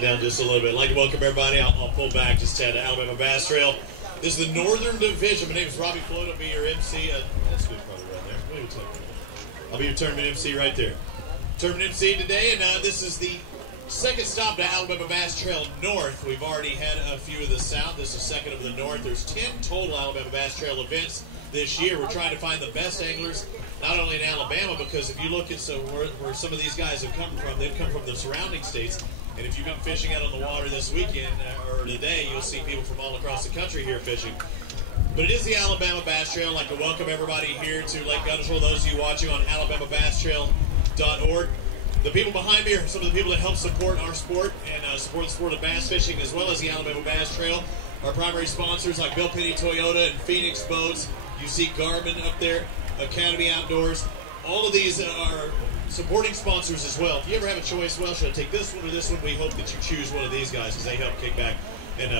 slide down just a little bit. I'd like to welcome everybody. I'll pull back just to Alabama Bass Trail. This is the Northern Division. My name is Robbie Float. I'll be your MC. That's good, probably right there. What are you talking about? I'll be your tournament MC right there. Tournament MC today, and this is the second stop to Alabama Bass Trail North. We've already had a few of the South. This is the second of the North. There's 10 total Alabama Bass Trail events this year. We're trying to find the best anglers, not only in Alabama, because if you look at where some of these guys have come from, they've come from the surrounding states. And if you've been fishing out on the water this weekend or today, you'll see people from all across the country here fishing. But it is the Alabama Bass Trail. I'd like to welcome everybody here to Lake Guntersville, those of you watching on AlabamaBassTrail.org. The people behind me are some of the people that help support our sport and support the sport of bass fishing, as well as the Alabama Bass Trail. Our primary sponsors like Bill Penny Toyota and Phoenix Boats. You see Garmin up there, Academy Outdoors. All of these are supporting sponsors as well. If you ever have a choice, well, should I take this one or this one? We hope that you choose one of these guys because they help kick back and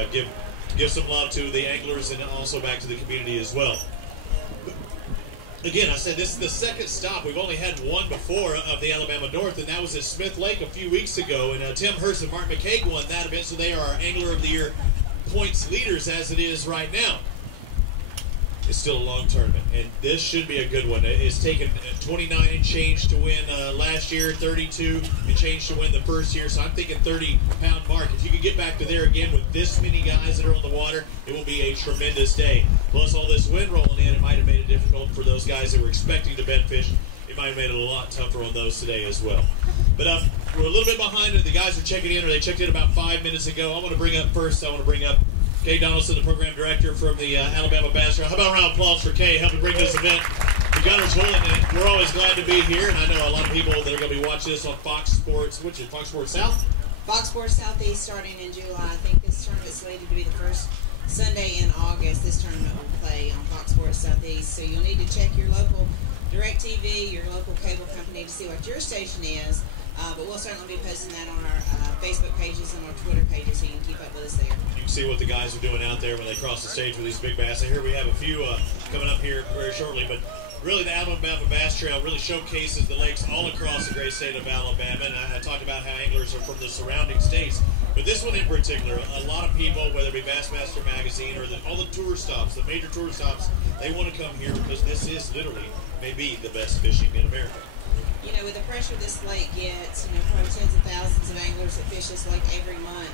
give some love to the anglers and also back to the community as well. Again, I said this is the second stop. We've only had one before of the Alabama North, and that was at Smith Lake a few weeks ago. And Tim Hurst and Martin McCaig won that event, so they are our Angler of the Year points leaders as it is right now. It's still a long tournament, and this should be a good one. It's taken 29 and change to win last year, 32 and change to win the first year, so I'm thinking 30-pound mark. If you could get back to there again with this many guys that are on the water, it will be a tremendous day. Plus all this wind rolling in, it might have made it difficult for those guys that were expecting to bed fish. It might have made it a lot tougher on those today as well. But we're a little bit behind it. The guys are checking in, or they checked in about 5 minutes ago. I want to bring up Kay Donaldson, the program director from the Alabama Bass Trail. How about a round of applause for Kay helping bring this event to Guntersville? And we're always glad to be here. And I know a lot of people that are going to be watching this on Fox Sports. Which is Fox Sports South? Fox Sports Southeast starting in July. I think this tournament is slated to be the first Sunday in August. This tournament will play on Fox Sports Southeast. So you'll need to check your local DirecTV, your local cable company to see what your station is. But we'll certainly be posting that on our Facebook pages and our Twitter pages so you can keep up with us there. You can see what the guys are doing out there when they cross the stage with these big bass. And here we have a few coming up here very shortly. But really the Alabama Bass Trail really showcases the lakes all across the great state of Alabama. And I talked about how anglers are from the surrounding states. But this one in particular, a lot of people, whether it be Bassmaster Magazine or all the tour stops, the major tour stops, they want to come here because this is literally maybe the best fishing in America. You know, with the pressure this lake gets, probably tens of thousands of anglers that fish this lake every month,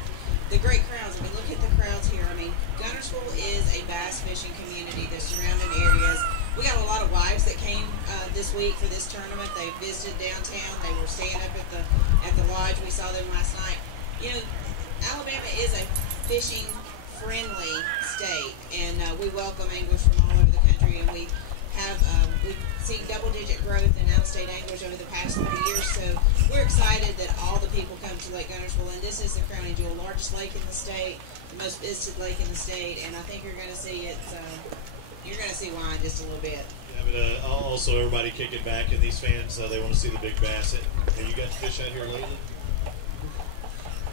the great crowds. I mean, look at the crowds here. I mean, Guntersville is a bass fishing community. The surrounding areas. We got a lot of wives that came this week for this tournament. They visited downtown. They were staying up at the lodge. We saw them last night. Alabama is a fishing-friendly state, and we welcome anglers from all over the country, and we've seen double-digit growth in out-of-state anglers over the past 30 years, so we're excited that all the people come to Lake Guntersville, and this is the crowning jewel, largest lake in the state, the most visited lake in the state, and I think you're going to see it. You're going to see why in just a little bit. Yeah, but also everybody kicking back, and these fans, they want to see the big bass. Have you got to fish out here lately?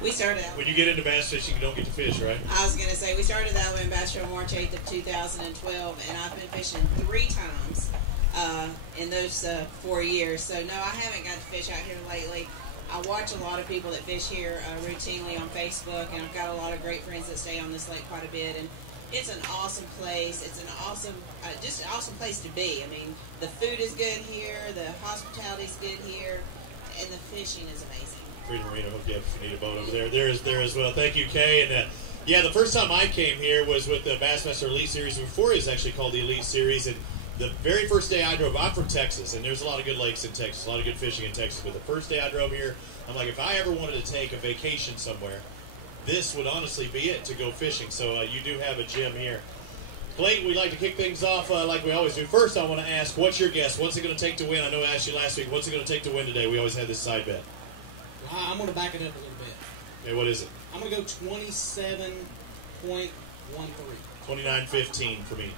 We started out. When you get into bass fishing, you don't get to fish, right? I was going to say, we started the Alabama Bass Trail March 8th of 2012, and I've been fishing 3 times in those 4 years. So, no, I haven't got to fish out here lately. I watch a lot of people that fish here routinely on Facebook, and I've got a lot of great friends that stay on this lake quite a bit. And it's an awesome place. It's an awesome, just an awesome place to be. I mean, the food is good here, the hospitality is good here, and the fishing is amazing. Freedom Marina hooked you up if you need a boat over there. There as well. Thank you, Kay. And yeah, the first time I came here was with the Bassmaster Elite Series before it was actually called the Elite Series. And the very first day I drove, I'm from Texas, and there's a lot of good lakes in Texas, a lot of good fishing in Texas. But the first day I drove here, I'm like, if I ever wanted to take a vacation somewhere, this would honestly be it to go fishing. So you do have a gem here. Clayton, we'd like to kick things off like we always do. First, I want to ask, what's your guess? What's it going to take to win? I know I asked you last week. What's it going to take to win today? We always had this side bet. I'm going to back it up a little bit. Okay, what is it? I'm going to go 27.13. 29.15 for me.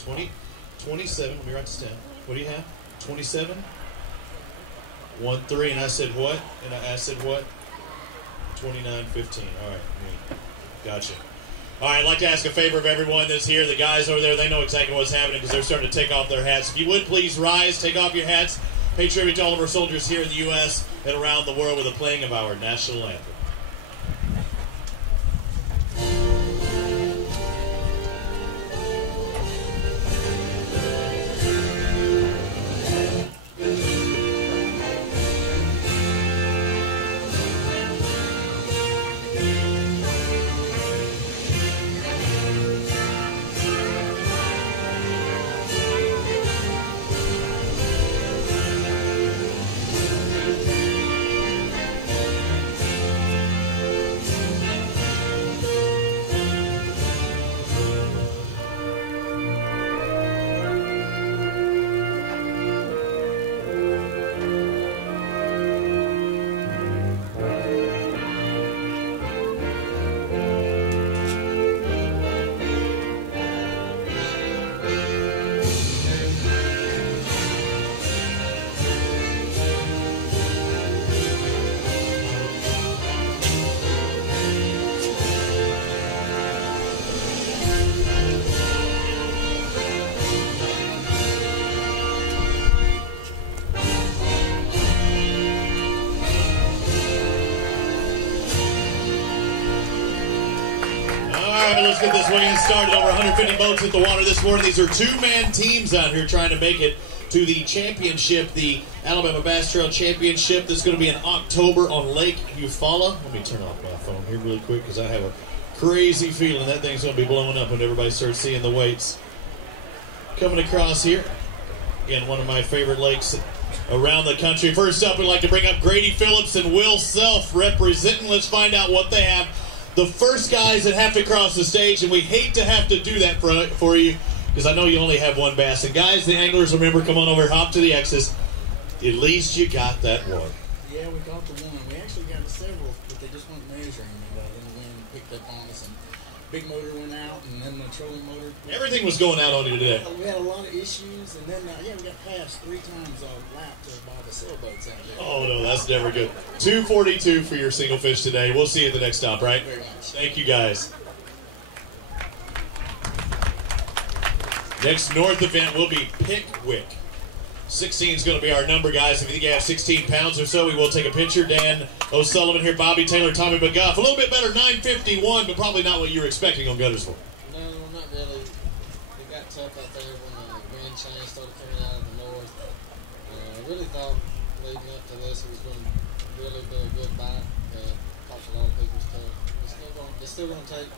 27. Let me write this down. What do you have? 27. 1.3. And I said what? And I said what? 29.15. All right. Gotcha. All right, I'd like to ask a favor of everyone that's here. The guys over there, they know exactly what's happening because they're starting to take off their hats. If you would, please rise, take off your hats. Pay tribute to all of our soldiers here in the U.S. and around the world with the playing of our national anthem. right, let's get this weekend started. Over 150 boats at the water this morning. These are two-man teams out here trying to make it to the championship, the Alabama Bass Trail Championship. That's going to be in October on Lake Eufaula. Let me turn off my phone here really quick because I have a crazy feeling that thing's going to be blowing up when everybody starts seeing the weights. Coming across here. Again, one of my favorite lakes around the country. First up, we'd like to bring up Grady Phillips and Will Self representing. Let's find out what they have. The first guys that have to cross the stage, and we hate to have to do that for you because I know you only have one bass. And guys, the anglers, remember, come on over, hop to the X's. At least you got that one. Yeah, we got the one. We actually got several, but they just weren't measuring. And then the wind picked up on us, and big motor went out, and then the trolling motor. Everything was going out on you today. We had a lot of issues, and then we got passed 3 times a lap by the sailboats out there. Oh no, that's never good. 242 for your single fish today. We'll see you at the next stop, right? Very much. Thank you, guys. Next North event will be Pickwick. 16 is going to be our number, guys. If you think you have 16 pounds or so, we will take a picture. Dan O'Sullivan here, Bobby Taylor, Tommy McGuff. A little bit better, 951, but probably not what you were expecting on Guntersville. No, not really. It got tough out there when the wind change started coming out of the north. I really thought leading up to this it was going to really be a good bite. Talked to a lot of people's stuff. It's still going to take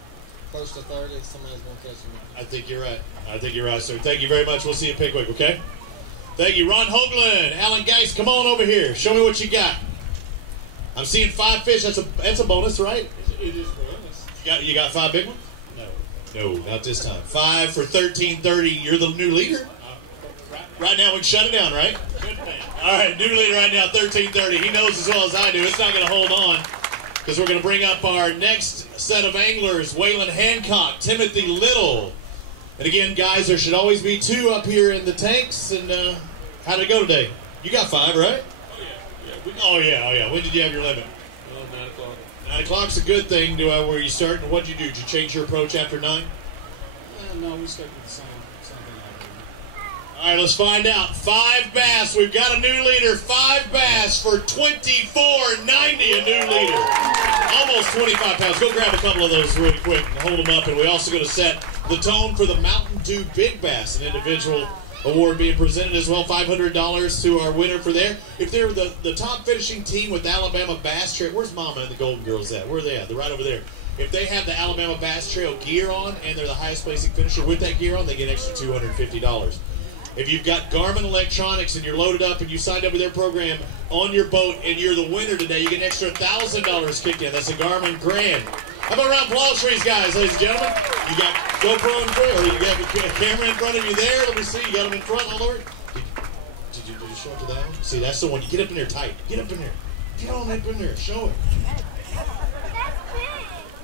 close to 30. Somebody's going to catch me. I think you're right. I think you're right, sir. Thank you very much. We'll see you at Pickwick, okay? Thank you. Ron Hoagland, Alan Geist, come on over here. Show me what you got. I'm seeing 5 fish. That's a bonus, right? It is bonus. You got 5 big ones? No. No, not this time. 5 for 1330. You're the new leader? Right now, we can shut it down, right? All right, new leader right now, 1330. He knows as well as I do. It's not going to hold on because we're going to bring up our next set of anglers, Waylon Hancock, Timothy Little. And again, guys, there should always be 2 up here in the tanks. And how'd it go today? You got 5, right? Oh, yeah. When did you have your limit? 9 o'clock. 9 o'clock's a good thing. Where you start? And what'd you do? Did you change your approach after 9? No, we stuck with the same thing. All right, let's find out. 5 bass. We've got a new leader. 5 bass for $24.90. A new leader. Almost 25 pounds. Go grab a couple of those really quick and hold them up. And we're also going to set the tone for the Mountain Dew Big Bass, an individual award being presented as well. $500 to our winner for there. If they're the top finishing team with Alabama Bass Trail, where's Mama and the Golden Girls at? Where are they at? They're right over there. If they have the Alabama Bass Trail gear on and they're the highest placing finisher with that gear on, they get an extra $250. If you've got Garmin Electronics and you're loaded up and you signed up with their program on your boat and you're the winner today, you get an extra $1,000 kicked in. That's a Garmin Grand. How about a round of applause for these guys, ladies and gentlemen? You got GoPro in front, or you got a camera in front of you there. Let me see. You got them in front all over. Did you show it to that one? See, that's the one. You get up in there tight. Get up in there. Get on up in there. Show it.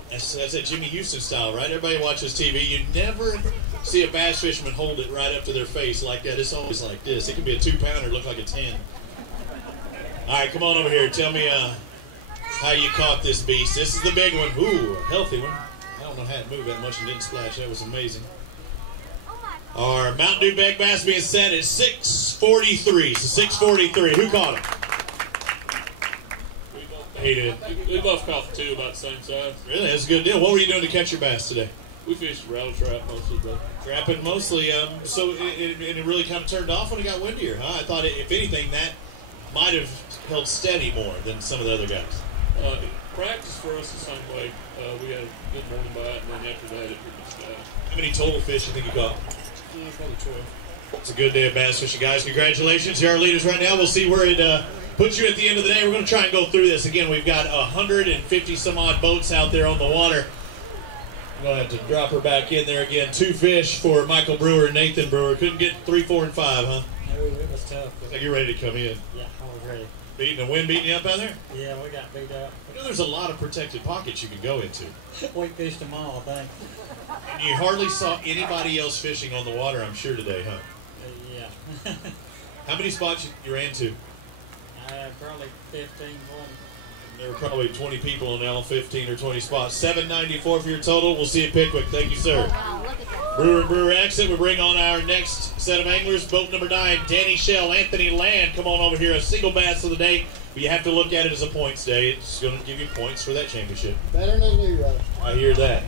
That's that Jimmy Houston style, right? Everybody watches TV. You never see a bass fisherman hold it right up to their face like that. It's always like this. It can be a 2-pounder, look like a 10. All right, come on over here. Tell me how you caught this beast. This is the big one. Ooh, a healthy one. I don't know how it moved that much and didn't splash. That was amazing. Our Mountain Dew Big Bass being set at 643. So 643. Who caught him? He did. We both caught 2 about the same size. Really? That's a good deal. What were you doing to catch your bass today? We fished rattle trap most of the day. Trapping mostly. So it really kind of turned off when it got windier, huh? I thought, if anything, that might have held steady more than some of the other guys. Practice for us the same way. We had a good morning bite, and then after that, it pretty much died. How many total fish do you think you caught? Yeah, probably 12. It's a good day of bass fishing, guys. Congratulations. Here are our leaders right now. We'll see where it puts you at the end of the day. We're going to try and go through this. Again, we've got 150 some odd boats out there on the water. I'm going to have to drop her back in there again. 2 fish for Michael Brewer and Nathan Brewer. Couldn't get 3, 4, and 5, huh? No, it was tough. Looks like you're ready to come in. Yeah, I was ready. The wind beating you up out there? Yeah, we got beat up. You know, there's a lot of protected pockets you can go into. We fished them all, I think. And you hardly saw anybody else fishing on the water, I'm sure, today, huh? Yeah. How many spots you ran to? I had probably 15, 20. There were probably 20 people in all 15 or 20 spots. $7.94 for your total. We'll see you at Pickwick. Thank you, sir. Brewer exit. We bring on our next set of anglers. Boat number 9, Danny Shell, Anthony Land. Come on over here. A single bass of the day. But you have to look at it as a points day. It's going to give you points for that championship. Better than a new rod. I hear that.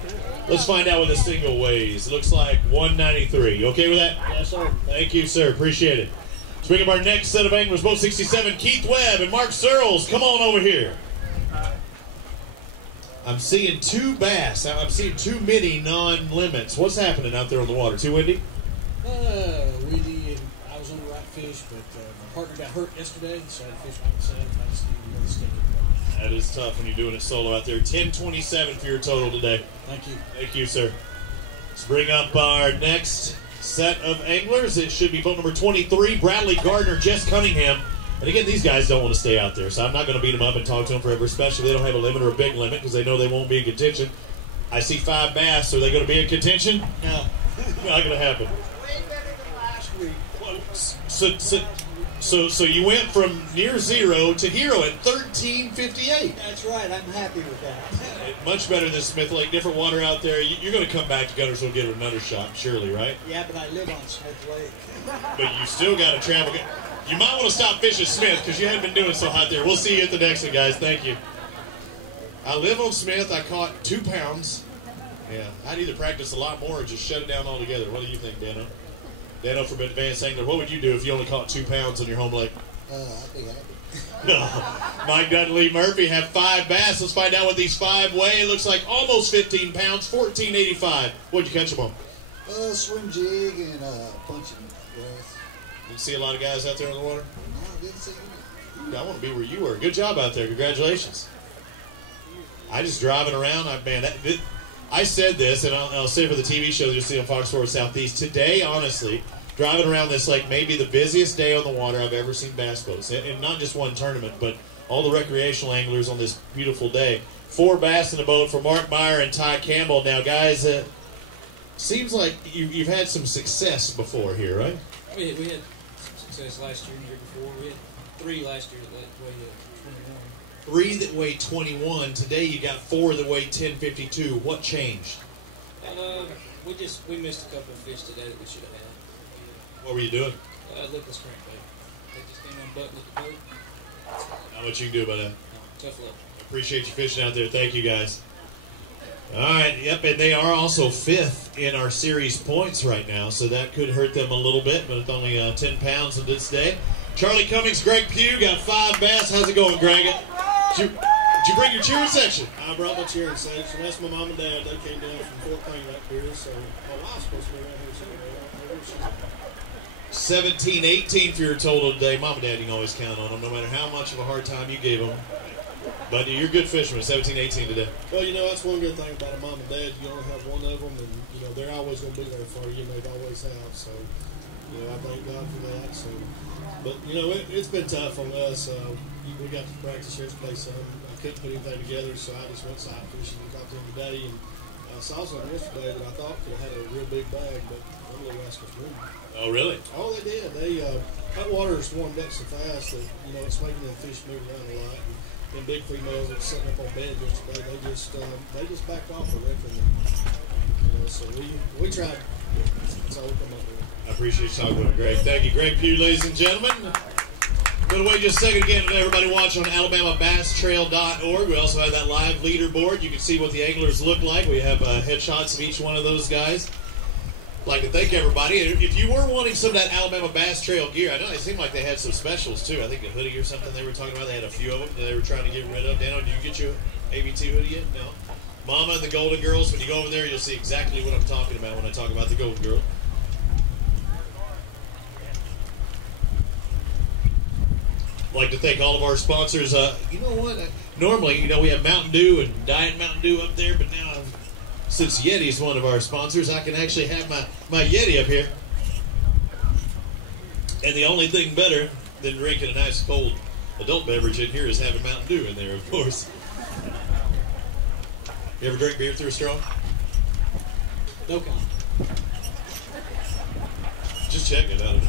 Let's find out what the single weighs. It looks like 193. You okay with that? Yes, sir. Thank you, sir. Appreciate it. Let's bring up our next set of anglers, boat 67, Keith Webb and Mark Searles. Come on over here. I'm seeing 2 bass. I'm seeing too many non-limits. What's happening out there on the water? Too windy? Windy, and I was on the right fish, but my partner got hurt yesterday, so I had to fish by myself. I just needed another stick. That is tough when you're doing it solo out there. 10:27 for your total today. Thank you. Thank you, sir. Let's bring up our next set of anglers. It should be boat number 23, Bradley Gardner, Jess Cunningham. And again, these guys don't want to stay out there, so I'm not going to beat them up and talk to them forever, especially if they don't have a limit or a big limit, because they know they won't be in contention. I see 5 bass. Are they going to be in contention? No. Not going to happen. Way better than last week. So you went from near zero to hero at 13:58. That's right. I'm happy with that. Much better than Smith Lake. Different water out there. You're going to come back to Guntersville and give it another shot, surely, right? Yeah, but I live on Smith Lake. But you still got to travel. You might want to stop fishing Smith because you haven't been doing so hot there. We'll see you at the next one, guys. Thank you. I live on Smith. I caught 2 pounds. Yeah, I'd either practice a lot more or just shut it down altogether. What do you think, Dano? Dano from Advanced Angler, what would you do if you only caught 2 pounds on your home lake? I'd be happy. Mike Dudley Murphy have 5 bass. Let's find out what these 5 weigh. It looks like almost 15 pounds, 14.85. What'd you catch them on? Swim jig and punching grass. You see a lot of guys out there on the water? No, I didn't see any. I want to be where you were. Good job out there. Congratulations. I just driving around. I said this, and I'll say it for the TV show that you'll see on Fox Sports Southeast. Today, honestly, driving around this lake may be the busiest day on the water I've ever seen bass boats. And not just one tournament, but all the recreational anglers on this beautiful day. 4 bass in the boat for Mark Meyer and Ty Campbell. Now, guys, seems like you've had some success before here, right? We had success last year and the year before. We had 3 last year that weighed 21. 3 that weighed 21. Today you got 4 that weighed 10.52. What changed? We missed a couple of fish today that we should have had. What were you doing? Lipless crankbait. They just came on butt with the boat. Not much you can do about that. Tough luck. Appreciate you fishing out there. Thank you, guys. All right, yep, and they are also 5th in our series points right now, so that could hurt them a little bit, but it's only 10 pounds on this day. Charlie Cummings, Greg Pugh, got 5 bass. How's it going, Greg? Did you bring your cheering section? I brought my cheering section. That's my mom and dad. They came down from Fort Payne up here, so my wife's supposed to be around here somewhere. 17-18 for your total today. Mom and Dad, you can always count on them, no matter how much of a hard time you gave them. But you're a good fisherman, 17-18 today. Well, that's one good thing about a mom and dad. You only have one of them, and, they're always going to be there for you, and they always have. So, I thank God for that. So, but, it's been tough on us. We got to practice yesterday some. I couldn't put anything together, so I just went side fishing and caught them today. And I saw something yesterday that I thought could have had a real big bag, but I'm a little rascal for them. Oh, really? Oh, they did. That water's warmed up so fast that, it's making them fish move around a lot. And big females that were sitting up on bed yesterday, they just backed off a record. So we tried. That's all we come up with. I appreciate you talking with him, Greg. Thank you, Greg Pugh, ladies and gentlemen. Going to wait just a second again to everybody watching on AlabamaBassTrail.org. We also have that live leaderboard. You can see what the anglers look like. We have headshots of each one of those guys. I'd like to thank everybody. If you were wanting some of that Alabama Bass Trail gear, I know it seemed like they had some specials too. I think a hoodie or something they were talking about. They had a few of them that they were trying to get rid of. Dano, did you get your ABT hoodie yet? No. Mama and the Golden Girls, when you go over there, you'll see exactly what I'm talking about when I talk about the Golden Girls. I'd like to thank all of our sponsors. You know what? Normally, we have Mountain Dew and Diet Mountain Dew up there, but now since Yeti is one of our sponsors, I can actually have my Yeti up here. And the only thing better than drinking a nice cold adult beverage in here is having Mountain Dew in there, of course. You ever drink beer through a straw? No comment. Just checking out.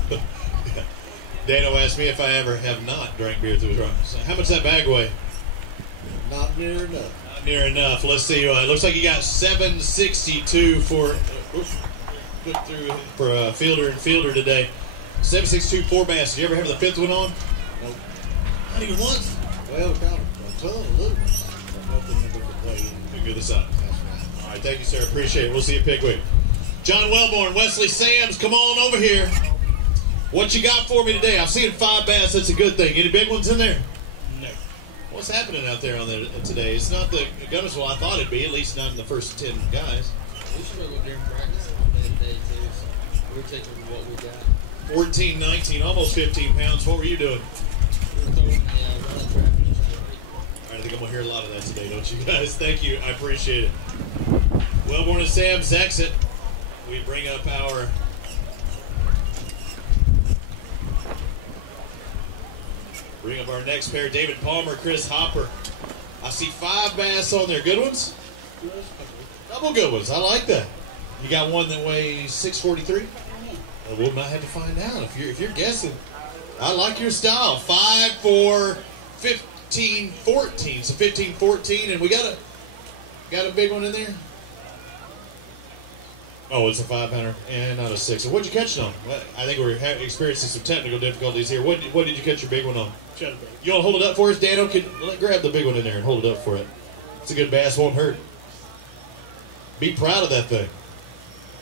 Dano asked me if I ever have not drank beer through a straw. So how much does that bag weigh? Not near enough. Near enough. Let's see. It looks like you got 762 for Fielder and Fielder today. 762 4 bass. Did you ever have the 5th one on? Nope. Not even once. Well, kind of a ton of little ones. Nothing that we could play in. Figure this out. That's right. All right. right, thank you, sir. Appreciate it. We'll see you Pickwick. John Wellborn, Wesley Sams, come on over here. What you got for me today? I'm seeing 5 bass. That's a good thing. Any big ones in there? No. What's happening out there on the today? It's not the Guntersville I thought it'd be, at least not in the first 10 guys. We struggled during practice on that day too, so we're taking what we got. 14, 19, almost 15 pounds. What were you doing? We were throwing the running trap and the chatterbait. All right, I think I'm going to hear a lot of that today, don't you guys? Thank you. I appreciate it. Wellborn and Sam's exit. We bring up our next pair. David Palmer, Chris Hopper. I see 5 bass on there. Good ones? Double good ones. I like that. You got one that weighs 643? We might have to find out if you're guessing. I like your style. 5 for 15, 14. So 15, 14, and we got a big one in there. Oh, it's a 5-pounder and not a 6. So what'd you catch it on? I think we're experiencing some technical difficulties here. What did you catch your big one on? Chatterbait. You want to hold it up for us, Dano? Grab the big one in there and hold it up for it. It's a good bass, won't hurt. Be proud of that thing.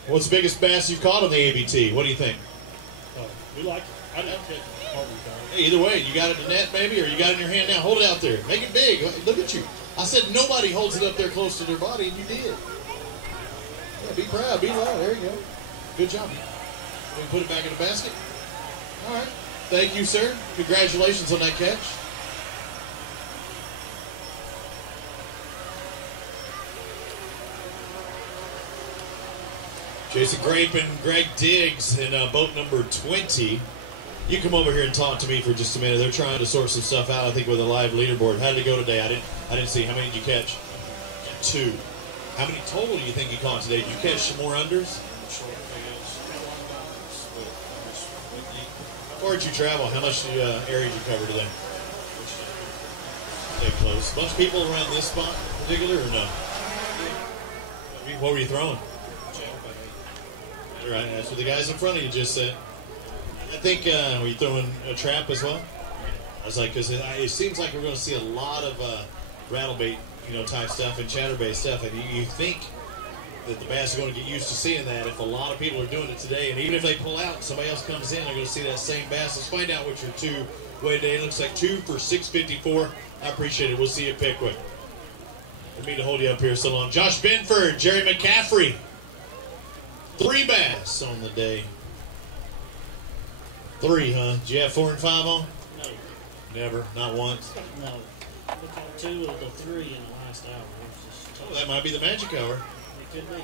What's the biggest bass you've caught on the ABT? What do you think? We like it. I like it. Hey, either way, you got it in the net maybe, or you got it in your hand now. Hold it out there. Make it big. Look at you. I said nobody holds it up there close to their body, and you did. Yeah, be proud. Be loud. There you go. Good job. We can put it back in the basket. All right. Thank you, sir. Congratulations on that catch. Jason Grape and Greg Diggs in boat number 20. You come over here and talk to me for just a minute. They're trying to sort some stuff out, I think, with a live leaderboard. How did it go today? I didn't see. How many did you catch? 2. How many total do you think you caught today? Did you catch some more unders? How far did you travel? How much area did you cover today? Stay close. A bunch of people around this spot in particular, or no? What were you throwing? Right, that's what the guys in front of you just said. I think, were you throwing a trap as well? I was like, because it seems like we're going to see a lot of rattlebait, type stuff and chatterbait stuff, and you think that the bass are going to get used to seeing that if a lot of people are doing it today, and even if they pull out and somebody else comes in, they're going to see that same bass. Let's find out what your 2 weigh today. It looks like 2 for 654. I appreciate it. We'll see you at Pickwick. Didn't mean to hold you up here so long. Josh Benford, Jerry McCaffrey. 3 bass on the day. 3, huh? Did you have 4 and 5 on? No. Never, not once. No. We caught 2 of the 3 in the last hour. Oh, that might be the magic hour. It could be.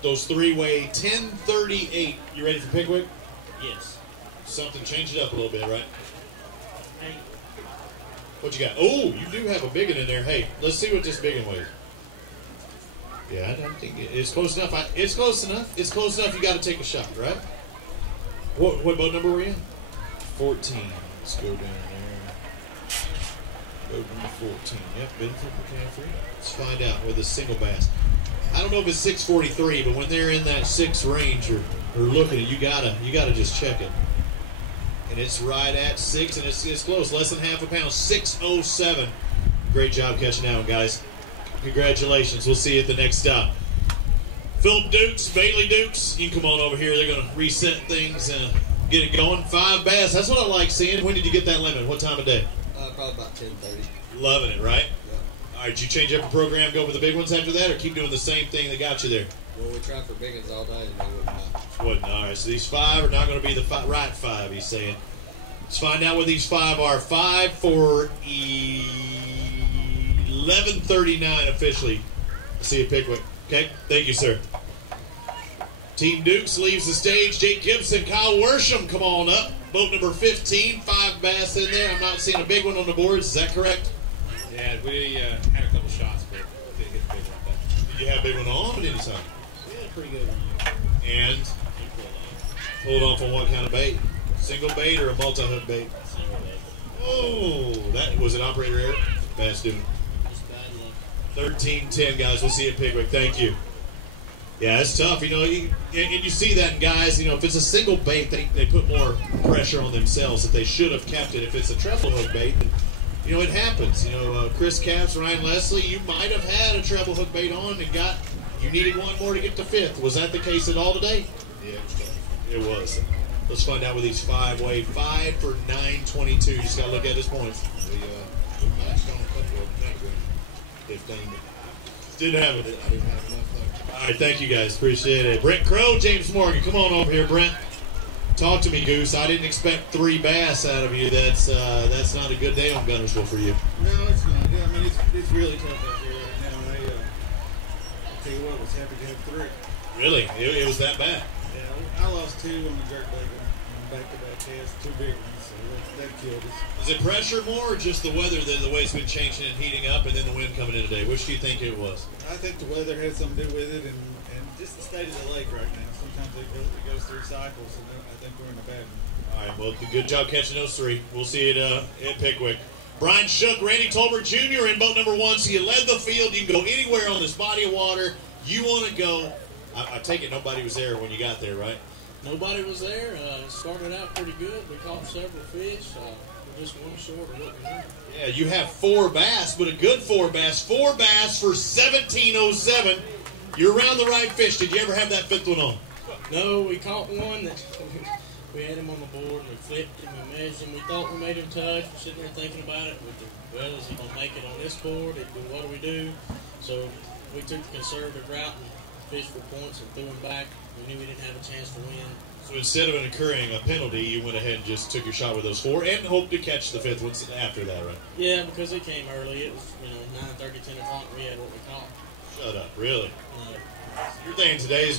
Those 3 weigh 1038. You ready for Pickwick? Yes. Something, change it up a little bit, right? Hey. What you got? Oh, you do have a big one in there. Hey, let's see what this big one weighs. Yeah, I don't think it's close enough. It's close enough. It's close enough. You got to take a shot, right? What boat number were you in? 14. Let's go down there. Boat number 14. Yep, Benford McCaffrey. Let's find out with a single bass. I don't know if it's 643, but when they're in that 6 range or looking at it, you gotta just check it. And it's right at 6, and it's close, less than half a pound. 607. Great job catching that one, guys. Congratulations. We'll see you at the next stop. Philip Dukes, Bailey Dukes, you can come on over here. They're going to reset things and get it going. 5 bass. That's what I like seeing. When did you get that limit? What time of day? Probably about 10:30. Loving it, right? Yeah. All right, did you change up the program, go for the big ones after that, or keep doing the same thing that got you there? Well, we tried for big ones all day, and they wouldn't know. Wouldn't. All right, so these 5 are not going to be the right 5, he's saying. Let's find out what these 5 are. 5 for 11:39 officially. I'll see you at Pickwick. Okay? Thank you, sir. Team Dukes leaves the stage. Jake Gibson, Kyle Worsham, come on up. Boat number 15, 5 bass in there. I'm not seeing a big one on the boards. Is that correct? Yeah, we had a couple shots, but didn't get the big one. But Did you have a big one on at any time? We had a pretty good one. And pulled off on what kind of bait? Single bait or a multi-hook bait? Single bait. Oh, that was an operator error. Bass doing. Just bad luck. 13-10, guys. We'll see you at Pickwick. Thank you. Yeah, it's tough. And you see that in guys, if it's a single bait, they put more pressure on themselves that they should have kept it. If it's a treble hook bait, it happens. Chris Capps, Ryan Leslie, you might have had a treble hook bait on and got You needed one more to get to 5th. Was that the case at all today? Yeah, it was tough. It was. Let's find out with these 5-way. 5 for 922. Just got to look at his points. We matched on a couple of them that win 15. Didn't have it. I didn't have enough there. All right, thank you guys. Appreciate it. Brent Crow, James Morgan. Come on over here, Brent. Talk to me, Goose. I didn't expect 3 bass out of you. That's not a good day on Guntersville for you. No, it's not. Yeah, I mean, it's really tough out here right now. I tell you what, I was happy to have 3. Really? It was that bad? Yeah, I lost 2 on the jerk bait on back-to-back tests, 2 big ones, so that killed us. Is it pressure more or just the weather, the way it's been changing and heating up, and then the wind coming in today? Which do you think it was? I think the weather had something to do with it, and just the state of the lake right now. Sometimes it goes through cycles, and I think we're in a bad one. All right, well, good job catching those 3. We'll see it at Pickwick. Brian Shook, Randy Tolbert Jr. in boat number 1, so you led the field. You can go anywhere on this body of water you want to go. I take it nobody was there when you got there, right? Nobody was there. It started out pretty good. We caught several fish. We're just one short of what we wanted. Yeah, you have 4 bass, but a good 4 bass. 4 bass for 1707. You're around the right fish. Did you ever have that 5th one on? No, we caught one that we had him on the board and we flipped him and measured him. We thought we made him touch. We're sitting there thinking about it. Well, is he going to make it on this board? What do we do? So we took the conservative route and fished for points and threw him back. We knew we didn't have a chance to win. So instead of incurring a penalty, you went ahead and just took your shot with those 4 and hoped to catch the 5th one after that, right? Yeah, because it came early. It was 9:30, 10 o'clock. We had what we caught. Shut up, really? You're thinking today's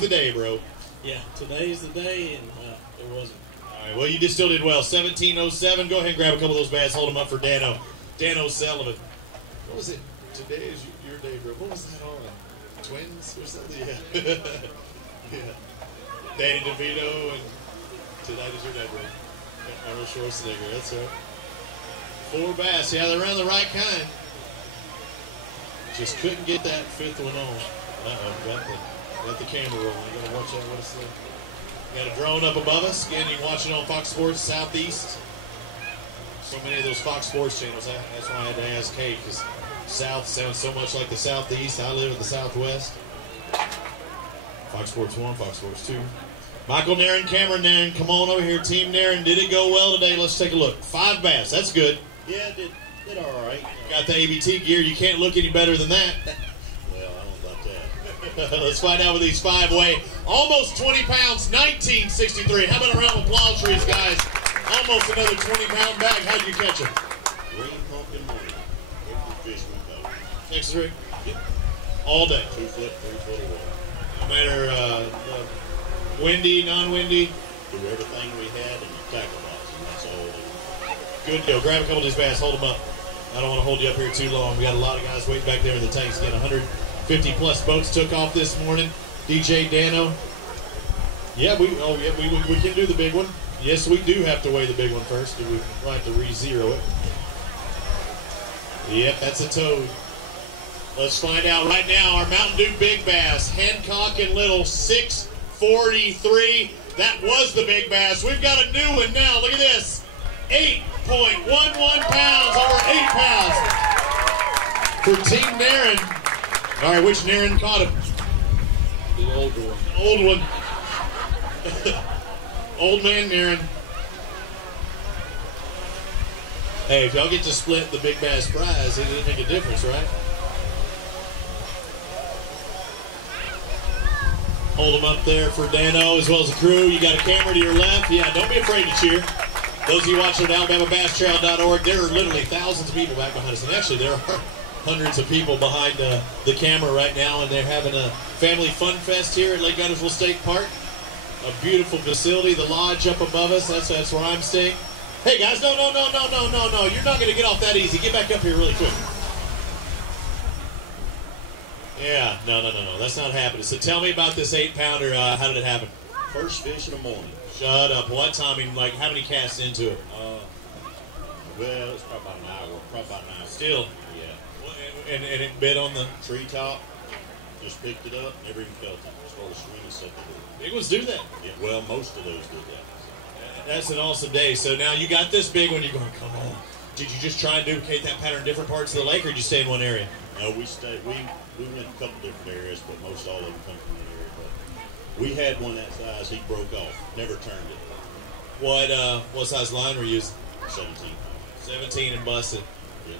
the day, bro. Yeah, today's the day, and it wasn't. All right, well, you just still did well. 1707. Go ahead and grab a couple of those bass. Hold them up for Dano. Dano Sullivan. What was it? Today is your day, bro. What was that on? Twins or something? Yeah. Yeah. Danny DeVito and tonight is your day, bro. Arnold Schwarzenegger. That's right. 4 bass. Yeah, they're around the right kind. Just couldn't get that 5th one on. Got the camera rolling. You gotta watch out what it's like. Got a drone up above us. Again, you can watch it on Fox Sports Southeast. So many of those Fox Sports channels. That's why I had to ask Kate, because South sounds so much like the Southeast. I live in the Southwest. Fox Sports 1, Fox Sports 2. Michael Nairn, Cameron Nairn, come on over here. Team Nairn, did it go well today? Let's take a look. 5 bass. That's good. Yeah, it did all right. Got the ABT gear. You can't look any better than that. Well, I don't know about that. Let's find out with these 5-way. Almost 20 pounds, 1963. How about a round of applause for these guys? Almost another 20-pound bag. How did you catch them? Green pumpkin morning. Every fish we go. Texas rig? Yep. All day. 2 foot, 3 foot of water. No matter windy, non-windy. Do everything we had in the tackle box, and that's all it is. Good deal. Grab a couple of these bass. Hold them up. I don't want to hold you up here too long. We got a lot of guys waiting back there in the tanks. Again, 150-plus boats took off this morning. DJ Dano. Yeah, we can do the big one. Yes, we do have to weigh the big one first. We have to re-zero it. Yep, that's a toad. Let's find out right now. Our Mountain Dew Big Bass, Hancock and Little, 643. That was the big bass. We've got a new one now. Look at this. 8.11 pounds, over 8 pounds. For Team Nairn. All right, which Nairn caught him? The older one. Old one. Old man Nairn. Hey, if y'all get to split the big bass prize, it didn't make a difference, right? Hold them up there for Dano as well as the crew. You got a camera to your left. Yeah, don't be afraid to cheer. Those of you watching at AlabamaBassTrail.org, there are literally thousands of people back behind us. And actually, there are hundreds of people behind the camera right now, and they're having a family fun fest here at Lake Guntersville State Park. A beautiful facility, the lodge up above us. That's where I'm staying. Hey, guys, no. You're not going to get off that easy. Get back up here really quick. Yeah, no. That's not happening. So tell me about this 8-pounder. How did it happen? First fish in the morning. Shut up. What time? I mean, like, how many casts into it? Well, it's probably about an hour. Still. Yeah. And it bit on the Treetop. Just picked it up. Never even felt it. Just started swinging something. big ones do that. Yeah, well, most of those do that. That's an awesome day. So now you got this big one. You're going, come on. Did you just try and duplicate that pattern in different parts of the lake, or did you stay in one area? No, we went a couple different areas, but most all of them come from the area. But we had one that size. He broke off. Never turned it. What size line were you using? 17. 17 and busted. Yeah.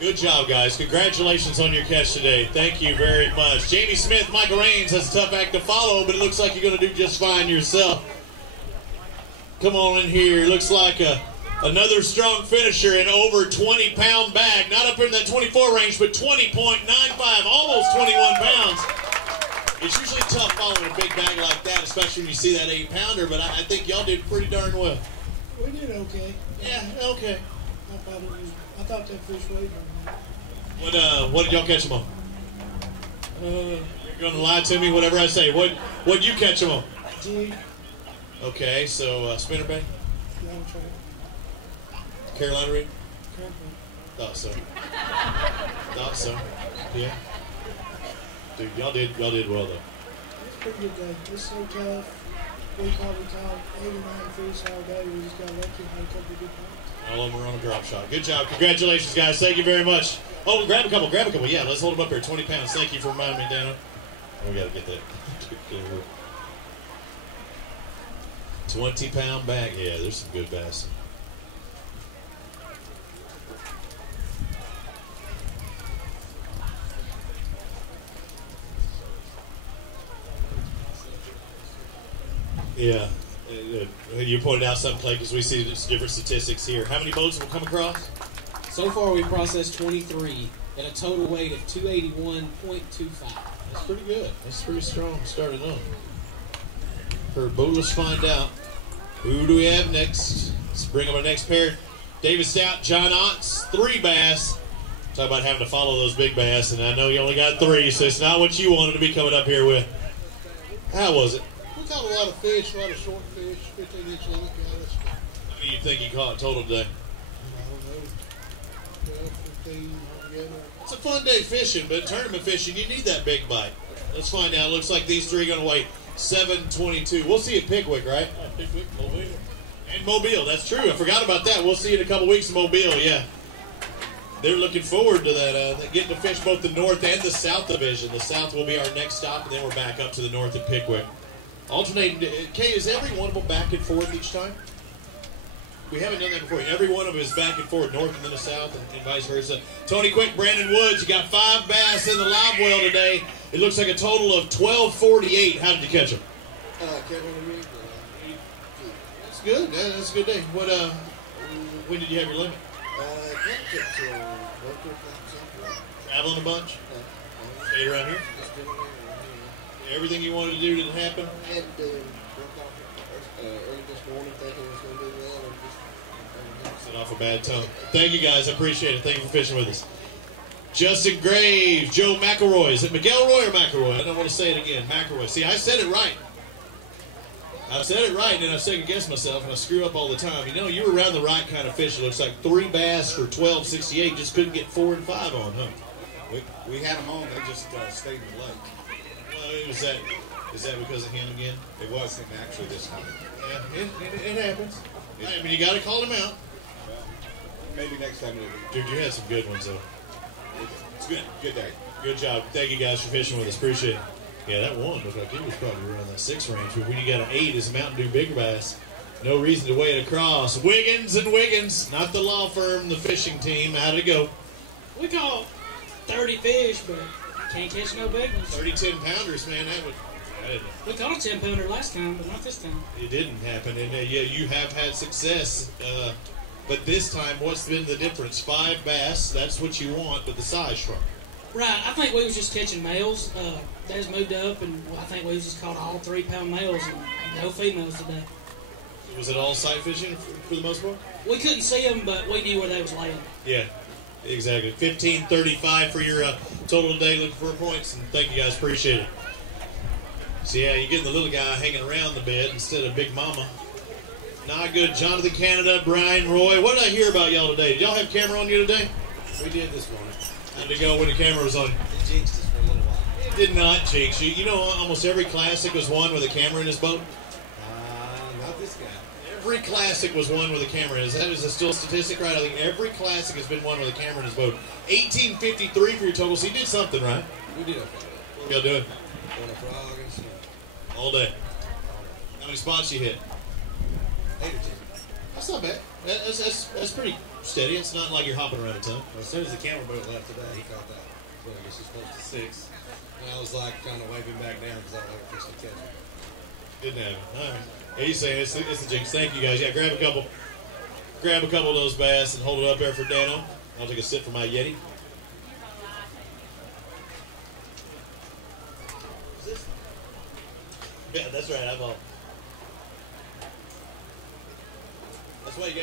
Good job, guys. Congratulations on your catch today. Thank you very much. Jamie Smith, Michael Raines has a tough act to follow, but it looks like you're going to do just fine yourself. Come on in here. Looks like another strong finisher in over 20-pound bag. Not up in that 24 range, but 20.95, almost 21 pounds. It's usually tough following a big bag like that, especially when you see that 8-pounder, but I think y'all did pretty darn well. We did okay. Yeah, okay. I thought that fish weighed on me. What did y'all catch them on? You're going to lie to me, whatever I say. What did you catch them on? Jig, Okay, so spinnerbait, long track, Carolina rig. careful. Thought so. Yeah. Dude, y'all did well though. It's a pretty good day. It's so tough. We probably caught 8 or 9 fish all day. We just got lucky and had a couple of good bites. All of them are on a drop shot. Good job. Congratulations, guys. Thank you very much. Oh, grab a couple. Yeah, let's hold them up here. 20 pounds. Thank you for reminding me, Dana. We got to get that. 20-pound bag. Yeah, there's some good bass. Yeah. You pointed out something, Clay, because we see different statistics here. How many boats have come across? So far, we processed 23 at a total weight of 281.25. That's pretty good. That's pretty strong starting off. For Bo, let's find out. Who do we have next? Let's bring up our next pair. David Stout, John Otts, 3 bass. Talk about having to follow those big bass, and I know you only got 3, so it's not what you wanted to be coming up here with. How was it? We caught a lot of fish, a lot of short fish, 15-inch limit guys. How many do you think you caught total today? I don't know, 12, 15 altogether. It's a fun day fishing, but tournament fishing, you need that big bite. Let's find out. Looks like these 3 are going to weigh 722. We'll see you at Pickwick, right? Pickwick, Mobile. And Mobile, that's true. I forgot about that. We'll see you in a couple weeks in Mobile, yeah. They're looking forward to that, getting to fish both the North and the South division. The South will be our next stop, and then we're back up to the North at Pickwick. Alternating, Kay, is every one of them back and forth each time? We haven't done that before. Every one of them is back and forth, North and then the South, and vice versa. Tony Quick, Brandon Woods, you got 5 bass in the live well today. It looks like a total of 1248. How did you catch them? Kevin and Rick. That's good. That's a good day. When did you have your limit? Traveling a bunch? Stayed around here? Everything you wanted to do didn't happen? I had to work off early this morning thinking it was going to do well. And just Set off a bad tone. Thank you, guys. I appreciate it. Thank you for fishing with us. Justin Graves, Joe McElroy. Is it Miguel Roy or McElroy? I don't want to say it again. McElroy. See, I said it right. I said it right, and then I second-guessed myself, and I screw up all the time. You know, you were around the right kind of fish. It looks like 3 bass for $12.68. Just couldn't get 4 and 5 on, huh? We had them on. They just stayed in the lake. Well, is that because of him again? It was him actually this time. Yeah, it happens. I mean, you got to call him out. Maybe next time we'll Dude, you had some good ones, though. It's good. Good day. Good job. Thank you, guys, for fishing with us. Appreciate it. Yeah, that one looked like it was probably around that 6 range. But when you got an 8 as a Mountain Dew Big Bass, no reason to weigh it across. Wiggins and Wiggins, not the law firm, the fishing team. How did it go? We caught 30 fish, but can't catch no big ones. 30 10-pounders, man. We caught a 10-pounder last time, but not this time. It didn't happen. And yeah, you have had success. But this time, what's been the difference? 5 bass, that's what you want, but the size shrunk. Right, I think we was just catching males. They just moved up, and I think we just caught all 3-pound males and no females today. Was it all sight fishing for the most part? We couldn't see them, but we knew where they was laying. Yeah, exactly. 15:35 for your total today. Looking for points, and thank you guys. Appreciate it. So yeah, you're getting the little guy hanging around the bed instead of Big Mama. Not good. Jonathan Canada, Brian Roy. What did I hear about y'all today? Did y'all have camera on you today? We did this morning. How did it go when the camera was on? It jinxed us for a little while. It did not jinx you. You know, almost every classic was won with a camera in his boat. Not this guy. There every classic was won with a camera. Is that still a statistic, right? I think every classic has been won with a camera in his boat. 1853 for your total, so you did something, right? We did okay. What y'all doing? On a frog and snow. All day. How many spots you hit? 8 or 10. That's not bad. That's pretty steady. It's not like you're hopping around a ton. Well, as soon as the camera boat left today, he caught that. Well, I guess he's close to 6. And I was like trying to wave him back down because I wanted to fish the catch him. Good to have him. All right. Yeah, he's saying it's the jinx. Thank you guys. Yeah, grab a couple of those bass and hold it up there for Dano. I'll take a sip from my Yeti. Yeah, that's right. I'm all. That's why you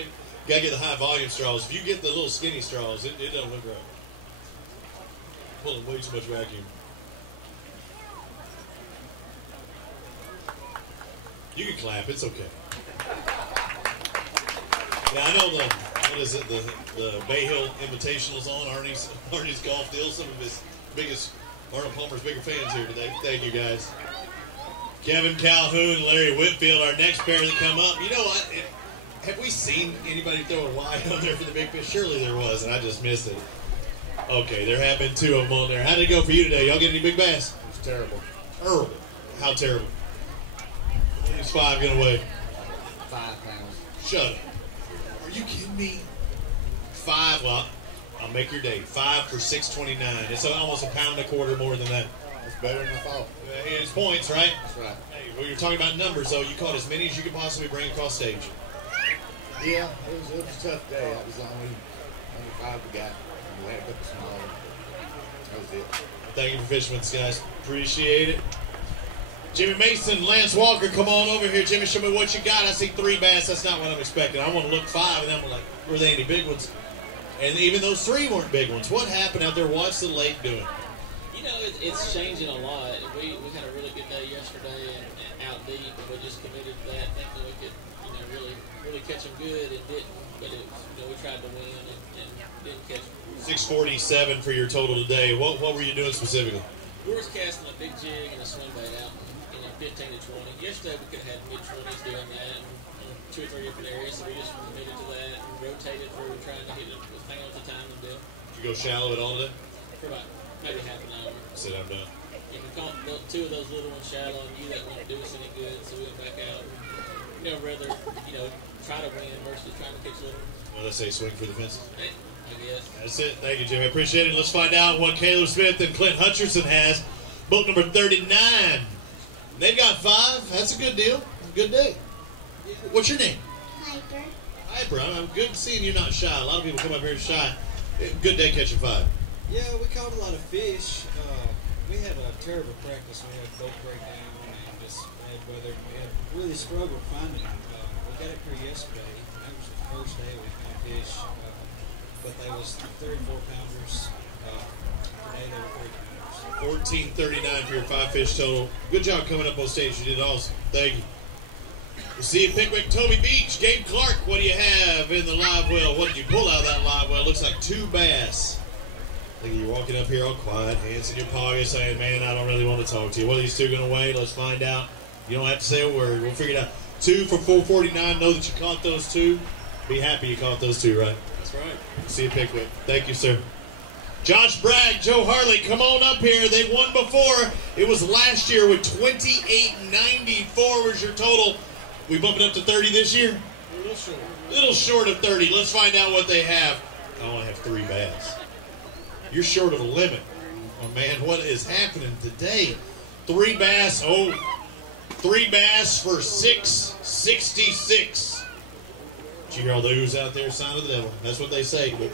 gotta get the high volume straws. If you get the little skinny straws, it doesn't look right. Pulling way too much vacuum. You can clap. It's okay. Yeah, I know the Bay Hill Invitational's on Arnie's golf deal. Some of his biggest, Arnold Palmer's bigger fans here today. Thank you guys. Kevin Calhoun, Larry Whitfield, our next pair that come up. You know what? Have we seen anybody throw a wide on there for the big fish? Surely there was, and I just missed it. Okay, there have been 2 of them on there. How did it go for you today? Y'all get any big bass? It was terrible. Terrible. How terrible? What is 5 gonna weigh? 5 pounds. Shut up. Are you kidding me? 5, well, I'll make your day. 5 for 629. It's almost a pound and a quarter more than that. That's better than I thought. It's points, right? That's right. Hey, well, you're talking about numbers, though. You caught as many as you could possibly bring across stage. Yeah, it was a tough day. That was the only 5 we got. We had a couple small ones. That was it. Thank you for fishing with us, guys. Appreciate it. Jimmy Mason, Lance Walker, come on over here. Jimmy, show me what you got. I see 3 bass. That's not what I'm expecting. I want to look 5, and then I'm like, were they any big ones? And even those 3 weren't big ones. What happened out there? What's the lake doing? You know, it's changing a lot. We had a really good day yesterday and out deep, and we just committed to that, thinking we could, really catch them good, and didn't. But we tried to win and didn't catch them. 647 for your total today. What were you doing specifically? We were casting a big jig and a swing bait out in 15 to 20. Yesterday we could have had mid-20s doing that in 2 or 3 different areas, so we just committed to that and rotated through trying to hit it with pounds at a time and bill. Did you go shallow at all today? For about maybe half an hour. Said I'm done. And we caught 2 of those little ones shallow and knew that wouldn't do us any good, so we went back out and, rather, try to win versus trying to catch little. Well, let's say swing for the fences. Hey, I guess. That's it. Thank you, Jimmy. Appreciate it. Let's find out what Caleb Smith and Clint Hutcherson has. Boat number 39. They've got 5. That's a good deal. Good day. What's your name? Piper. Piper. I'm good seeing you not shy. A lot of people come up here shy. Good day catching 5. Yeah, we caught a lot of fish. We had a terrible practice. We had boat breakdown and just bad weather. We had really struggled finding them. We got up here yesterday. That was the first day we found fish. But they was 3 and 4 pounders. Today they were 3 pounders. 1439 for your 5 fish total. Good job coming up on stage. You did awesome. Thank you. We'll see you Pickwick, Toby Beach, Gabe Clark. What do you have in the live well? What did you pull out of that live well? Looks like 2 bass. I think you're walking up here all quiet, hands in your pocket, saying, man, I don't really want to talk to you. What are these 2 going to weigh? Let's find out. You don't have to say a word. We'll figure it out. 2 for 449. Know that you caught those 2. Be happy you caught those 2, right? That's right. See you Pickwick. Thank you, sir. Josh Bragg, Joe Harley, come on up here. They won before. It was last year with 28.94 was your total. We bumping up to 30 this year? A little short. Little short of 30. Let's find out what they have. I only have 3 bass. You're short of a limit. Oh, man, what is happening today? 3 bass. Oh, 3 bass for 666. Did you hear all the oohs out there? Sign of the devil. That's what they say. But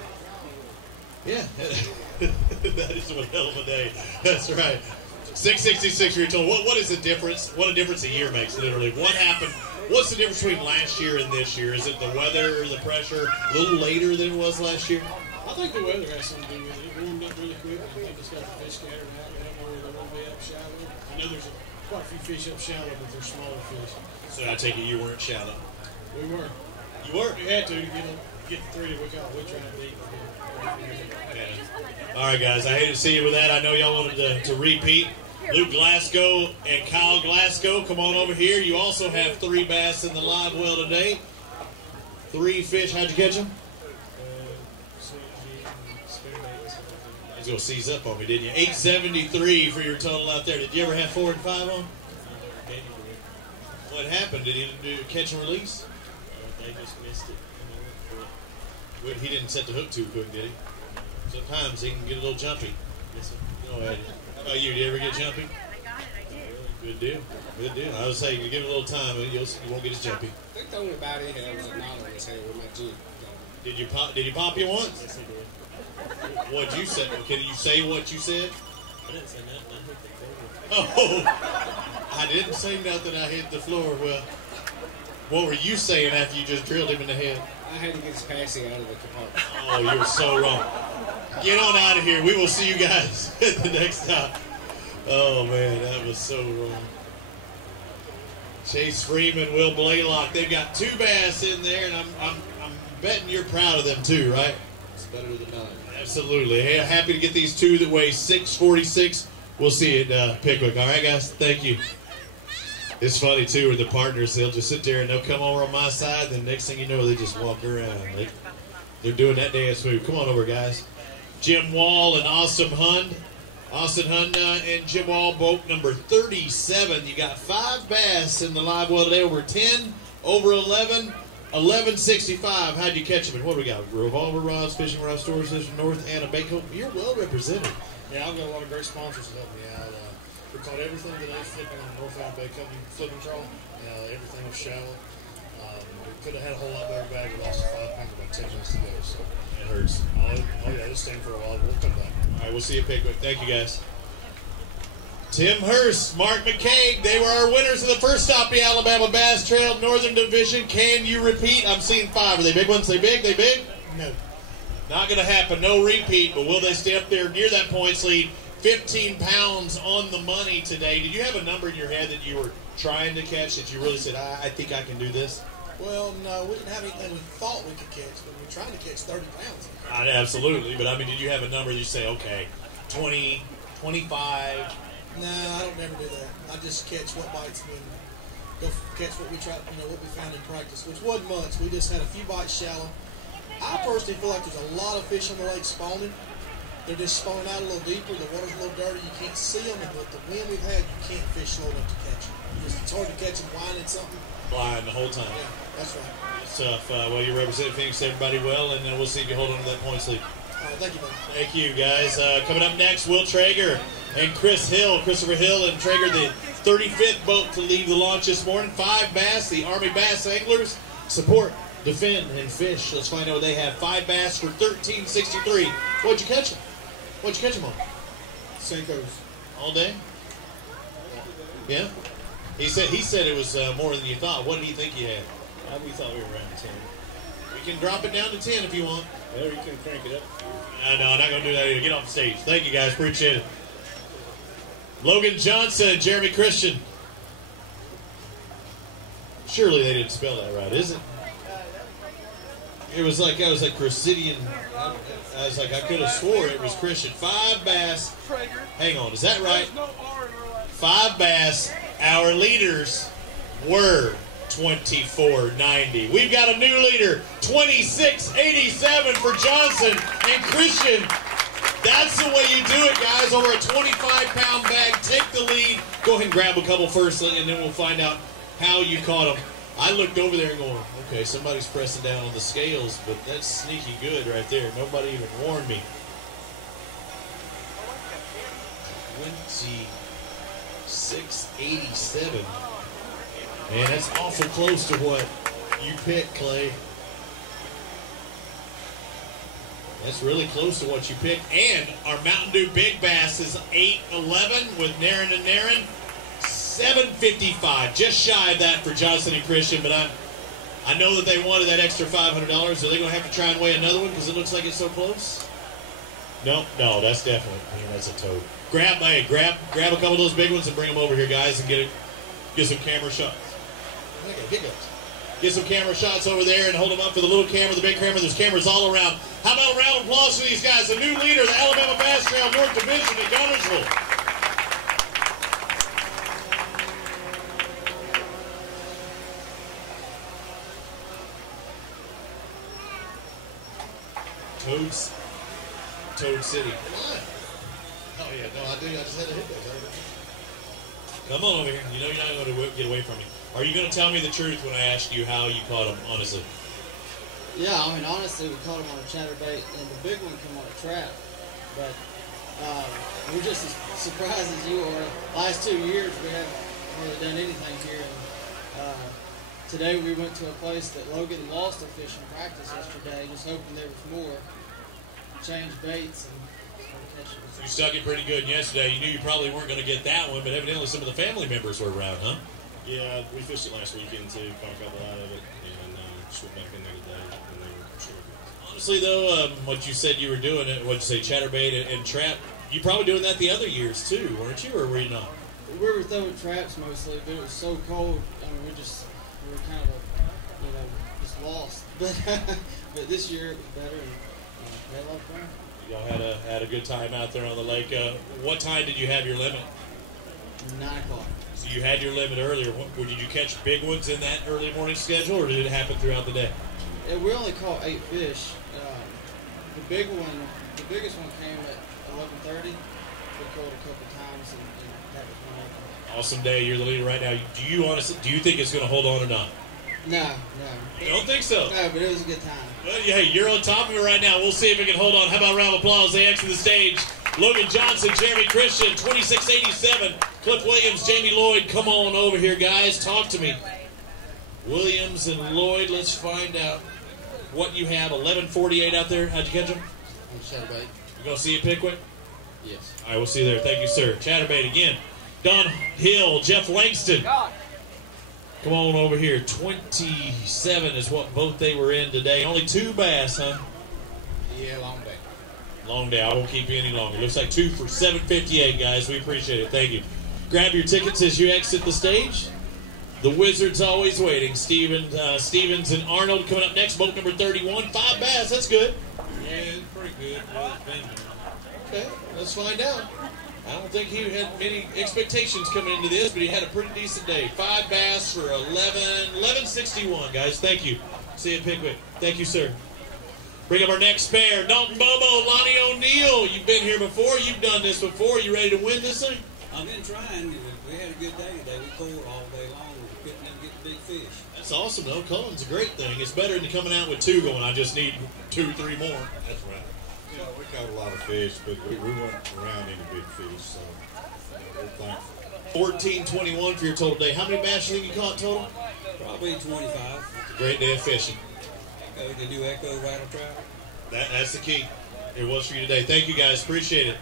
yeah, that is one hell of a day. That's right. 666 for your total. What is the difference? What a difference a year makes, literally. What happened? What's the difference between last year and this year? Is it the weather or the pressure? A little later than it was last year? I think the weather has something to do with it. It warmed up really quick. I think it's got the fish scattered out. We don't know where they're going to be up shallow. I know there's quite a few fish up shallow, but they're smaller fish. So I take it you weren't shallow. We were. You were? We had to get the 3 that we caught. We tried to beat. Yeah. All right, guys. I hate to see you with that. I know y'all wanted to repeat. Luke Glasgow and Kyle Glasgow, come on over here. You also have 3 bass in the live well today. 3 fish. How'd you catch them? Swing jig and spoon bait and stuff like You was going to seize up on me, didn't you? 873 for your total out there. Did you ever have 4 and 5 on? that. What happened? Did he do catch and release? They just missed it. Well, he didn't set the hook too quick, did he? Sometimes he can get a little jumpy. Yes, sir. Go ahead. How about you? Did you ever get jumpy? Good deal. Good deal. I was saying, you give it a little time, and you won't get as jumpy. I think the only bite he had was a knot on his head with my jig. Did you pop? Did he pop you once? Yes, he did. What'd you say? Can you say what you said? I didn't say nothing. I hit the floor. Oh, I didn't say nothing. I hit the floor. Well, what were you saying after you just drilled him in the head? I had to get his passy out of the compartment. Oh, you're so wrong. Get on out of here. We will see you guys at the next time. Oh, man, that was so wrong. Chase Freeman, Will Blaylock. They've got 2 bass in there, and I'm betting you're proud of them too, right? It's better than none. Absolutely. Hey, happy to get these 2 that weigh 646. We'll see you at Pickwick. All right, guys? Thank you. It's funny, too, with the partners. They'll just sit there, and they'll come over on my side, then next thing you know, they just walk around. They're doing that dance move. Come on over, guys. Jim Wall and Austin Hund. Austin Hund and Jim Wall, boat number 37. You got 5 bass in the live well today, over 10, over 11, 1165. How'd you catch them? And what do we got? Revolver rods, fishing rod stores, from North Anna Bako. You're well represented. Yeah, I've got a lot of great sponsors to help me out. We caught everything today flipping on the North Anna Bay Company flipping trawl. Everything was shallow. We could have had a whole lot better bag. We lost 5 pounds about 10 minutes ago. So It hurts. oh yeah, this staying for a while. We'll come back. All right, we'll see you at Pickwick. Thank you, guys. Tim Hurst, Mark McCaig, they were our winners of the first stop, the Alabama Bass Trail Northern Division. Can you repeat? I'm seeing 5. Are they big ones? They big? They big? No. Not going to happen. No repeat, but will they stay up there near that points lead? 15 pounds on the money today. Did you have a number in your head that you were trying to catch that you really said, I think I can do this? Well, no, we didn't have anything we thought we could catch, but we were trying to catch 30 pounds. Absolutely, but I mean, did you have a number that you say, okay, 20, 25? No, I don't never do that. I just catch what bites me and go catch what we tried, what we found in practice, which wasn't much. We just had a few bites shallow. I personally feel like there's a lot of fish on the lake spawning. They're just spawning out a little deeper. The water's a little dirty. You can't see them, and with the wind we've had, you can't fish slow enough to catch them. It's hard to catch them blinded something. Blind the whole time. Yeah, that's right. It's tough. Well, you represent Phoenix, everybody well, and we'll see if you hold on to that points lead. All right, thank you, buddy. Thank you, guys. Coming up next, Will Traeger and Christopher Hill and Traeger, the 35th boat to leave the launch this morning. 5 bass, the Army Bass Anglers. Support, defend, and fish. Let's find out what they have. 5 bass for $13.63. What'd you catch them? What'd you catch them on? Senkos. All day? Yeah? He said it was more than you thought. What did he think you had? We thought we were around 10. We can drop it down to 10 if you want. Well, you can crank it up. No, I'm not going to do that either. Get off the stage. Thank you, guys. Appreciate it. Logan Johnson, Jeremy Christian. Surely they didn't spell that right, is it? It was like, I was like Christian. I was like, I could have swore it was Christian. 5 bass. Hang on, is that right? 5 bass. Our leaders were 24.90. We've got a new leader, 26.87 for Johnson and Christian. That's the way you do it, guys. Over a 25-pound bag. Take the lead. Go ahead and grab a couple first, and then we'll find out how you caught them. I looked over there and going, okay, somebody's pressing down on the scales, but that's sneaky good right there. Nobody even warned me. 26.87. Man, that's awful close to what you picked, Clay. That's really close to what you picked. And our Mountain Dew Big Bass is 8.11 with Naren and Naren. 7.55, just shy of that for Johnson and Christian, but I know that they wanted that extra $500. Are they going to have to try and weigh another one because it looks like it's so close? No, that's definitely. I mean, that's a toad. Grab a couple of those big ones and bring them over here, guys, and get some camera shots. Get some camera shots over there and hold them up for the little camera, the big camera. There's cameras all around. How about a round of applause for these guys? The new leader, the Alabama Bass Trail North Division at Guntersville. Williams, Toad City. Come on. Oh, yeah. No, I do. I just had to hit those. Come on over here. You know you're not going to get away from me. Are you going to tell me the truth when I ask you how you caught him, honestly? Yeah, I mean, honestly, we caught him on a chatterbait, and the big one came on a trap. But we're just as surprised as you are. Last 2 years, we haven't really done anything here. And today, we went to a place that Logan lost a fish in practice yesterday, just hoping there was more. Changed baits and started catching it. You stuck it pretty good yesterday. You knew you probably weren't going to get that one, but evidently some of the family members were around, huh? Yeah, we fished it last weekend too. Caught a couple out of it, and just went back in there today, and they were sure good. Honestly, though, what you said you were doing, what'd you say, chatterbait and trap, you probably doing that the other years too, weren't you, or were you not? We were throwing traps mostly, but it was so cold. I mean, we were kind of, just lost. But this year it was better, and we had a lot of fun. Y'all had a good time out there on the lake. What time did you have your limit? 9 o'clock. So you had your limit earlier. Did you catch big ones in that early morning schedule, or did it happen throughout the day? Yeah, we only caught 8 fish. The biggest one came at 11:30. We caught a couple times, and that was one. Awesome day. You're the leader right now. Do you think it's going to hold on or not? No. You don't think so? No, but it was a good time. Well, hey, you're on top of it right now. We'll see if it can hold on. How about a round of applause? They exit the stage. Logan Johnson, Jeremy Christian, 2687. Cliff Williams, Jamie Lloyd. Come on over here, guys. Talk to me. Williams and Lloyd, let's find out what you have. 11:48 out there. How'd you catch them? On chatterbait. You going to see you, Pickwick? Yes. All right, we'll see you there. Thank you, sir. Chatterbait again. Don Hill, Jeff Langston. Come on over here. 27 is what both they were in today. Only 2 bass, huh? Yeah, long day. Long day. I won't keep you any longer. Looks like 2 for 758, guys. We appreciate it. Thank you. Grab your tickets as you exit the stage. The Wizard's always waiting. Stevens and Arnold coming up next. Boat number 31. 5 bass. That's good. Yeah, it's pretty good. Okay, let's find out. I don't think he had many expectations coming into this, but he had a pretty decent day. 5 bass for 1161, guys. Thank you. See you, Pickwick. Thank you, sir. Bring up our next pair. Dalton Bobo, Lonnie O'Neill. You've been here before. You've done this before. You ready to win this thing? I've been trying. We had a good day today. We caught all day long. We couldn't even get the big fish. That's awesome, though. Culling's a great thing. It's better than coming out with 2 going, I just need 2, 3 more. That's right. You know, we caught a lot of fish, but we weren't around any big fish, so we're thankful. 14-21 for your total day. How many bass do you think you caught total? Probably 25. It's a great day of fishing. Did you echo rattle trap? That's the key. It was for you today. Thank you, guys. Appreciate it.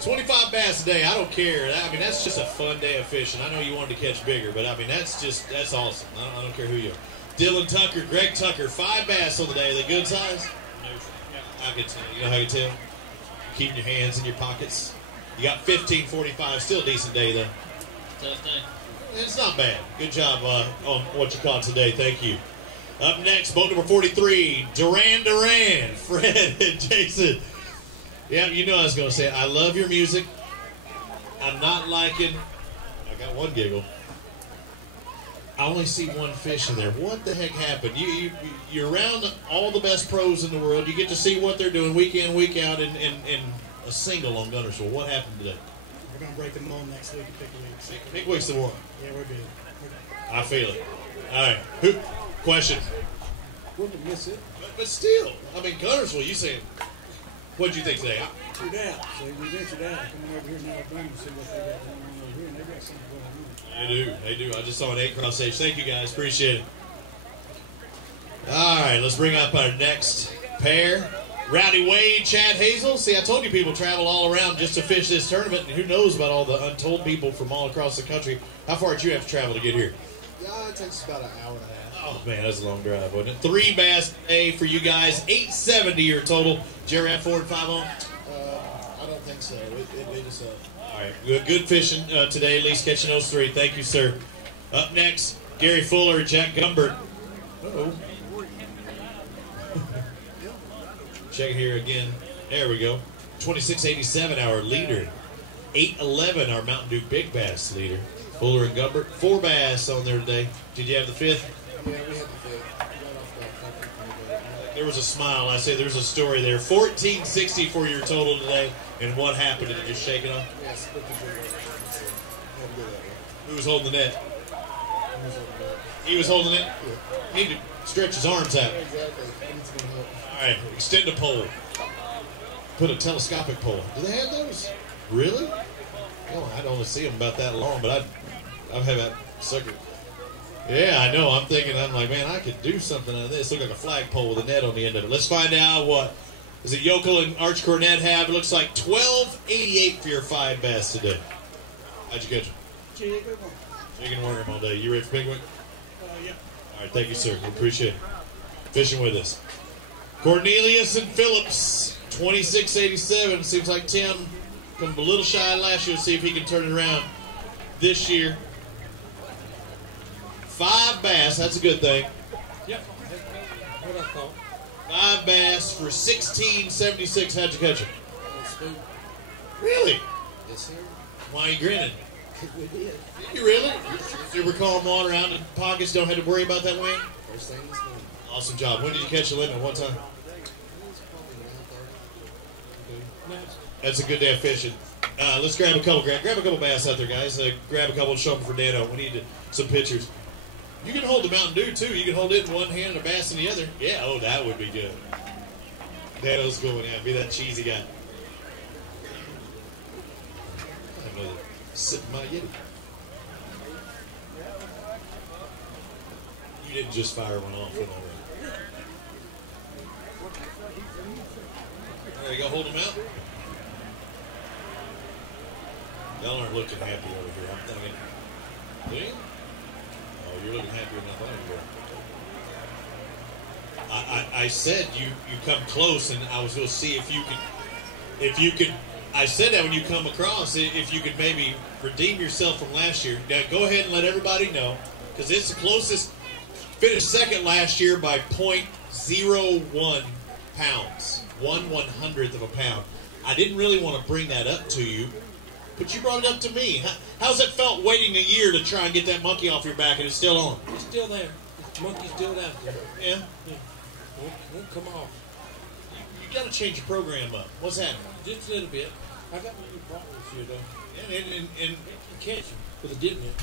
25 bass a day. I don't care. I mean, that's just a fun day of fishing. I know you wanted to catch bigger, but I mean, that's awesome. I don't care who you are. Dylan Tucker, Greg Tucker, 5 bass on the day. Are they good size? I can tell. You know how I can tell? Keeping your hands in your pockets. You got 15:45. Still a decent day, though. Tough day. It's not bad. Good job on what you caught today. Thank you. Up next, boat number 43, Duran, Fred and Jason. Yeah, you know I was going to say, I love your music. I'm not liking, I got one giggle. I only see 1 fish in there. What the heck happened? You're around all the best pros in the world. You get to see what they're doing week in, week out in a single on Guntersville. What happened today? We're going to break them on next week and pick a week. Big week's the one. Yeah, we're good. I feel it. All right. Question. Wouldn't miss it. But still, I mean, Guntersville, you saying, what'd you think today? Ventured out. So we ventured out. Coming over here in Alabama to see what they got going on over here, and they got something going on. They do. I just saw an 8-cross stage. Thank you, guys. Appreciate it. All right, let's bring up our next pair. Rowdy Wade, Chad Hazel. See, I told you people travel all around just to fish this tournament, and who knows about all the untold people from all across the country. How far did you have to travel to get here? Yeah, it takes about an hour and a half. Oh, man, that's a long drive, wasn't it? 3 bass a day for you guys. 870 your total. Did you ever have 4 and 5 on? I don't think so. It made us up. All right, good fishing today, at least catching those 3. Thank you, sir. Up next, Gary Fuller, Jack Gumbert. Uh-oh. Check here again. There we go. 2687, our leader. 811, our Mountain Dew Big Bass leader. Fuller and Gumbert. 4 bass on there today. Did you have the 5th? Yeah, we had the 5th. There was a smile. I say there's a story there. 1460 for your total today. And what happened? Did it just shake it off? Yes, but the good Who was holding the net? He was holding it? Yeah. He need to stretch his arms out. Exactly. All right, extend a pole. Put a telescopic pole. Do they have those? Really? Well, I'd only see them about that long, but I'd have that sucker. Yeah, I know. I'm like, man, I could do something out of this. Look like a flagpole with a net on the end of it. Let's find out what is it Yokel and Arch Cornet have. It looks like $12.88 for your 5 bass today. How'd you catch them? Chicken worm all day. You ready for Pickwick? Yeah. All right, thank you, sir. We appreciate it. Fishing with us. Cornelius and Phillips, 26.87. Seems like Tim come a little shy last year. See if he can turn it around this year. 5 bass, that's a good thing. Yep. What I thought. 5 bass for $16.76. How'd you catch them? That's good. Really? Yes, sir. Why are you grinning? We did. Did you really? Super calm water out in the pockets. Don't have to worry about that wind? First thing this morning. Awesome job. When did you catch the limit? What time? It was probably 9:30. That's a good day of fishing. Let's grab a couple. Grab a couple bass out there, guys. Grab a couple and show them for Dano. We need some pictures. You can hold the Mountain Dew too. You can hold it in one hand and a bass in the other. Yeah. Oh, that would be good. Dano's going. Yeah, be that cheesy guy. I'm gonna sip my Yeti. You didn't just fire one off. There you go. Hold them out. Y'all aren't looking happy over here. I'm thinking. Do you? Oh, you're looking happier than I thought you were. I said you come close, and I was going to see if you could. I said that when you come across, if you could maybe redeem yourself from last year. Now go ahead and let everybody know, because it's the closest. Finished second last year by .01 pounds, 1/100th of a pound. I didn't really want to bring that up to you, but you brought it up to me. How's it felt waiting a year to try and get that monkey off your back, and it's still on? It's still there. The monkey's still out there. Yeah. Won't come off. You got to change your program up. What's happening? Just a little bit. I got one new problem this year, though. And You catch him with a dip net.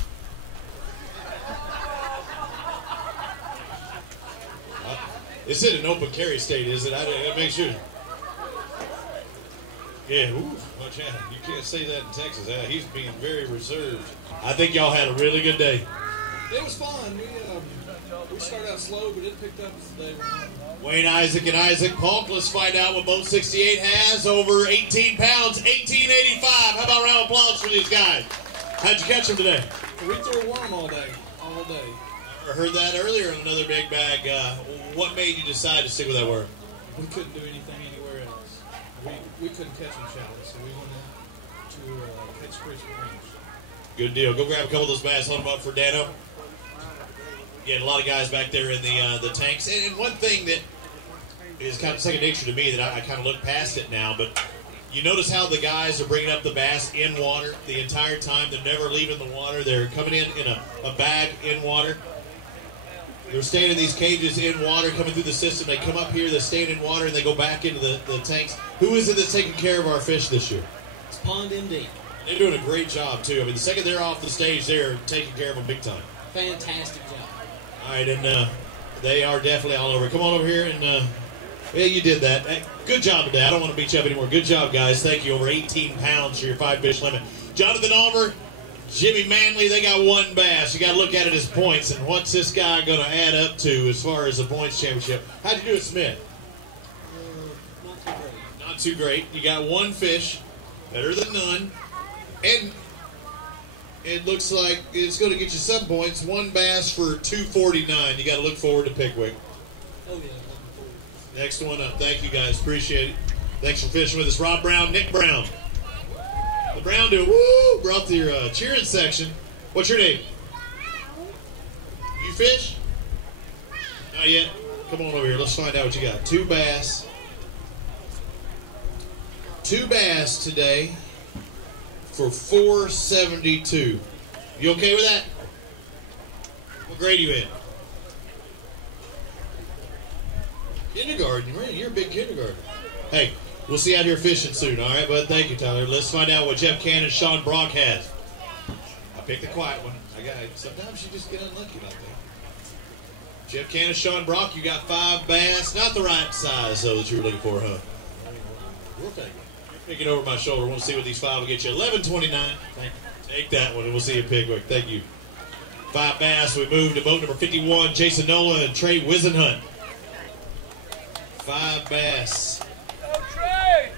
it's in an open carry state, is it? I make sure. Yeah, watch out. You can't say that in Texas. He's being very reserved. I think y'all had a really good day. It was fun. We started out slow, but it picked up as the day went on. Wayne Isaac and Isaac Polk. Let's find out what Boat 68 has. Over 18 pounds, 1885. How about a round of applause for these guys? How'd you catch them today? We threw a worm all day. I heard that earlier in another big bag. What made you decide to stick with that worm? We couldn't do anything anywhere else. We couldn't catch them shallow, so we went in to catch fish with range. Good deal. Go grab a couple of those bass, hold them up for Dano. Again, a lot of guys back there in the tanks. And one thing that is kind of second nature to me that I kind of look past it now, but you notice how the guys are bringing up the bass in water the entire time. They're never leaving the water. They're coming in a bag in water. They're staying in these cages in water, coming through the system. They come up here, they're staying in water, and they go back into the tanks. Who is it that's taking care of our fish this year? It's Pond MD. They're doing a great job, too. I mean, the second they're off the stage, they're taking care of them big time. Fantastic job. All right, and they are definitely all over. Come on over here, and yeah, you did that. Hey, good job today. I don't want to beat you up anymore. Good job, guys. Thank you. Over 18 pounds for your 5-fish limit. Jonathan Oliver, Jimmy Manley, they got 1 bass. You got to look at it as points, and what's this guy going to add up to as far as the points championship? How'd you do at Smith? Not too great. Not too great. You got 1 fish, better than none, and it looks like it's going to get you some points. 1 bass for $2.49. You got to look forward to Pickwick. Oh, yeah. Next one up. Thank you, guys. Appreciate it. Thanks for fishing with us. Rob Brown, Nick Brown. The Brown dude, woo, brought the cheering section. What's your name? You fish? Not yet. Come on over here. Let's find out what you got. 2 bass. 2 bass today for $4.72. You okay with that? What grade are you in? Kindergarten, man, you're a big kindergarten. Hey, we'll see you out here fishing soon, all right, bud? Thank you, Tyler. Let's find out what Jeff Cannon and Sean Brock has. I picked the quiet one. Sometimes you just get unlucky like that. Jeff Cannon, Sean Brock, you got 5 bass. Not the right size, though, that you were looking for, huh? We'll take it. Pick it over my shoulder. We'll see what these 5 will get you. $11.29. Take that one, and we'll see you, Pigwick. Thank you. 5 bass. We move to boat number 51, Jason Nola and Trey Wisenhunt. 5 bass. Coach Trey!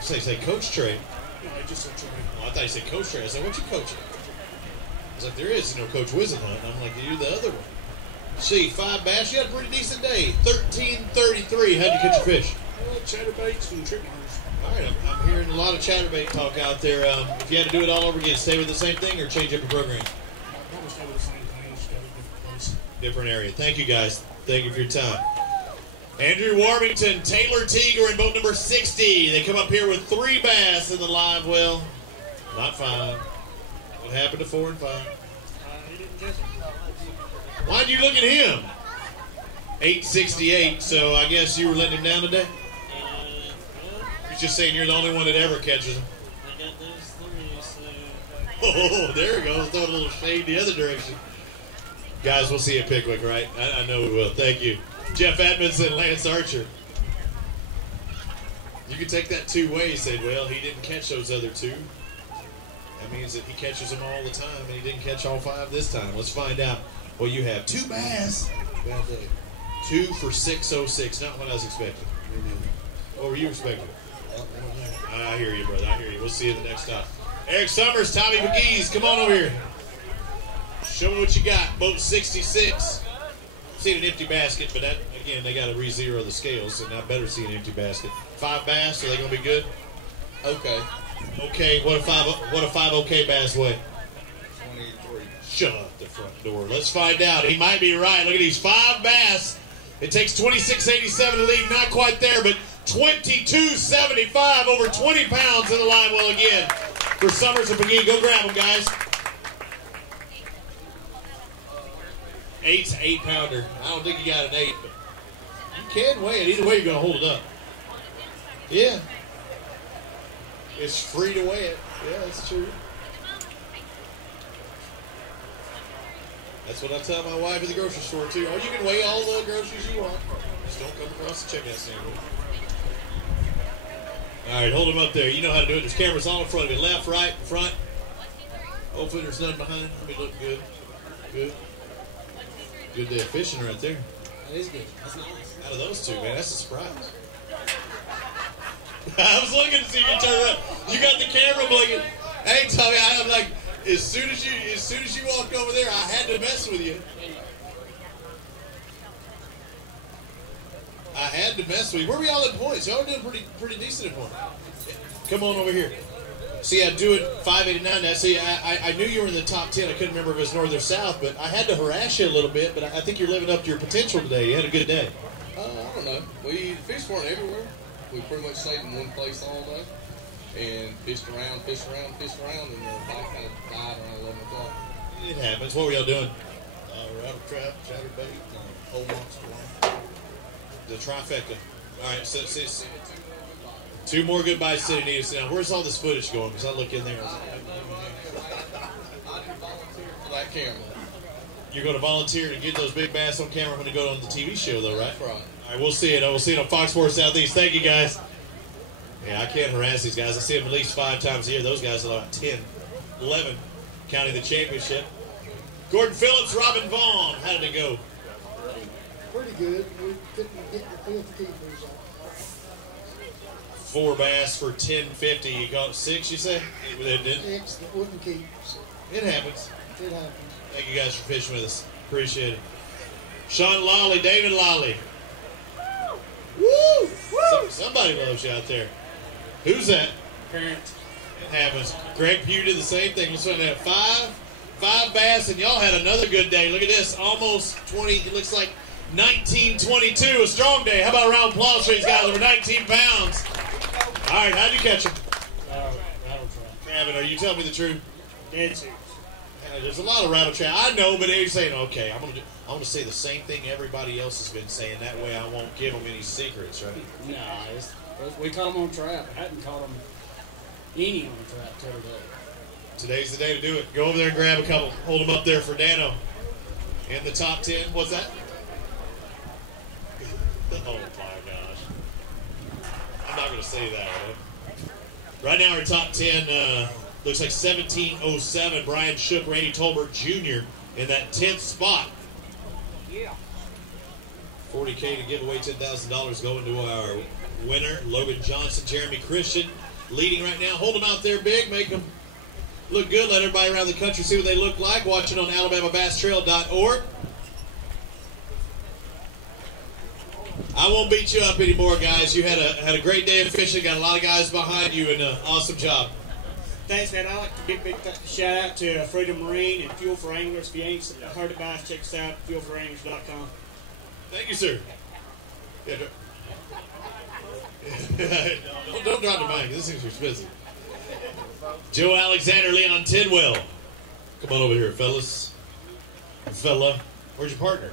Say Coach Trey. No, I just said Trey. Oh, I thought you said Coach Trey. I said, what you coaching? I was like, there is no Coach Wisenhunt. I'm like, you're the other one. See, 5 bass. You had a pretty decent day. 13:33. How'd you catch your fish? Chatterbaits and trick lines. All right, I'm hearing a lot of chatterbait talk out there. If you had to do it all over again, stay with the same thing or change up your program? Probably stay with the same thing, just go to a different place. Different area. Thank you, guys. Thank you for your time. Andrew Warmington, Taylor Teager in boat number 60. They come up here with 3 bass in the live well. Not 5. What happened to 4 and 5? He didn't catch it. Why'd you look at him? 868, so I guess you were letting him down today? Well, He's just saying you're the only one that ever catches him. I got those 3, so... Oh, there it goes. Throwing a little shade the other direction. Guys, we'll see you at Pickwick, right? I know we will. Thank you. Jeff Edmondson, Lance Archer. You can take that 2 ways. Say, well, he didn't catch those other 2. That means that he catches them all the time, and he didn't catch all 5 this time. Let's find out what you have. 2 bass. Bad day. 2 for 606. Not what I was expecting. What were you expecting? I hear you, brother. I hear you. We'll see you the next time. Eric Summers, Tommy McGee's, come on over here. Show me what you got. Boat 66. Seen an empty basket, but that, again, they got to re-zero the scales, and I better see an empty basket. 5 bass, are they going to be good? Okay. Okay, what a 5 okay bass weigh? 23. Shut up the front door. Let's find out. He might be right. Look at these 5 bass. It takes 26.87 to leave. Not quite there, but 22.75, over 20 pounds in the live well again for Summers and McGee. Go grab them, guys. 8's 8-pounder. I don't think you got an 8, but you can weigh it. Either way, you're going to hold it up. Yeah. It's free to weigh it. Yeah, that's true. That's what I tell my wife at the grocery store, too. Oh, you can weigh all the groceries you want. Just don't come across the checkout stand. All right, hold him up there. You know how to do it. There's cameras all in front of you. Left, right, front. Hopefully there's none behind. Let me look good. Good. Good day of fishing right there. That is good. That's nice. Out of those 2, man, that's a surprise. I was looking to see if you turn around. You got the camera blinking. Hey, Tommy, I'm like, as soon as you walked over there, I had to mess with you. I had to mess with you. Where were y'all at points? Y'all were doing pretty decent at points. Come on over here. See, I do it 589. Now, see, I knew you were in the top 10. I couldn't remember if it was north or south, but I had to harass you a little bit. But I think you're living up to your potential today. You had a good day. I don't know. We fish weren't everywhere. We pretty much stayed in one place all day and fished around, and the bite kind of died around 11 o'clock. It happens. What were y'all doing? Rattle trap, chatterbait, whole monster one. The trifecta. All right, so 2 more good bites sitting in. Now, where's all this footage going? Because I look in there. I didn't volunteer for that camera. You're going to volunteer to get those big bass on camera when they go on the TV show, though, right? That's right. All right, we'll see it. We'll see it on Fox Sports Southeast. Thank you, guys. Yeah, I can't harass these guys. I see them at least 5 times a year. Those guys are about 10, 11, counting the championship. Gordon Phillips, Robin Vaughn. How did it go? Pretty good. We couldn't get the 5th keepers on. 4 bass for $10.50. You caught 6, you say? It didn't. 6 that wouldn't keep. So It happens. it happens. Thank you guys for fishing with us. Appreciate it. Sean Lawley, David Lawley. Woo! Somebody loves you out there. Who's that? Parent. It happens. Greg Pugh did the same thing. Let's find out. 5 bass, and y'all had another good day. Look at this. Almost 20. It looks like 1922. A strong day. How about a round of applause for these guys over 19 pounds? All right, how'd you catch them? Rattle trap. Crabbing. Are you telling me the truth? Dead serious. There's a lot of rattle trap. I know, but they're saying, okay, I'm gonna say the same thing everybody else has been saying. That way, I won't give them any secrets, right? Nah, we caught them on trap. I hadn't caught them any on trap till today. Today's the day to do it. Go over there and grab a couple. Hold them up there for Dano. In the top 10. What's that? Oh my gosh. I'm not gonna say that, right now, our top 10 looks like 1707. Brian Shook, Randy Tolbert Jr. in that 10th spot. Yeah. $40K to give away, $10,000 going to our winner, Logan Johnson. Jeremy Christian leading right now. Hold them out there big. Make them look good. Let everybody around the country see what they look like. Watching on AlabamaBassTrail.org. I won't beat you up anymore, guys. You had a great day of fishing. Got a lot of guys behind you, and an awesome job. Thanks, man. I'd like to give a big shout out to Freedom Marine and Fuel for Anglers. If you ain't heard of us, check us out, fuelforanglers.com. Thank you, sir. Yeah, don't drop the mic. This thing's expensive. Joe Alexander, Leon Tidwell. Come on over here, fellas. Fella. Where's your partner?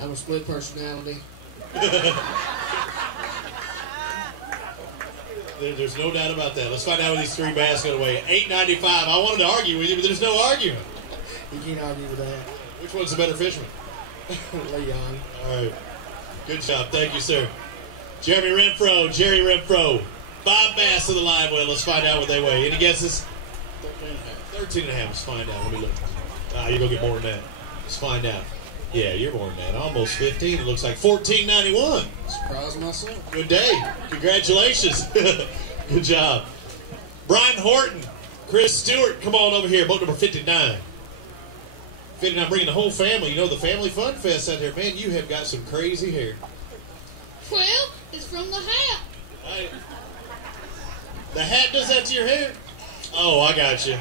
I'm a split personality. There's no doubt about that. Let's find out what these three bass go away. $8.95. I wanted to argue with you, but there's no argument. You can't argue with that. Which one's the better fisherman? Leon. All right. Good job. Thank you, sir. Jerry Renfro. 5 bass to the live well. Let's find out what they weigh. Any guesses? 13 and a half. Let's find out. Let me look. You're going to get more than that. Let's find out. Yeah, you're more than that. Almost 15. It looks like 14.91. Surprised myself. Good day. Congratulations. Good job. Brian Horton. Chris Stewart. Come on over here. Boat number 59. 59, bringing the whole family. You know, the Family Fun Fest out here. Man, you have got some crazy hair. Well, it's from the hat. The hat does that to your hair? Oh, I got you.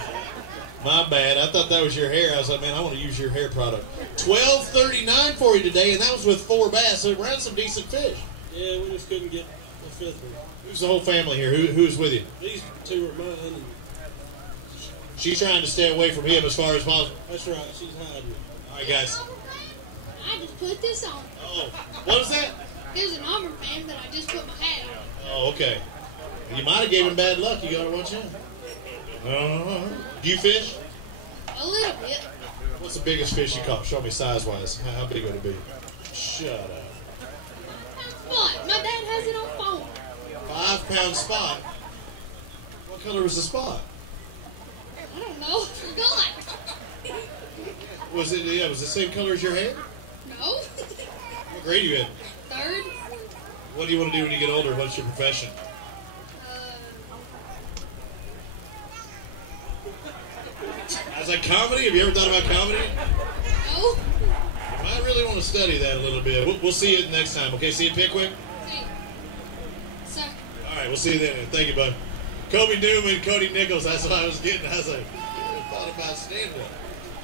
My bad. I thought that was your hair. I was like, man, I want to use your hair product. $12.39 for you today, and that was with 4 bass. So we're on some decent fish. Yeah, we just couldn't get the 5th one. Who's the whole family here? Who's with you? These 2 are mine. And she's trying to stay away from him as far as possible. that's right. She's hiding. All right, guys. I just put this on. Oh, what was that? There's an armor fan, but I just put my hat on. Oh, okay. You might have gave him bad luck. You got to watch out. Do you fish? A little bit. What's the biggest fish you caught? Show me size-wise. How big would it be? Shut up. What? My dad has it on phone. 5-pound spot. What color was the spot? I don't know. Forgot. Was it? Yeah, was it the same color as your hair? No. What grade are you in? 3rd. What do you want to do when you get older? What's your profession? I was like, comedy? Have you ever thought about comedy? No. You might really want to study that a little bit. We'll see you next time. Okay, see you, Pickwick? See you. Sir. All right, we'll see you then. Thank you, bud. Kobe Newman, Cody Nichols. That's what I was getting. I was like, I thought about standing up.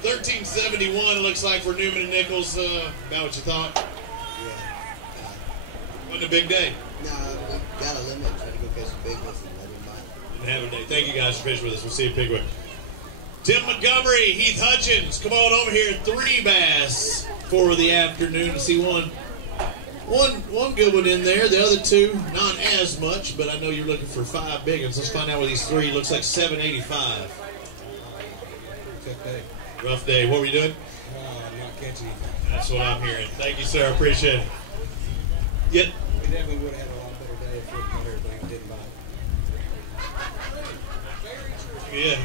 1371, it looks like, for Newman and Nichols. About what you thought? Yeah. Wasn't a big day. No, we got a limit. Try to go catch some big ones and let them mind. Didn't have a day. Thank you guys for fishing with us. We'll see you, Pickwick. Tim Montgomery, Heath Hutchins, come on over here. 3 bass for the afternoon. See one good one in there. The other 2, not as much, but I know you're looking for 5 big ones. Let's find out what these 3 looks like. 785. Rough day. What were you doing? Not catching anything. That's what I'm hearing. Thank you, sir. I appreciate it. Yep. We definitely would have had a lot better day if we caught everything and didn't bite. Yeah.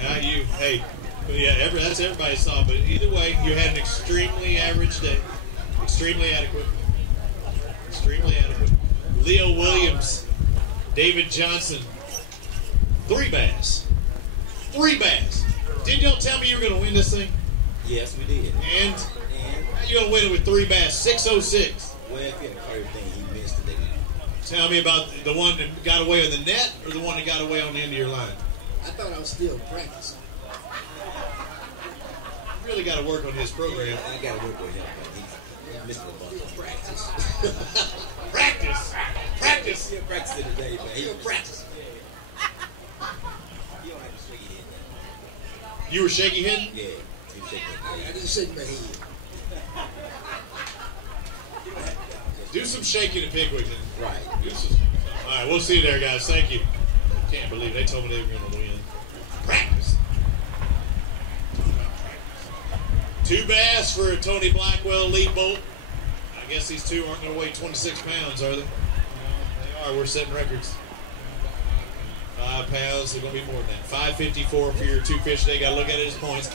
Hey, that's everybody's thought, but either way, you had an extremely average day. Extremely adequate. Leo Williams, David Johnson, 3 bass. 3 bass. Didn't y'all tell me you were going to win this thing? Yes, we did. And you're going to win it with 3 bass. 606. Well, if you had caught everything, he missed today. Tell me about the one that got away on the net or the one that got away on the end of your line. I thought I was still practicing. You really got to work on his program. I got to work with him, but he missed the ball. Practice. Practice. He'll practice it today, man. He'll practice. You don't have to swing it in there. You were shaky head? Yeah, too shaky. I just shake my head. Do some shaking at Bigwig. Right. All right, we'll see you there, guys. Thank you. Can't believe they told me they were going to win. Practice. 2 bass for Tony Blackwell, lead bolt. I guess these two aren't going to weigh 26 pounds, are they? No, they are. We're setting records. 5 pounds. They're going to be more than that. 554 for your 2 fish today. Got to look at it as points.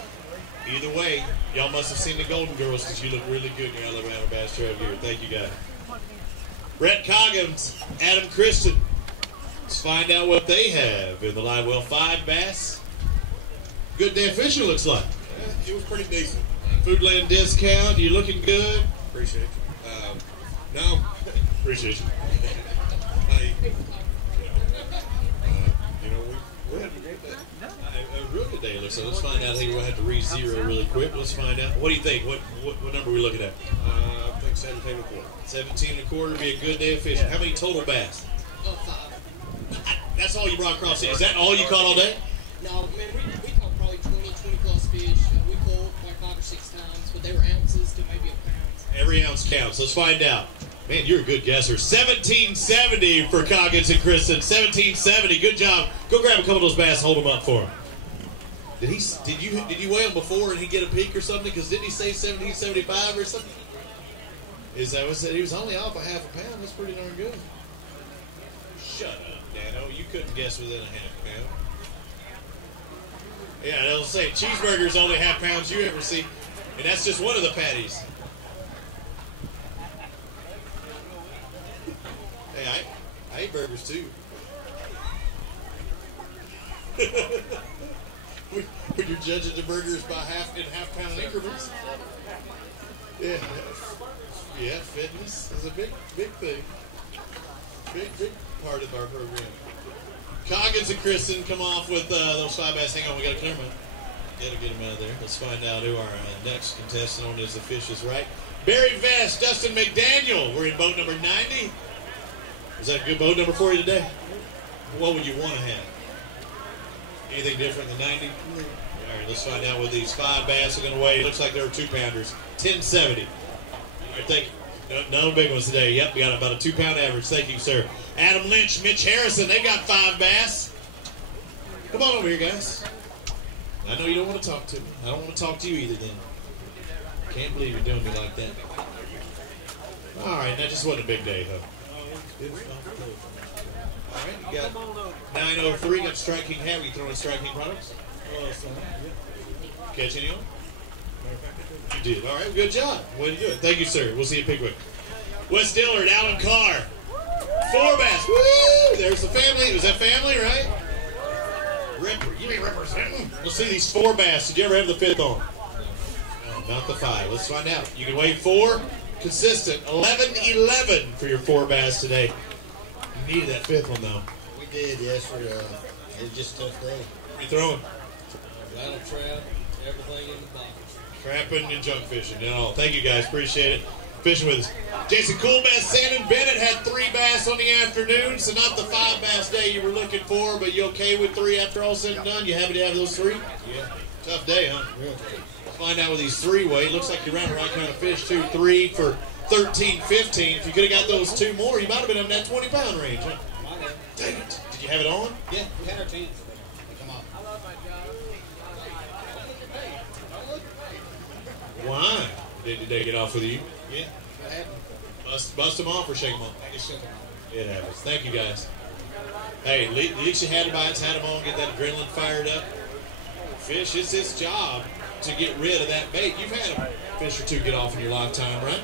Either way, y'all must have seen the Golden Girls because you look really good in your Alabama Bass Trail gear. Thank you, guys. Brett Coggins, Adam Christen. Let's find out what they have in the live well. 5 bass. Good day of fishing, looks like. It was pretty decent. Foodland discount. You looking good? Appreciate you. No. Appreciate you. We had a great day. A real good day, looks like. Let's find out. I think we'll have to re-zero really quick. Let's find out. What do you think? What number are we looking at? I think 17 and a quarter. 17 and a quarter would be a good day of fishing. How many total bass? 5. That's all you brought across. Is that all you caught all day? No, man, we caught probably 20 plus fish. We caught like 5 or 6 times, but they were ounces to maybe a pound. Every ounce counts. Let's find out. Man, you're a good guesser. 1770 for Coggins and Kristen. 1770. Good job. Go grab a couple of those bass. Hold them up for him. Did you weigh him before and he get a peek or something? Because didn't he say 1775 or something? Is that what said? He was only off a half a pound. That's pretty darn good. Shut up, Dano. You couldn't guess within a half pound. Yeah, they'll say cheeseburger's only half pounds you ever see. And that's just one of the patties. Hey, I eat burgers too. When you're judging the burgers by half pound increments. Yeah, fitness is a big thing. Big part of our program. Coggins and Kristen come off with those 5 bass. Hang on, we got to clear them. Gotta get them out of there. Let's find out who our next contestant on is the fish is right. Barry Vest, Dustin McDaniel. We're in boat number 90. Is that a good boat number for you today? What would you want to have? Anything different than 90? All right, let's find out what these 5 bass are going to weigh. It looks like they're 2-pounders. 1070. All right, thank you. No big ones today. Yep, we got about a 2-pound average. Thank you, sir. Adam Lynch, Mitch Harrison, they got 5 bass. Come on over here, guys. I know you don't want to talk to me. I don't want to talk to you either then. Can't believe you're doing me like that. All right, that just wasn't a big day, huh? All right, you got 903, got Strike King hat. Are you throwing Strike King products? Catch any on? You did. All right, good job. Way to do it. Thank you, sir. We'll see you at Pickwick. Wes Dillard, Alan Carr. 4 bass. Woo! There's the family. Was that family, right? You mean representing? We'll see these 4 bass. Did you ever have the 5th on? No, not the 5. Let's find out. You can weigh 4. Consistent. 11-11 for your 4 bass today. You needed that 5th one, though. We did, yes, sir. It was just a tough day. What are you throwing? Rattle trap, everything in the box. Trapping and junk fishing and all. Thank you, guys. Appreciate it. Fishing with us. Jason Coolbass, Sandon Bennett had 3 bass on the afternoon, so not the 5 bass day you were looking for, but you okay with 3 after all said and done? You happy to have those 3? Yeah. Tough day, huh? Real tough. Find out what these 3 weigh. Looks like you're around the right kind of fish, too. 3 for 13, 15. If you could have got those 2 more, you might have been in that 20-pound range, huh? Dang it. Did you have it on? Yeah, we had our chance. Come on. Why? Did they get off with you? Yeah. What happened? Bust them off or shake them off? Just shook them off. It happens. Thank you, guys. Hey, at least you had the bites, had them on, get that adrenaline fired up. Fish, it's his job to get rid of that bait. You've had a fish or 2 get off in your lifetime, right?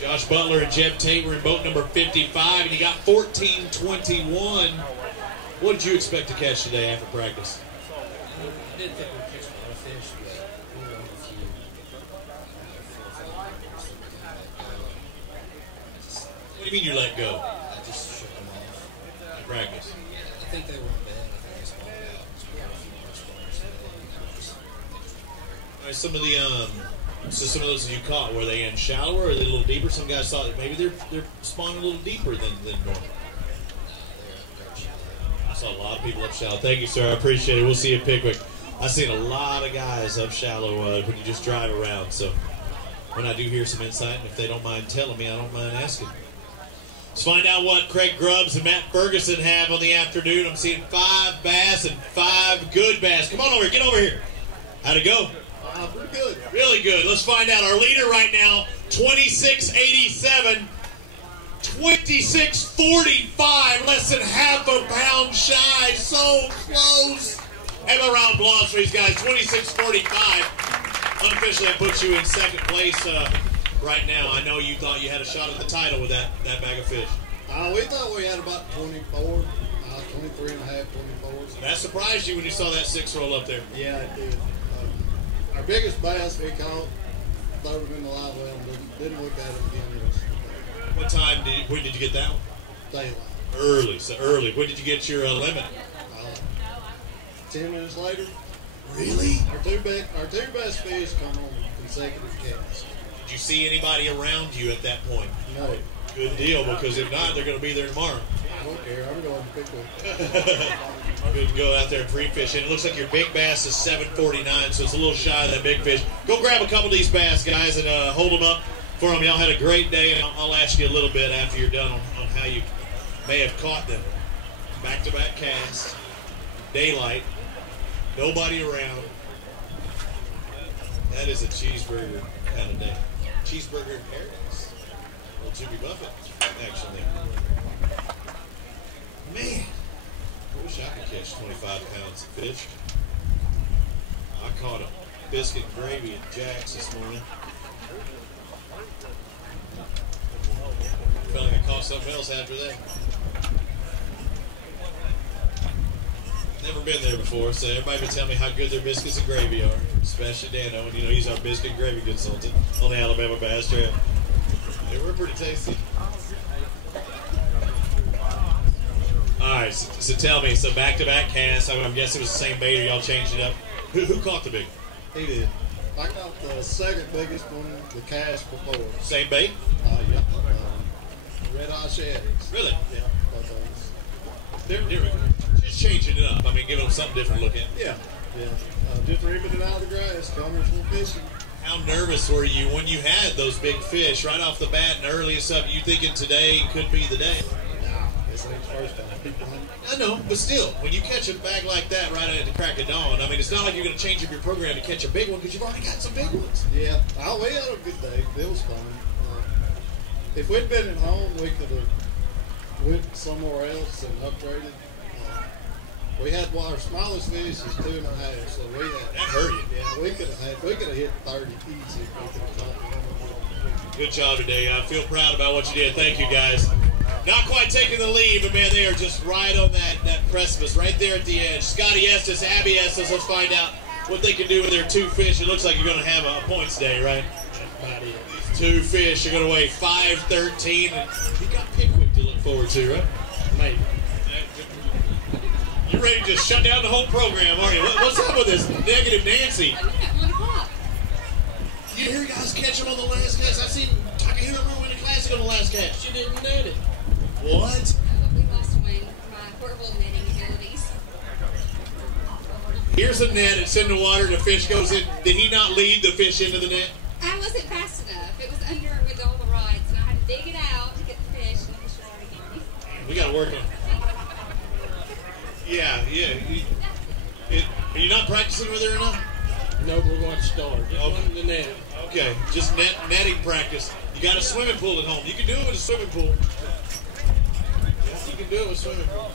Josh Butler and Jeb Tate were in boat number 55, and he got 14-21. What did you expect to catch today after practice? I did think we'd catch a lot of fish, but we were on a few. What do you mean you let go? I just shook them off. At practice. I think they were in bed. I think they spawned out. Just put a few more spawns today. All right, some of those you caught, were they in shallower or are they a little deeper? Some guys thought that maybe they're spawning a little deeper than normal. They're shallow. That's saw a lot of people up shallow. Thank you, sir. I appreciate it. We'll see you at Pickwick. I've seen a lot of guys up shallow when you just drive around. So when I do hear some insight, and if they don't mind telling me, I don't mind asking. Let's find out what Craig Grubbs and Matt Ferguson have on the afternoon. I'm seeing 5 bass and 5 good bass. Come on over here. Get over here. How'd it go? Pretty good. Really good. Let's find out. Our leader right now, 26.87. 26.45, less than half a pound shy. So close. Have a round of applause for these guys. 26.45. Unofficially, I put you in second place right now. I know you thought you had a shot at the title with that bag of fish. We thought we had about 24, 23 and a half, 24. So that surprised you when you saw that 6 roll up there? Yeah, it did. Our biggest bass we caught, throw him in the live well, and didn't look at him again. What time when did you get that one? Daylight. Early, so early. When did you get your limit? 10 minutes later. Really? Our two best fish come on consecutive casts. Did you see anybody around you at that point? No. Good deal, because if not, they're going to be there tomorrow. I don't care. I'm going to pick one. Good to go out there and free fish. And it looks like your big bass is 7.49, so it's a little shy of that big fish. Go grab a couple of these bass, guys, and hold them up for them. Y'all had a great day, and I'll ask you a little bit after you're done on how you may have caught them. Back-to-back cast, daylight, nobody around. That is a cheeseburger kind of day. Cheeseburger in paradise. Well, Jimmy Buffett, actually. Man, I wish I could catch 25 pounds of fish. I caught a biscuit and gravy at Jack's this morning. Felt like I caught something else after that. Never been there before, so everybody would tell me how good their biscuits and gravy are, especially Dano, and he's our biscuit and gravy consultant on the Alabama Bass Trail. They were pretty tasty. All right, so tell me, so back-to-back casts. I'm guessing it was the same bait, or y'all changed it up. Who caught the big? He did. I caught the second biggest one, the cast before. Same bait? Yeah. Red eye shadows. Really? Yeah. They're just changing it up. I mean, giving them something different to look at. Yeah. Just ripping it out of the grass, Guntersville fishing. How nervous were you when you had those big fish right off the bat and early and stuff? You thinking today could be the day? Nah, this ain't the first time. I know, but still, when you catch a bag like that right at the crack of dawn, I mean, it's not like you're going to change up your program to catch a big one because you've already got some big ones. Yeah. We had a good day. It was fun. If we'd been at home, we could have went somewhere else and upgraded. We had our smallest fish is 2.5, so we had. That hurt you. Yeah, we could have hit 30 easy if we could have caught one. Good job today. I feel proud about what you did. Thank you, guys. Not quite taking the lead, but man, they are just right on that precipice, right there at the edge. Scotty Estes, Abby Estes. Let's find out what they can do with their 2 fish. It looks like you're going to have a points day, right? These 2 fish are going to weigh 5.13, and you got Pickwick to look forward to, right? Maybe. You're ready to just shut down the whole program, aren't you? What's up with this negative Nancy? I'm at 1 o'clock. You hear guys catch them on the last cast? I've seen Takahiro win a classic on the last cast. She didn't net it. What? We must win my portable netting abilities. Here's a net. It's in the water. The fish goes in. Did he not lead the fish into the net? I wasn't fast enough. It was under with all the rods, and I had to dig it out to get the fish, and the fish were already gone. We got to work on it. Yeah. Are you not practicing with her enough? No, we're going to start. Just one the net. Okay, just netting practice. You got a swimming pool at home. You can do it with a swimming pool. Yeah, you can do it with a swimming pool.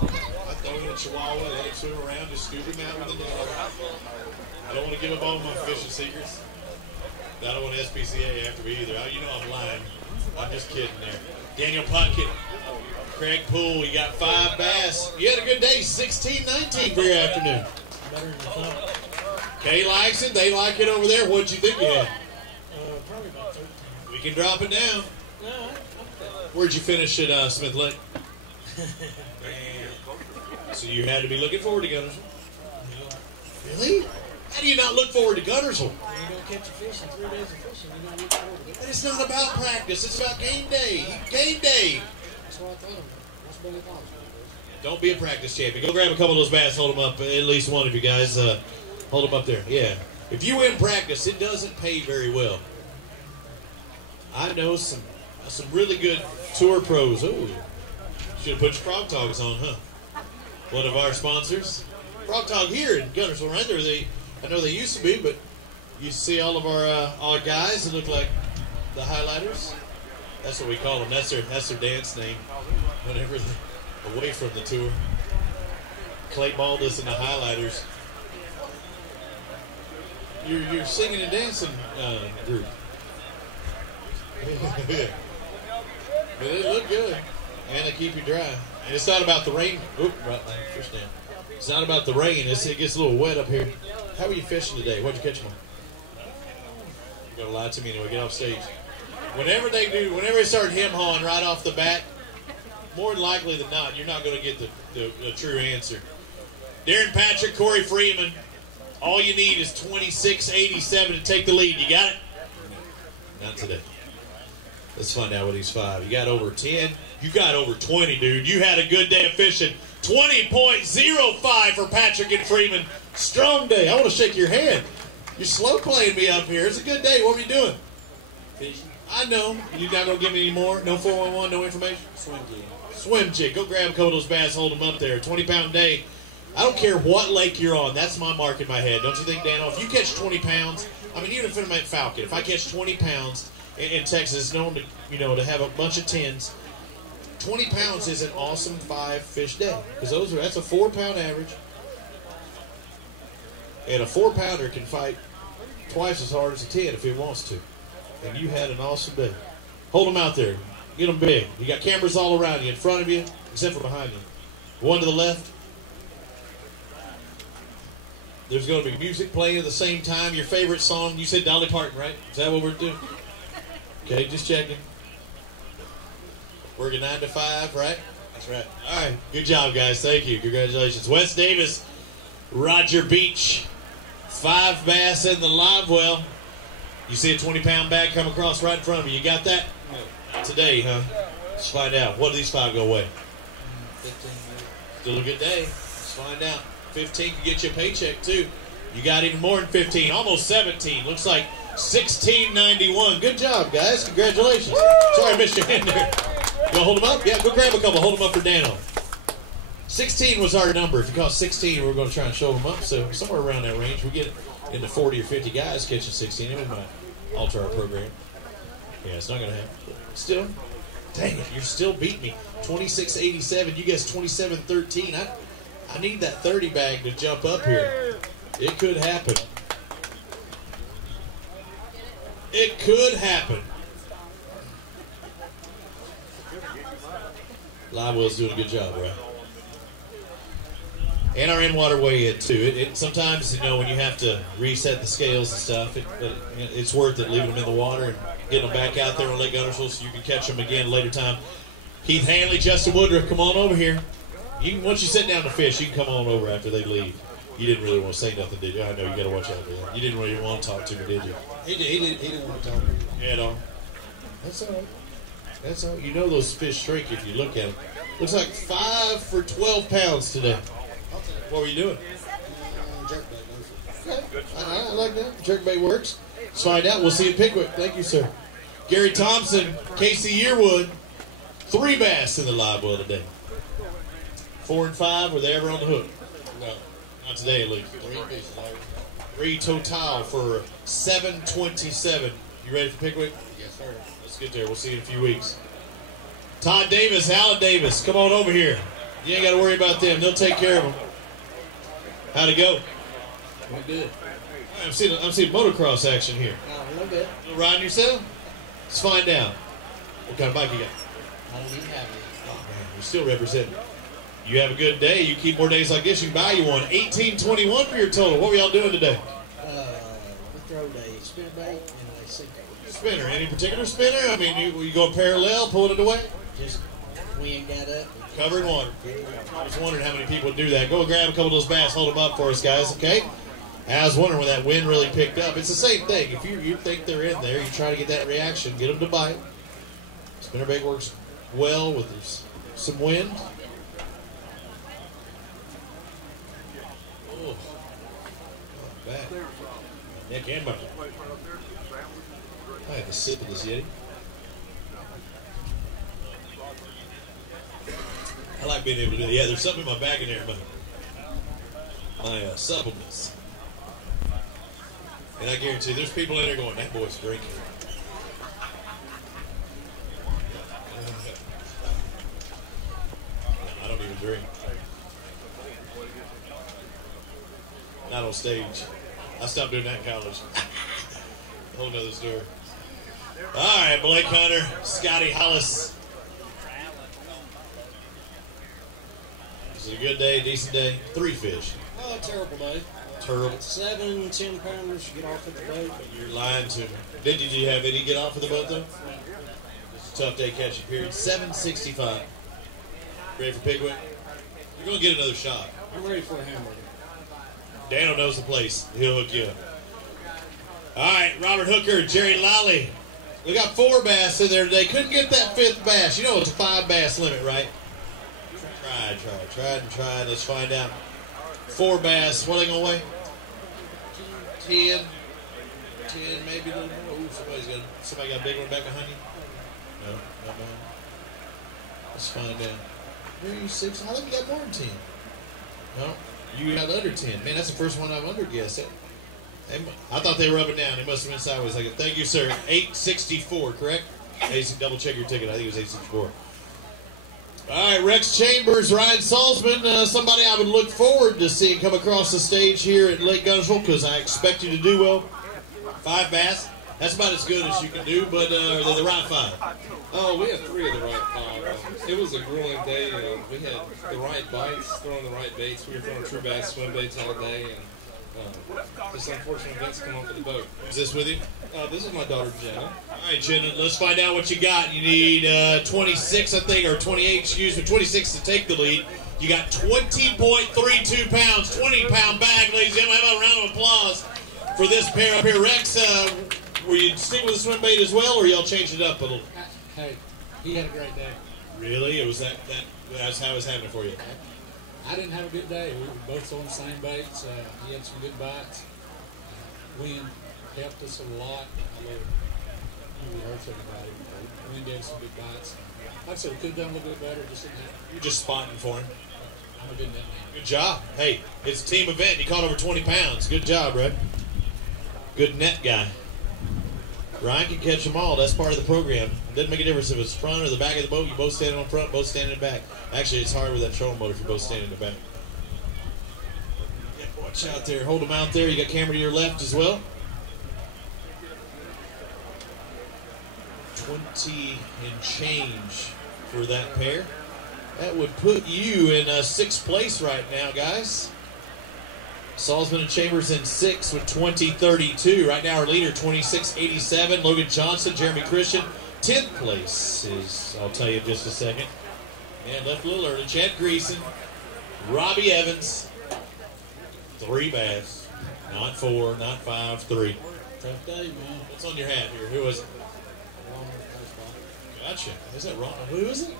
I throw in a chihuahua, let it swim around, just scoop him out with the net. I don't want to give up all my fishing secrets. I don't want SPCA after me either. You know I'm lying. I'm just kidding there. Daniel Puckett, Craig Poole, you got 5 bass. You had a good day, 16-19 for your afternoon. Better than thought. Kay likes it. They like it over there. What'd you think you had? Probably about 13. We can drop it down. No, Where'd you finish at Smith Lake? So you had to be looking forward to Guntersville? Really? How do you not look forward to Guntersville? You don't catch a fish in 3 days of fishing. You don't look forward to it. But it's not about practice. It's about game day. Game day. That's what I thought of it. That's what I thought of it. Don't be a practice champion. Go grab a couple of those bass, hold them up. At least one of you guys. Hold them up there. Yeah. If you win practice, it doesn't pay very well. I know some really good tour pros. Ooh, should have put your Frog Togs on, huh? One of our sponsors. Frog Tog here in Guntersville, right there. I know they used to be, but you see all of our guys that look like the highlighters. That's what we call them. That's their dance name. Whenever they're away from the tour. Clay Baldus and the highlighters. You're singing and dancing group. But they look good, and they keep you dry. And it's not about the rain. Oop, right there, fish down. It's not about the rain. It gets a little wet up here. How are you fishing today? What'd you catch them on? You're gonna lie to me anyway. Get off stage. Whenever they start hem-hawing right off the bat, more than likely than not, you're not going to get the true answer. Darren Patrick, Corey Freeman. All you need is 26.87 to take the lead. You got it? Not today. Let's find out what he's 5. You got over 10. You got over 20, dude. You had a good day of fishing. 20.05 for Patrick and Freeman. Strong day. I want to shake your hand. You're slow playing me up here. It's a good day. What are you doing? Fishing. I know. You're not going to give me any more? No 411, no information? Swim jig. Swim jig. Go grab a couple of those bass, hold them up there. 20-pound day. I don't care what lake you're on. That's my mark in my head. Don't you think, Dano? If you catch 20 pounds, I mean, even if I'm at Falcon, if I catch 20 pounds in Texas, it's known to have a bunch of 10s. 20 pounds is an awesome 5-fish day because that's a 4-pound average. And a 4-pounder can fight twice as hard as a 10 if it wants to. And you had an awesome day. Hold them out there. Get them big. You got cameras all around you, in front of you, except for behind you. One to the left. There's going to be music playing at the same time. Your favorite song, you said Dolly Parton, right? Is that what we're doing? Okay, just checking. Working 9 to 5, right? That's right. All right, good job, guys. Thank you. Congratulations. Wes Davis, Roger Beach, 5 bass in the live well. You see a 20-pound bag come across right in front of you. You got that? No. Not today, huh? Let's find out. What do these 5 go away? 15 minutes. Still a good day. Let's find out. 15 can get you a paycheck, too. You got even more than 15. Almost 17. Looks like 16.91. Good job, guys. Congratulations. Woo! Sorry I missed your hand there. You want to hold them up? Yeah, go grab a couple. Hold them up for Dano. 16 was our number. If you caught 16, we were going to try and show them up. So somewhere around that range, we get into 40 or 50 guys catching 16. It might alter our program. Yeah, it's not going to happen. Still, dang it, you're still beating me. 26.87. You guys 27.13. I need that 30 bag to jump up here. It could happen. It could happen. Live Well's doing a good job, right? And our in-water weigh-in, too. Sometimes, when you have to reset the scales and stuff, it's worth it leaving them in the water and getting them back out there on Lake Guntersville so you can catch them again later time. Keith Hanley, Justin Woodruff, come on over here. Once you sit down to fish, you can come on over after they leave. You didn't really want to say nothing, did you? I know you got to watch out for that. You didn't really want to talk to me, did you? He didn't want to talk to me. Yeah, at all. That's all right. That's all right. You know those fish shrink if you look at them. Looks like 5 for 12 pounds today. What were you doing? Jerkbait. Okay. I like that. Jerkbait works. Let's find out. We'll see you at Pickwick. Thank you, sir. Gary Thompson, Casey Yearwood, 3 bass in the live well today. 4 and 5. Were they ever on the hook? No. Not today, at least. 3 fish. 3 total for 727. You ready for Pickwick? Yes, sir. Let's get there. We'll see you in a few weeks. Todd Davis, Alan Davis, come on over here. You ain't got to worry about them. They'll take care of them. How'd it go? Went good. I'm seeing motocross action here. A little bit. You riding yourself? Let's find out. What kind of bike you got? I don't even have it. Oh, man, you're still representing. You have a good day. You keep more days like this, you can buy you one. 1821 for your total. What were y'all doing today? We throw a spinnerbait and a sinker. Spinner. Any particular spinner? I mean, you go parallel, pulling it away? Just wind that up. Covered in water. I was wondering how many people would do that. Go grab a couple of those bass, hold them up for us, guys, okay? I was wondering when that wind really picked up. It's the same thing. If you think they're in there, you try to get that reaction, get them to bite. Spinnerbait works well with some wind. Back. Neck and muffin. I have a sip of this Yeti. I like being able to do that. Yeah, there's something in my bag in there, my supplements. And I guarantee there's people in there going, that boy's drinking. I don't even drink. Not on stage. I stopped doing that in college. Whole nother story. All right, Blake Hunter, Scotty Hollis. This is a good day, decent day. 3 fish. Oh, terrible day. Terrible. 7 10-pounders get off at the boat. You're lying to me. Did you have any get off of the boat, though? It's a tough day catching, period. 765. Ready for Pigwick? You're going to get another shot. I'm ready for a hamburger. Daniel knows the place. He'll hook you up. All right, Robert Hooker, Jerry Lally. We got 4 bass in there today. Couldn't get that 5th bass. You know it's a 5 bass limit, right? Tried. Let's find out. 4 bass. What are they going to weigh? 10, maybe a little more. Ooh, somebody got a big one back behind you? No, not behind. Let's find out. Where are you 6? I think you got more than 10. No, you got under 10. Man, that's the first one I've underguessed. I thought they were up and down. They must have been sideways. Like, thank you, sir. 864, correct? Double check your ticket. I think it was 864. All right, Rex Chambers, Ryan Salzman, somebody I would look forward to seeing come across the stage here at Lake Guntersville because I expect you to do well. 5 bass. That's about as good as you can do, but they're the right 5. Oh, we had 3 of the right 5. It was a grueling day. We had the right bites, throwing the right baits. We were throwing true bass swim baits all day, and just unfortunate events come off of the boat. Is this with you? This is my daughter, Jenna. All right, Jenna, let's find out what you got. You need 26, I think, or 28, excuse me, 26 to take the lead. You got 20.32 pounds, 20-pound bag, ladies and gentlemen. How about a round of applause for this pair up here? Rex, were you sticking with the swim bait as well, or y'all changed it up a little? Hey, he had a great day. Really? It was that's how it was happening for you? I didn't have a good day. We were both on the same baits. He had some good bites. Wind helped us a lot. I know it really hurts everybody. Wind had some good bites. Like I said, we could have done a little bit better. Just didn't have. You're just spotting for him. I'm a good net man. Good job. Hey, it's a team event. You caught over 20 pounds. Good job, bro. Good net guy. Ryan can catch them all. That's part of the program. It doesn't make a difference if it's front or the back of the boat. You both standing on front, both standing in the back. Actually, it's hard with that trolling motor if you're both standing in the back. Yeah, watch out there. Hold them out there. You got camera to your left as well. 20 and change for that pair. That would put you in 6th place right now, guys. Salzman and Chambers in 6th with 20.32. Right now our leader, 26.87. Logan Johnson, Jeremy Christian. 10th place is, I'll tell you in just a second. And left a little early. Chad Greason, Robbie Evans. 3 bass. Not 4, not 5, 3. Tough day, man. What's on your hat here? Who was it? Gotcha. Is that Ron? Who is it?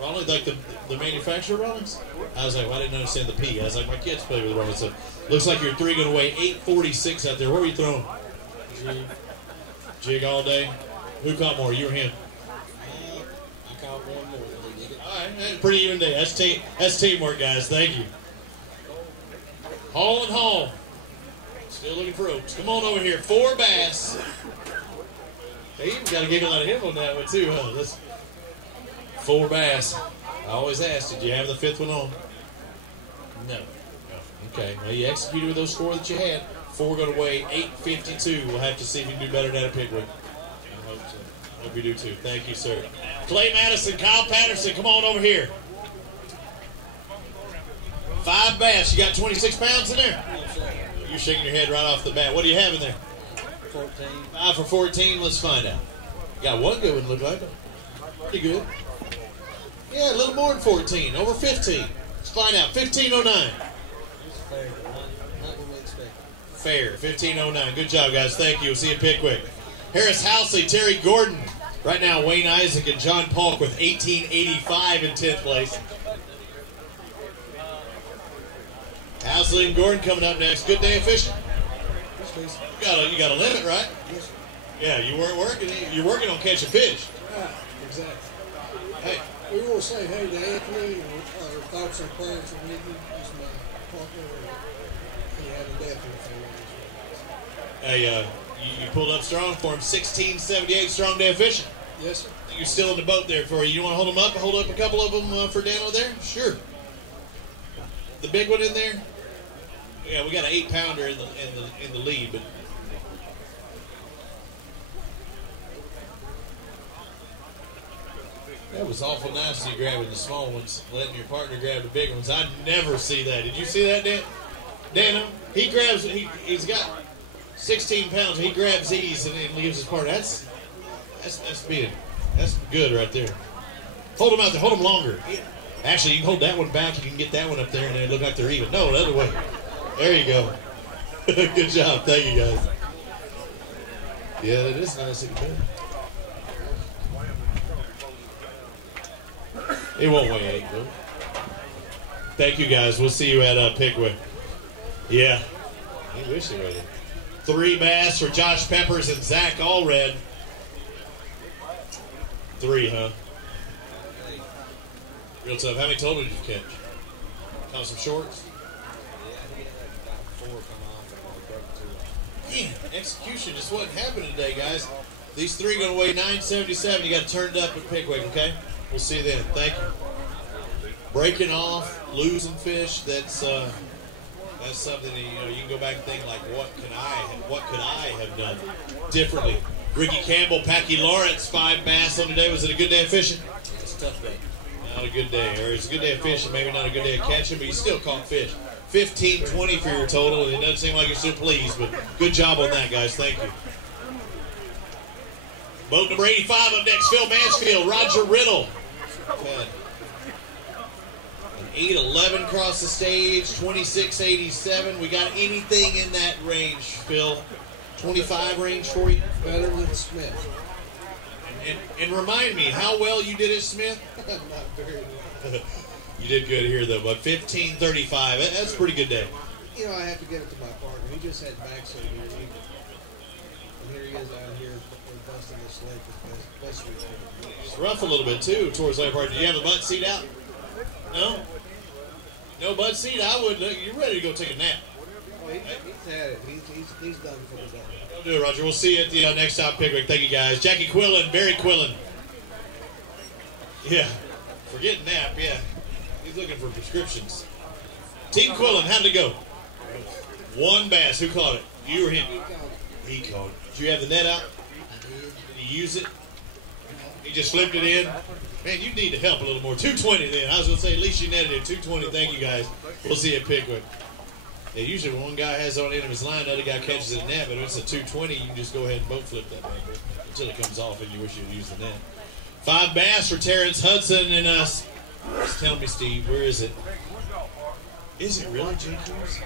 Rawlings, like the manufacturer Rawlings? I was like, well, I didn't understand the P. I was like, my kids play with Rawlings. So looks like your 3 going to weigh 846 out there. What were you throwing? Jig all day. Who caught more? You or him? I caught one more than he did. All right, pretty even day. That's teamwork, guys. Thank you. Haul and haul. Still looking for ropes. Come on over here. 4 bass. They even got a giggle out of him on that one, too, huh? Let's 4 bass. I always ask, did you have the 5th one on? No. Okay. Well, you executed with those 4 that you had. 4 going to weigh 852. We'll have to see if you can do better than that at Pickwick. I hope so. Hope you do, too. Thank you, sir. Clay Madison, Kyle Patterson, come on over here. 5 bass. You got 26 pounds in there? You're shaking your head right off the bat. What do you have in there? 14. 5 for 14. Let's find out. Got one good one, look like it. Pretty good. Yeah, a little more than 14. Over 15. Let's find out. 1509. Fair. Not what we expected. Fair. 1509. Good job, guys. Thank you. We'll see you Pickwick. Harris Housley, Terry Gordon. Right now, Wayne Isaac and John Polk with 1885 in 10th place. Housley and Gordon coming up next. Good day of fishing. Space. You got a limit, right? Yes, sir. Yeah, you weren't working. You're working on catching fish. Right, exactly. Hey, we want to say hey to Anthony, our thoughts and prayers are with you. He's my partner. He had a death in the family. Hey, you pulled up strong for him. 1678 strong day of fishing. Yes, sir. You're still in the boat there for you. You want to hold them up? Hold up a couple of them for Dan over there? Sure. The big one in there? Yeah, we got an 8-pounder in the lead, but that was awful nice of you grabbing the small ones, letting your partner grab the big ones. I never see that. Did you see that, Dan? Dan, he grabs. He's got 16 pounds. He grabs these and leaves his partner. That's good right there. Hold them out there. Hold them longer. Actually, you can hold that one back. You can get that one up there, and they look like they're even. No, the other way. There you go. Good job. Thank you, guys. Yeah, it is nice and good. It won't weigh 8, though. Thank you, guys. We'll see you at Pickwick. Yeah. I wish they would. 3 bass for Josh Peppers and Zach Allred. 3, huh? Real tough. How many total did you catch? Caught some shorts? Yeah, I think about 4 come off and I broke 2 off. Damn, execution just wasn't happening today, guys. These 3 going to weigh 977. You got to turn it up at Pickwick, okay? We'll see you then. Thank you. Breaking off, losing fish, that's something that, you can go back and think like, what could I have done differently? Ricky Campbell, Packy Lawrence, 5 bass on today. Was it a good day of fishing? It's a tough day. Not a good day. Or it's a good day of fishing, maybe not a good day of catching, but you still caught fish. 15-20 for your total, and it doesn't seem like you're so pleased, but good job on that, guys. Thank you. Boat number 85 up next, Phil Mansfield, Roger Riddle. An 8-11 across the stage, 26-87. We got anything in that range, Phil? 25 range for you? Better than Smith. And remind me, how well you did at Smith? Not very well. You did good here, though, but 15-35. That's a pretty good day. You know, I have to give it to my partner. He just had back surgery. And here he is out here busting this leg as best we can. It's rough a little bit, too, towards that part. Did you have the butt seat out? No? No butt seat? I would. You're ready to go take a nap. Oh, he's had it. He's done for the day. Don't do it, Roger. We'll see you at the next stop, Pickwick. Thank you, guys. Jackie Quillen, Barry Quillen. Yeah. Forget nap, yeah. He's looking for prescriptions. Team Quillen, how did it go? 1 bass. Who caught it? You or him? He caught it. Did you have the net out? Did you use it? He just flipped it in? Man, you need to help a little more. 220 then. I was going to say, at least you netted it. 220. Thank you, guys. We'll see you at Pickwick. Yeah, usually when one guy has on the end of his line, the other guy catches it in net, but if it's a 220, you can just go ahead and boat flip that baby until it comes off and you wish you'd used the net. 5 bass for Terrence Hudson and us. Just tell me, Steve, where is it? Is it really JQ's?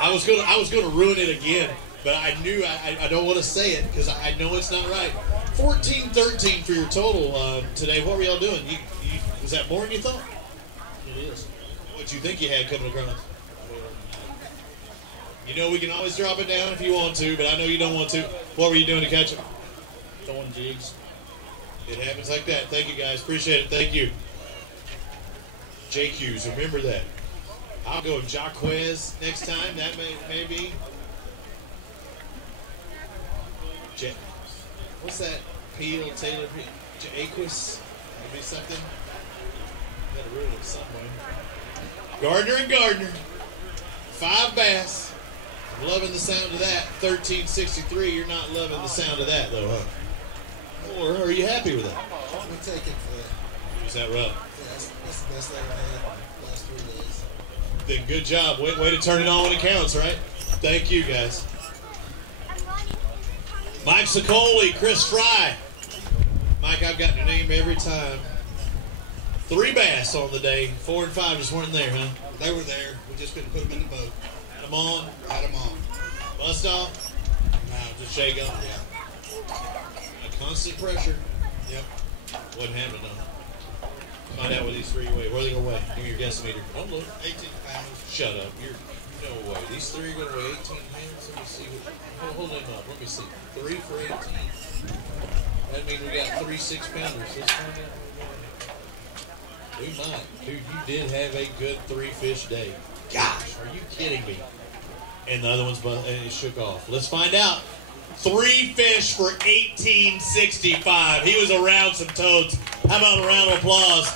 I was gonna ruin it again, but I knew I don't want to say it because I know it's not right. 14-13 for your total today. What were y'all doing? Was that more than you thought? It is. What'd you think you had coming across? You know we can always drop it down if you want to, but I know you don't want to. What were you doing to catch them? Throwing jigs. It happens like that. Thank you, guys. Appreciate it. Thank you. JQs, remember that. I'll go with Jaquez next time. That may be. What's that? Peel, Taylor, Aquis? Maybe something. Gotta ruin it somewhere. Gardner and Gardner. 5 bass. I'm loving the sound of that. 1363. You're not loving the sound of that, though, huh? Or are you happy with that? We take it for that. Is that rough? Yeah, that's the best thing I had the last 3 days. Then good job. Way to turn it on when it counts, right? Thank you, guys. Mike Sicoli, Chris Fry. Mike, I've got your name every time. 3 bass on the day. 4 and 5 just weren't there, huh? They were there. We just couldn't put them in the boat. Had them on? Had them on. Bust off? No, Just shake them? Yeah. A constant pressure. Yep. Wasn't happening, though. Find out what these 3 weigh. What are they going to weigh? Give me your guesstimator. Don't look. 18 pounds. Shut up. You no way. These three are going to weigh 18 pounds. Let me see. Hold them up. Let me see. 3 for 18. That means we got 3 6-pounders. Let's find out. We might. Dude, you did have a good 3-fish day. Gosh, are you kidding me? And the other one's it shook off. Let's find out. 3 fish for 1865. He was around some toads. How about a round of applause?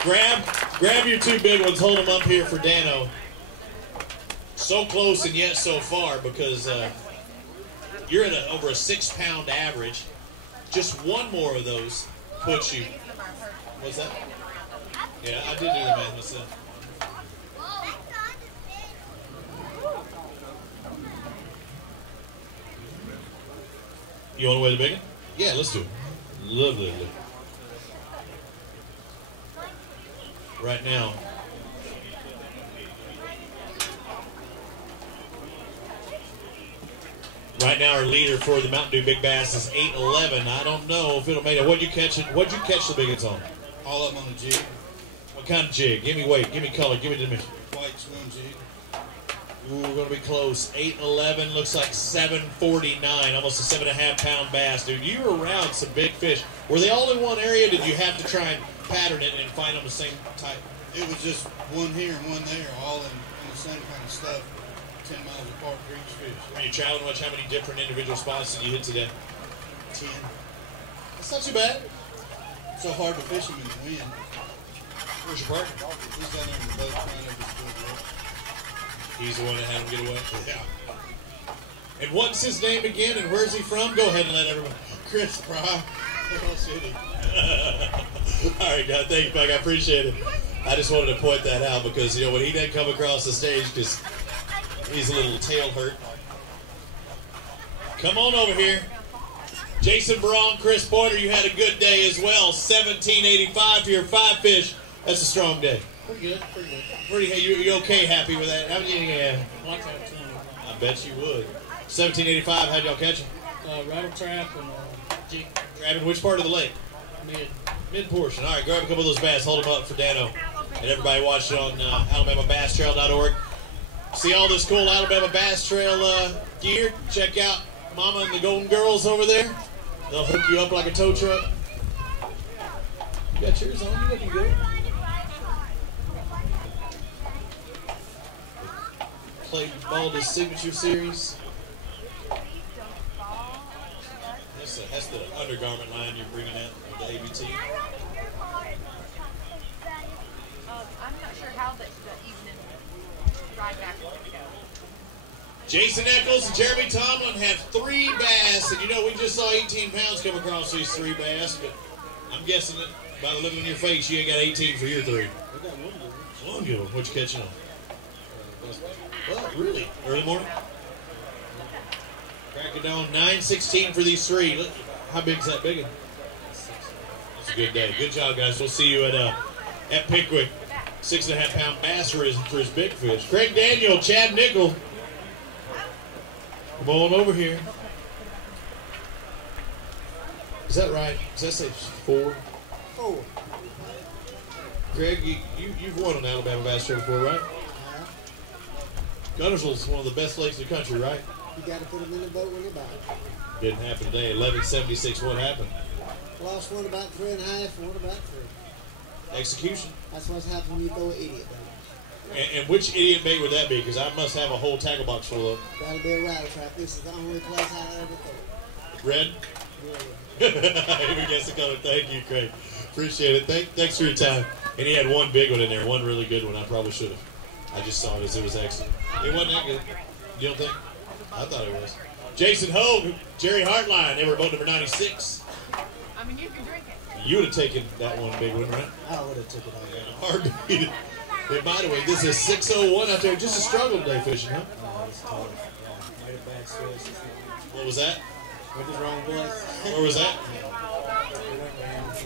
Grab your 2 big ones. Hold them up here for Dano. So close and yet so far because you're at over a 6-pound average. Just one more of those puts you. What's that? Yeah, I did do the math myself. You want to weigh the big one? Yeah, let's do it. Lovely. Right now. Right now, our leader for the Mountain Dew Big Bass is 811. I don't know if it'll make it. What'd you catch the big ones on? All of them on a jig. What kind of jig? Give me weight. Give me color. Give me dimension. White swim jig. Ooh, we're going to be close. 811 looks like 749, almost a 7.5-pound bass, dude. You were around some big fish. Were they all in one area? Did you have to try and pattern it and find them the same type? It was just one here and one there, all in the same kind of stuff, 10 miles apart for each fish. Were you traveling much? How many different individual spots did you hit today? 10. That's not too bad. It's so hard to fish them in the wind. Where's your partner? He's down there in the boat trying to get away. He's the one that had him get away? Yeah. And what's his name again, and where's he from? Go ahead and let everyone. Chris Fry. City. All right, God, thank you, Mike. I appreciate it. I just wanted to point that out because, when he didn't come across the stage because he's a little tail hurt. Come on over here. Jason Braun, Chris Pointer, you had a good day as well. 1785 for your 5 fish. That's a strong day. Pretty good. You okay, happy with that? How many? I bet you would. 1785, how'd y'all catch him? Rattle trap and jig. Grabbing which part of the lake? Mid portion. All right, grab a couple of those bass, hold them up for Dano. And everybody watch it on AlabamaBassTrail.org. See all this cool Alabama Bass Trail gear? Check out Mama and the Golden Girls over there. They'll hook you up like a tow truck. You got yours on? You looking good. Clay Balda's signature series. That's the undergarment line you're bringing out with the ABT. I'm not sure how the evening ride back is going to go. Jason Eccles and Jeremy Tomlin have 3 bass, and we just saw 18 pounds come across these 3 bass, but I'm guessing that by the look on your face, you ain't got 18 for your 3. We got one good one. What you catching on? Well, really? Early morning? Crack it down. 9:16 for these 3. Look, how big is that big one? It's a good day. Good job, guys. We'll see you at Pickwick. 6.5-pound bass for his big fish. Craig Daniel, Chad Nickel. Come on over here. Is that right? Does that say 4? 4. Greg, you've won on Alabama Bass Trail before, right? Guntersville is one of the best lakes in the country, right? You got to put them in the boat when you buy it. Didn't happen today. 11:76. What happened? Lost one about 3.5, one about 3. Execution. That's what's happened when you throw an idiot bait. And which idiot bait would that be? Because I must have a whole tackle box full of. That'll be a rattle trap. This is the only place I ever throw it. Red? Yeah. We guess it coming. Thank you, Craig. Appreciate it. Thanks for your time. And he had one big one in there, one really good one. I probably should have. I just saw it as it was excellent. It wasn't that good. You don't think? I thought it was. Jason Hogue, Jerry Hartline, they were boat number 96. I mean, you can drink it. You would have taken that one big one, right? I would have took it all. Hard to beat it. Hey, by the way, this is 6:01 out there. Just a struggle today fishing, huh? It's tough. Yeah, made a bad choice. What was that? Went the wrong place. Where was that?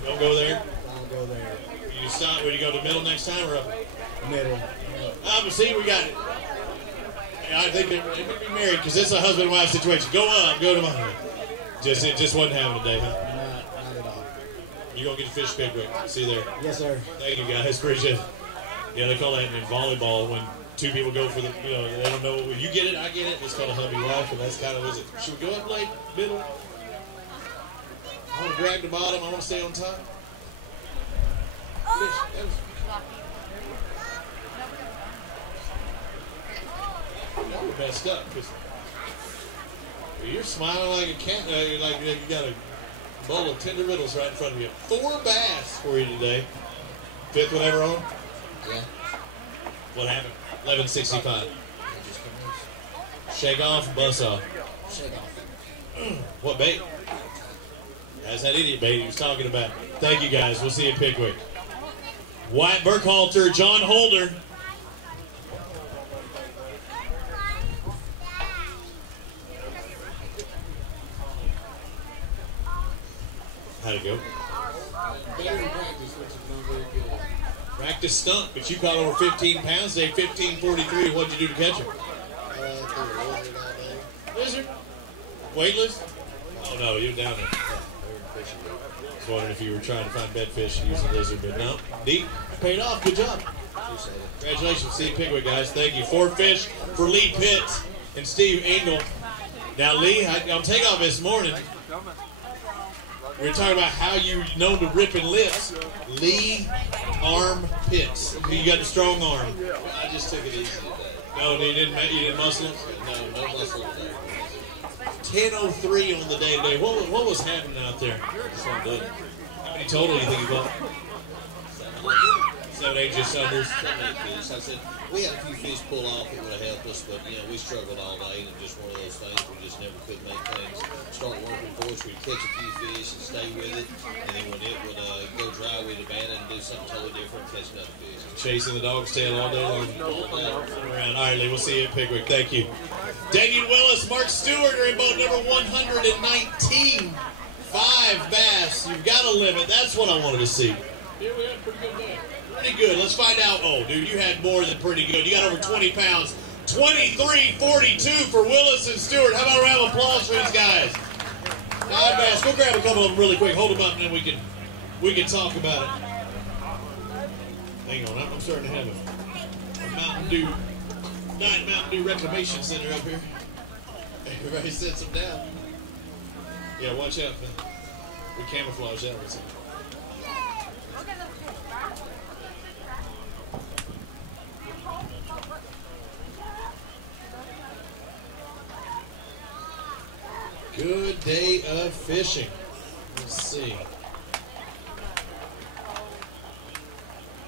Don't go there. Don't go there. You stop. Would you go to the middle next time or up? Middle. But see, we got it. I think they may be married because it's a husband and wife situation. Go up, go to mine. It just wasn't having a day, huh? Not at all. You gonna get the fish Pickwick? See you there. Yes, sir. Thank you, guys. Appreciate it. Yeah, they call that in volleyball when two people go for the, you know, they don't know. You get it, I get it. It's called a hubby wife, and that's kind of, is it? Should we go up late, middle? I want to grab the bottom. I want to stay on top. Y'all were messed up. You're smiling like a cat. Like you got a bowl of tender riddles right in front of you. 4 bass for you today. 5th one ever on? Yeah. What happened? 1165. Shake off, bust off. Shake off. What bait? That's that idiot bait he was talking about. Thank you guys. We'll see you in Pickwick. Wyatt Burkhalter, John Holder. How'd it go? Better than practice, which is not very good. Practice stunk, but you caught over 15 pounds today, 1543. What'd you do to catch him? Lizard? Weightless? Oh no, you're down there. I was wondering if you were trying to find bedfish using lizard, but no. Deep. Paid off. Good job. Congratulations. See you Pickwick, guys. Thank you. 4 fish for Lee Pitts and Steve Engel. Now, Lee, I'm taking off this morning. We were talking about how you know to rip in lips. Lee Arm Pitts. You got a strong arm. I just took it easy today. No, you didn't muscle it? No muscle today. 10:03 on the day today. What was happening out there? Some good. How many total do you think you got? 7, 8 just unders. 7, 8 fish. I said, we had a few fish pull off. It would have helped us, but, you know, we struggled all day, and just one of those things. We just never could make things start working for us. We'd catch a few fish and stay with it, and then when it would go dry, we'd abandon and do something totally different, catch another fish. Chasing the dog's tail all day long. All right, Lee, we'll see you at Pickwick. Thank you. Daniel Willis, Mark Stewart are in boat number 119. 5 bass. You've got a limit. That's what I wanted to see. Yeah, we had a pretty good day. Pretty good. Let's find out. Oh, dude, you had more than pretty good. You got over 20 pounds. 23:42 for Willis and Stewart. How about a round of applause for these guys? 5 bass. Go grab a couple of them really quick. Hold them up, and then we can talk about it. Hang on, I'm starting to have a Mountain Dew Reclamation Center up here. Everybody sets them down. Yeah, watch out, man. We camouflage that one. Good day of fishing. Let's see.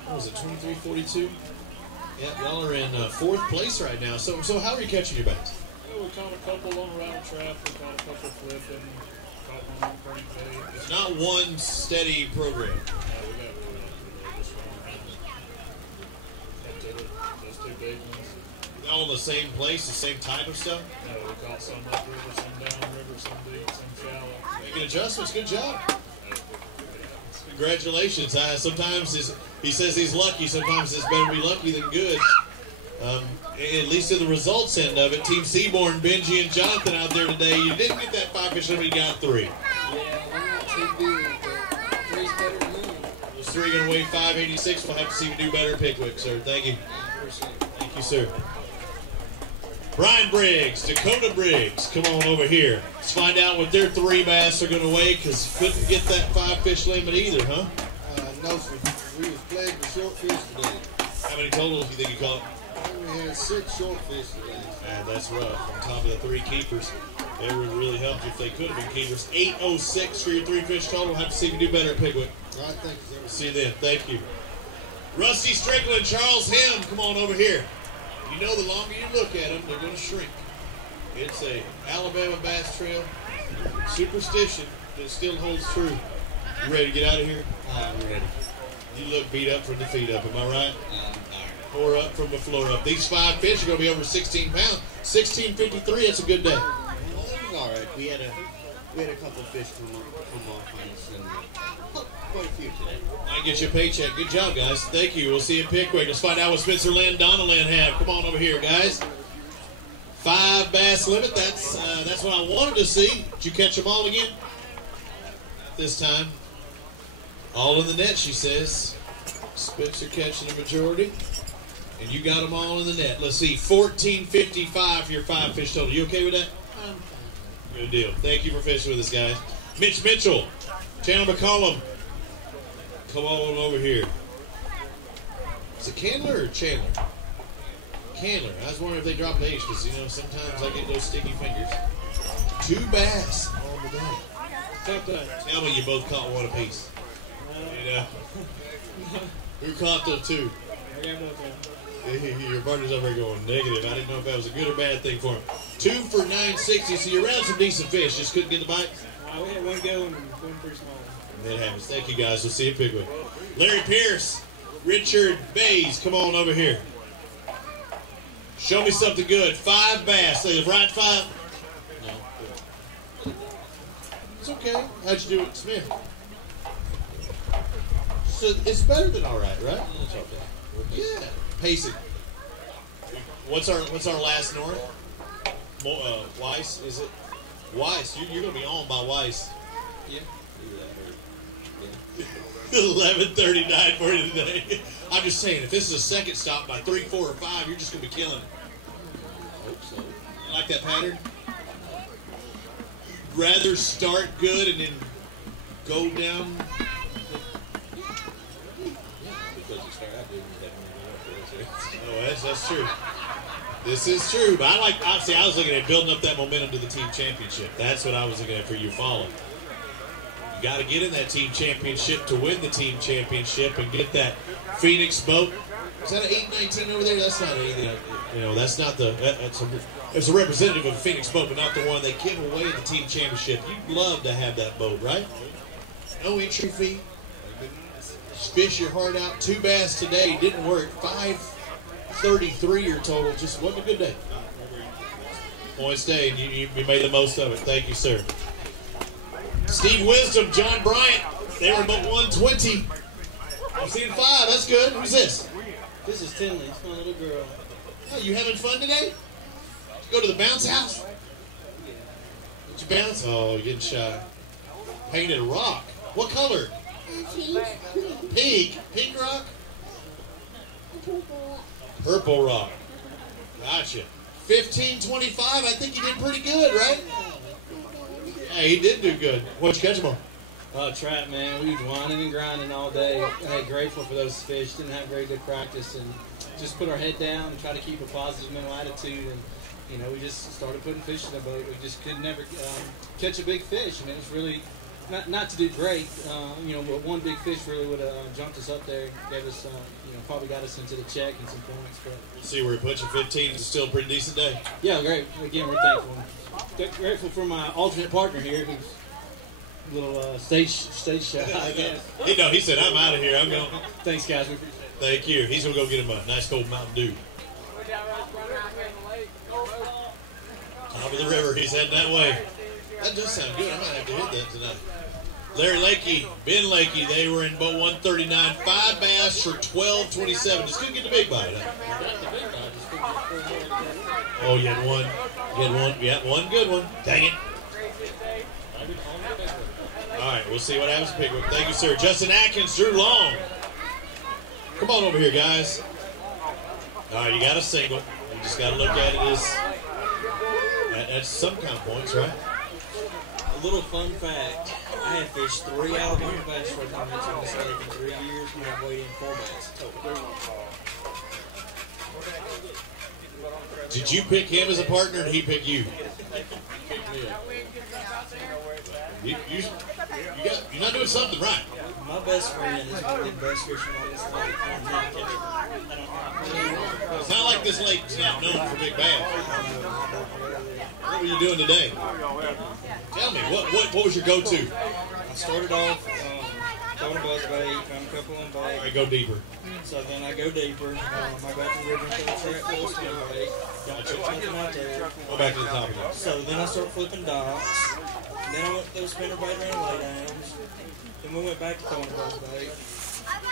What was it, 23:42? Yeah, y'all are in 4th place right now. So how are you catching your bass? Well, we caught a couple on a rattle trap. We caught a couple flipping. Caught one on crankbait. It's not one steady program. No, we got just those 2 big ones. All in the same place, the same type of stuff? No, we caught some upriver, some downriver, some deep, some shallow. Making adjustments. Good job. Congratulations. Sometimes he says he's lucky. Sometimes it's better to be lucky than good. At least in the results end of it, Team Seaborn, Benji, and Jonathan out there today. You didn't get that 5 fish, but you got 3. Yeah, I'm not too big, but 3's better than none. Those 3 going to weigh 586. We'll have to see you do better at Pickwick, sir. Thank you. I appreciate it. Thank you, sir. Brian Briggs, Dakota Briggs, come on over here. Let's find out what their 3 bass are going to weigh, because couldn't get that 5 fish limit either, huh? No, sir. We was plagued with short fish today. How many total do you think you caught? We had 6 short fish today. Man, that's rough. On top of the 3 keepers, they would really helped you if they could have been keepers. 806 for your 3 fish total. We'll have to see if you do better at Pickwick. All right, thank you, sir. See you then. Thank you. Rusty Strickland, Charles Him, come on over here. You know the longer you look at them, they're going to shrink. It's a Alabama Bass Trail superstition that still holds true. You ready to get out of here? I'm ready. You look beat up from the feet up, am I right? Pour up from the floor up. These 5 fish are going to be over 16 pounds. 1653, that's a good day. Well, it was all right. We had a couple fish come off on us, and quite a few today. I get you a paycheck. Good job, guys. Thank you. We'll see you in Pickwick. Let's find out what Spencer Lynn, Donna Lynn have. Come on over here, guys. 5 bass limit. That's what I wanted to see. Did you catch them all again? Not this time. All in the net, she says. Spencer catching the majority. And you got them all in the net. Let's see, 14.55 for your 5 fish total. You okay with that? Good deal. Thank you for fishing with us, guys. Mitch Mitchell, Chandler McCollum, come on over here. Is it Candler or Chandler? Candler. I was wondering if they dropped an H because, you know, sometimes I get those sticky fingers. 2 bass on the day. Tell me you both caught one apiece. You know? Who caught those 2? I got both of them. Your partner's over there going negative. I didn't know if that was a good or bad thing for him. 2 for 960, so you ran some decent fish. Just couldn't get the bite? We had one go and one pretty small. That happens. Thank you, guys. We'll see you Pickwick. Larry Pierce, Richard Bays, come on over here. Show me something good. 5 bass. Say the right 5. No. It's okay. How'd you do it, Smith? So it's better than all right, right? It's okay. Yeah. Pacing. What's our last north? Weiss, is it? Weiss. You're going to be on by Weiss. Yeah. 11:39 for you today. I'm just saying, if this is a second stop by 3, 4, or 5, you're just going to be killing it. I hope so. You like that pattern? Rather start good and then go down. Oh, that's true. This is true. But I was looking at building up that momentum to the team championship. That's what I was looking at for you to follow. You got to get in that team championship to win the team championship and get that Phoenix boat. Is that an 819 over there? That's not anything. You know, that's not the. It's a representative of the Phoenix boat, but not the one they give away at the team championship. You'd love to have that boat, right? No entry fee. Just fish your heart out. 2 bass today. Didn't work. 533 your total. Just wasn't a good day. Points day, and you made the most of it. Thank you, sir. Steve Wisdom, John Bryant. They were about 120. I'm seeing 5. That's good. Who's this? This is Tinley. It's my little girl. Oh, you having fun today? Go to the bounce house? Did you bounce? Oh, you're getting shy. Painted a rock. What color? Pink. Pink rock? Purple rock. Gotcha. 15.25. I think you did pretty good, right? Yeah, he did do good. What'd you catch him on? Trap, man. We was whining and grinding all day. Grateful for those fish. Didn't have very good practice and just put our head down and try to keep a positive mental attitude. And, you know, we just started putting fish in the boat. We just could never catch a big fish. I mean, it was really not to do great. You know, but one big fish really would have jumped us up there, gave us, you know, probably got us into the check and some points. But we'll see where he puts you. 15 is still a pretty decent day. Yeah, great. Again, we're thankful. Grateful for my alternate partner here, who's a little stage shy, I guess. He said, I'm out of here. I'm going. Thanks, guys. We appreciate it. Thank you. He's going to go get him a nice cold Mountain Dew. Top of the river. He's heading that way. That does sound good. I might have to hit that tonight. Larry Lakey, Ben Lakey, they were in boat 139. 5 bass for 12.27. Just couldn't get the big bite. Oh, you had one. You had one. Yeah, one good one. Dang it. All right, we'll see what happens to Pickwick. Thank you, sir. Justin Atkins, Drew Long. Come on over here, guys. All right, you got a single. You just got to look at it as that's some kind of points, right? A little fun fact. I have fished 3 Alabama bass tournaments in this lake in 3 years, and I've weighed in 4 bass total. Did you pick him as a partner, or did he pick you? You're not doing something right. My best friend is one of the best fishermen on this lake. It's not like this lake's not known for big bass. What were you doing today? Tell me, what was your go-to? I started off throwing a buzzbait, found a couple on bait. All right, go deeper. So then I go deeper. I go to the river and throw a trap full of spinnerbait. Don't put nothing out there. Go back to the top again. So then I start flipping docks. Then I went to those spinnerbait around laydowns. Then we went back to throwing a buzzbait.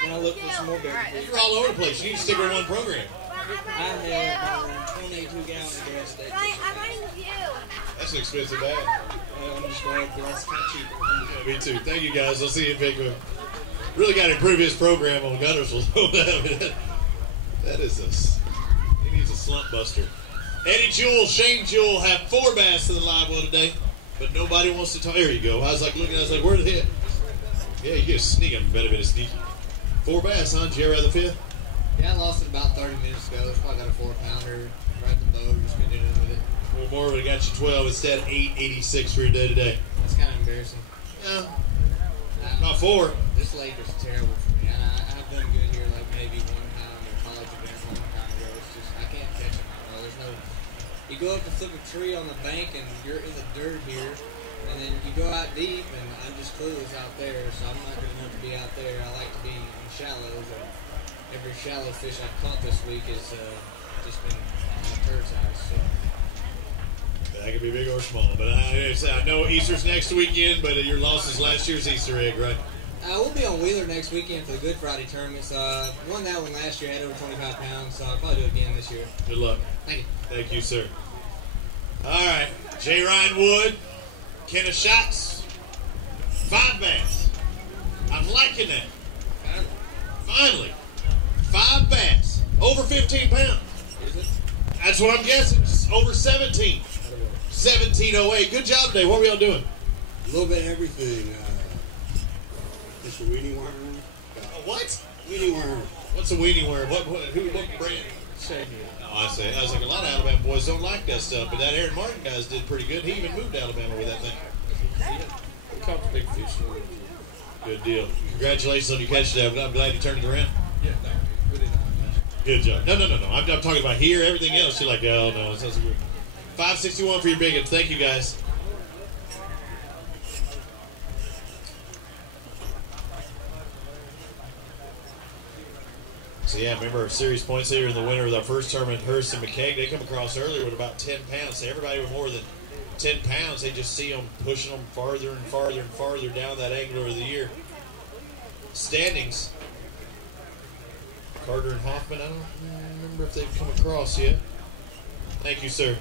Then I looked for some more bigger fish. You're all over the place. You need to stick with one program. I had 22 gallons of gas station. I'm running with you. That's an expensive bag. I'm just glad gas kind of cheap. Yeah, me too. Thank you, guys. I'll see you in Pickwick. Really got to improve his program on Guntersville. That is a slump buster. Eddie Jewell, Shane Jewell have 4 bass in the live well today, but nobody wants to talk. There you go. I was like looking, I was like, where did it hit? Yeah, you get a sneak. I'm better bit of sneaky. 4 bass, huh? Did you ever have the 5th? Yeah, I lost it about 30 minutes ago. It's probably got a 4-pounder. Right at the boat, just been doing it with it. Well, Marvin got you 12 instead of 886 for your day today. That's kind of embarrassing. Yeah. Not 4. This lake is terrible for me. I've done good here, like maybe 1 time in college events a long time ago. It's just, I can't catch them. There's no. You go up to flip a tree on the bank and you're in the dirt here, and then you go out deep, and I'm just clueless out there, so I'm not good enough to be out there. I like to be in shallows, and every shallow fish I've caught this week has just been on a turd size. So. That could be big or small, but I know Easter's next weekend, but your loss is last year's Easter egg, right? We'll be on Wheeler next weekend for the Good Friday tournaments. Won that one last year, had over 25 pounds, so I'll probably do it again this year. Good luck. Thank you. Thank you, sir. All right, J. Ryan Wood, Kenneth Schatz, 5 bass. I'm liking that. Finally, 5 bass, over 15 pounds. Is it? That's what I'm guessing. It's over 17. 1708. Good job today. What were y'all doing? A little bit of everything. Just a weenie worm. What? Weenie worm. What's a weenie worm? What brand? Oh, I say. I was like, a lot of Alabama boys don't like that stuff, but that Aaron Martin guys did pretty good. He even moved to Alabama with that thing. We caught the big fish. Good deal. Congratulations on your catch today. I'm glad you turned it around. Yeah, we did not. Good job. No. I'm talking about here. Everything else, you're like, oh, no. It sounds good. 561 for your big one. Thank you, guys. So, yeah, remember our series points leader in the winner of our first tournament, Hurst and McKay. They come across earlier with about 10 pounds. So everybody with more than 10 pounds, they just see them pushing them farther and farther and farther down that Angler of the Year standings. Carter and Hoffman, I don't remember if they've come across yet. Thank you, sir.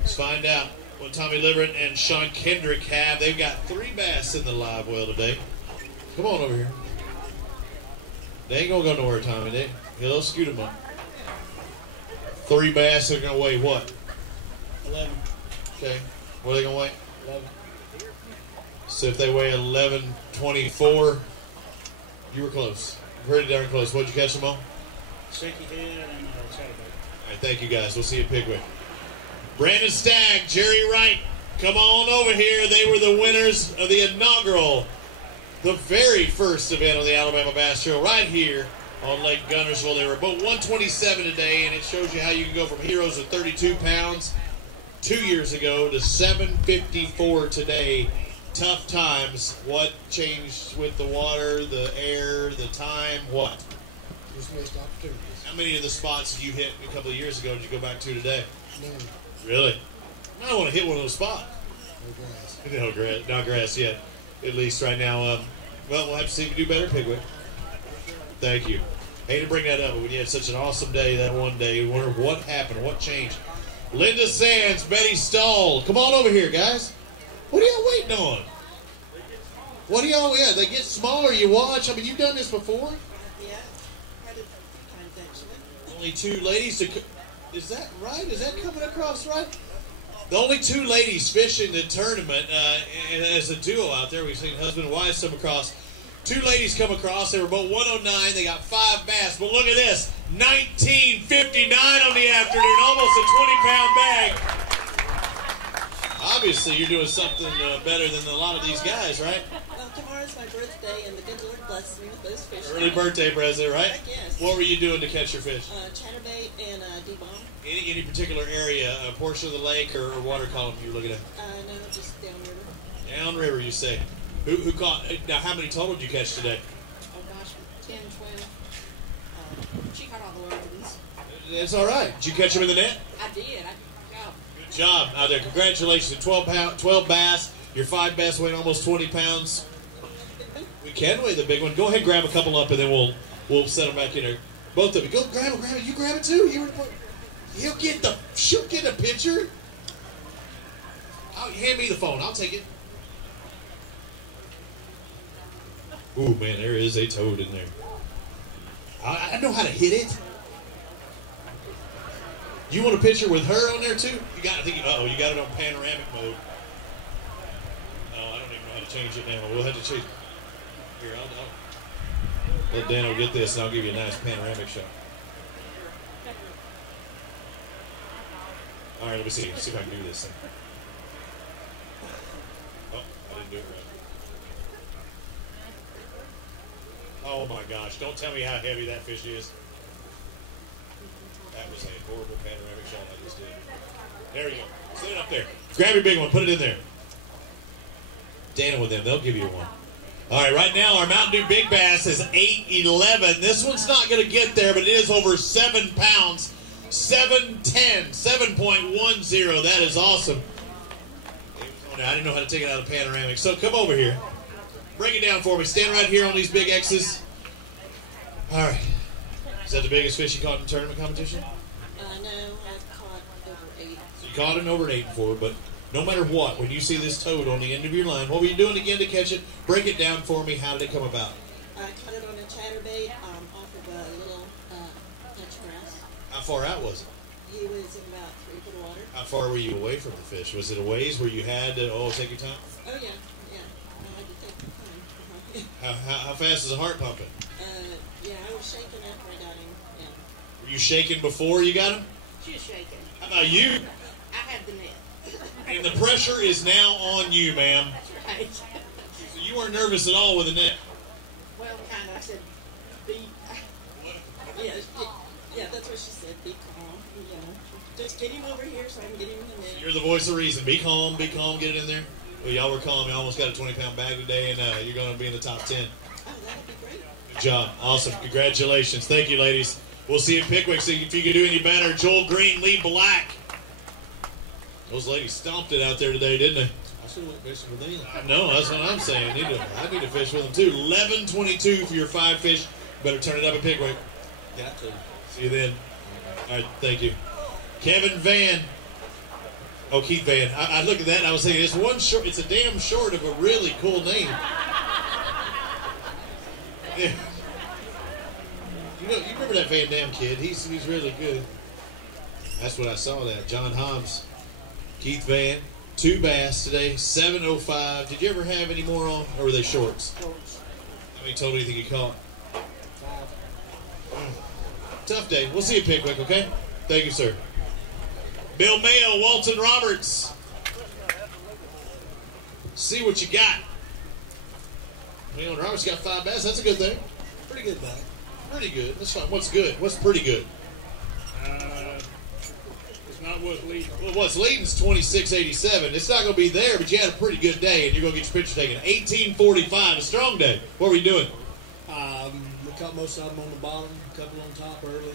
Let's find out what Tommy Liverett and Sean Kendrick have. They've got 3 bass in the live well today. Come on over here. They ain't gonna go nowhere, Tommy. They'll scoot them up. 3 bass are gonna weigh what? 11. Okay. What are they gonna weigh? 11. So if they weigh 11.24, you were close. Pretty darn close. What'd you catch them on? Shaky head and chatterbait. All right, thank you guys. We'll see you at Pickwick. Brandon Stagg, Jerry Wright, come on over here. They were the winners of the inaugural, the very first event on the Alabama Bass Trail right here on Lake Guntersville. They were about 127 today, and it shows you how you can go from heroes of 32 pounds 2 years ago to 754 today. Tough times. What changed with the water, the air, the time? What? Just missed opportunities. How many of the spots did you hit a couple of years ago did you go back to today? None. Really? I don't want to hit one of those spots. No grass. No grass. Not grass yet. At least right now. Well, we'll have to see if we do better, Pickwick. Thank you. Hate to bring that up, but when you had such an awesome day that one day, you wonder what happened, what changed. Linda Sands, Betty Stahl. Come on over here, guys. What are y'all waiting on? What do y'all, they get smaller, you watch. I mean, you've done this before? Yeah, had it a few times actually. Only 2 ladies to... Is that right? Is that coming across right? The only 2 ladies fishing the tournament as a duo out there. We've seen husband and wife come across. 2 ladies come across. They were both 109. They got 5 bass. But look at this. 1959 on the afternoon. Almost a 20-pound bag. Obviously, you're doing something better than a lot of these guys, right? Well, tomorrow's my birthday, and the good Lord blesses me with those fish. Early birthday present, right? Heck yes. What were you doing to catch your fish? Chatterbait and D-bomb. Any particular area, a portion of the lake or water column you were looking at? No, just downriver. Downriver, you say. Who caught? Now, how many total did you catch today? Oh gosh, 10, 12. She caught all the large ones. That's all right. Did you catch them in the net? I did. Good job out there. Congratulations. 12 bass. Your 5 bass weighing almost 20 pounds. We can weigh the big one. Go ahead and grab a couple up, and then we'll set them back in there. Both of you. Go grab it. You grab it too. She'll get a picture. Hand me the phone. I'll take it. Ooh, man, there is a toad in there. I know how to hit it. You want a picture with her on there too? You got, I think. You got it on panoramic mode. Oh, I don't even know how to change it now. We'll have to change it. Here, I'll let Dano get this, and I'll give you a nice panoramic shot. All right, let me see. See if I can do this thing. Oh, I didn't do it right. Oh my gosh! Don't tell me how heavy that fish is. That was a horrible panoramic shot I just did. There you go. Sit it up there. Grab your big one. Put it in there. Dana with them. They'll give you one. All right, right now our Mountain Dew Big Bass is 8.11. This one's not going to get there, but it is over 7 pounds. 7.10. 7.10. That is awesome. I didn't know how to take it out of panoramic. So come over here. Break it down for me. Stand right here on these big X's. All right. Is that the biggest fish you caught in tournament competition? No, I've caught over 8. So you caught an over 8 and 4, but no matter what, when you see this toad on the end of your line, what were you doing again to catch it? Break it down for me. How did it come about? I caught it on a chatterbait off of a little Dutch grass. How far out was it? He was in about 3 foot of water. How far were you away from the fish? Was it a ways where you had to, take your time? Oh, yeah. I had to take my time. How fast is the heart pumping? Yeah, I was shaking after I got him. Yeah. Were you shaking before you got him? She was shaking. How about you? I had the net. And the pressure is now on you, ma'am. That's right. So you weren't nervous at all with the net? Well, kind of. I said, yeah, that's what she said. Be calm. Just get him over here so I can get him in the net. You're the voice of reason. Be calm, get it in there. Well, y'all were calm. You almost got a 20-pound bag today, and you're going to be in the top 10. Oh, that'll be great. Good job. Awesome. Congratulations. Thank you, ladies. We'll see you in Pickwick. See if you can do any better. Joel Green, Lee Black. Those ladies stomped it out there today, didn't they? I should have went fishing with them. I know. That's what I'm saying. I need to fish with them, too. 11:22 for your 5 fish. Better turn it up at Pickwick. Got to. See you then. All right. Thank you. Kevin Van. Oh, Keith Van. I looked at that and I was thinking, it's a damn short of a really cool name. Yeah. You remember that Van Dam kid? He's really good. That's what I saw that. John Hobbs, Keith Van, 2 bass today, 7:05. Did you ever have any more on, or were they shorts? Shorts. How many total do you think you caught? 5. Tough day. We'll see you at Pickwick, okay? Thank you, sir. Bill Mayo, Walton Roberts. See what you got. Mayo and Roberts got 5 bass. That's a good thing. Pretty good bag. Pretty good. That's fine. What's good? What's pretty good? It's not what's leading. Well, what's leading's 26.87. It's not going to be there, but you had a pretty good day, and you're going to get your picture taken. 18.45, a strong day. What were you doing? We caught most of them on the bottom, a couple on top early.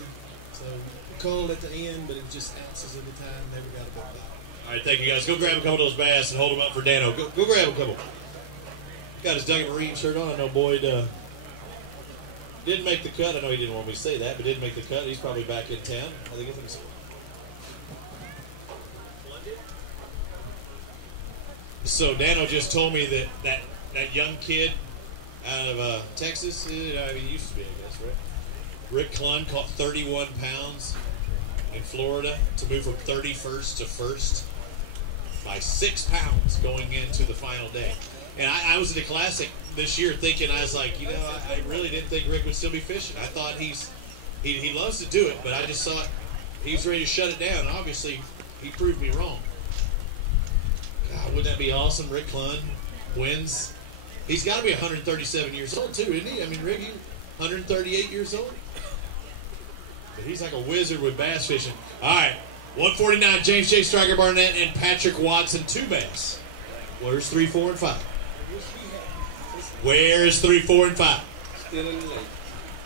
So we called at the end, but it was just ounces at a time. Never got a big bite. All right, thank you, guys. Go grab a couple of those bass and hold them up for Dano. Go grab a couple. Got his Doug Marine shirt on. I know Boyd didn't make the cut. I know he didn't want me to say that, but didn't make the cut. He's probably back in town. I think so. So Dano just told me that young kid out of Texas, he used to be, I guess, right? Rick Klun caught 31 pounds in Florida to move from 31st to 1st by 6 pounds going into the final day. And I was at the Classic this year thinking, I was like, I really didn't think Rick would still be fishing. I thought he loves to do it, but I just thought he was ready to shut it down. And obviously, he proved me wrong. God, wouldn't that be awesome? Rick Klun wins. He's got to be 137 years old, too, isn't he? I mean, Rick, he's 138 years old. But he's like a wizard with bass fishing. All right, 149, James J. Striker Barnett and Patrick Watson, 2 bass. Where's 3, 4, and 5? Where's 3, 4, and 5? Still in the lake.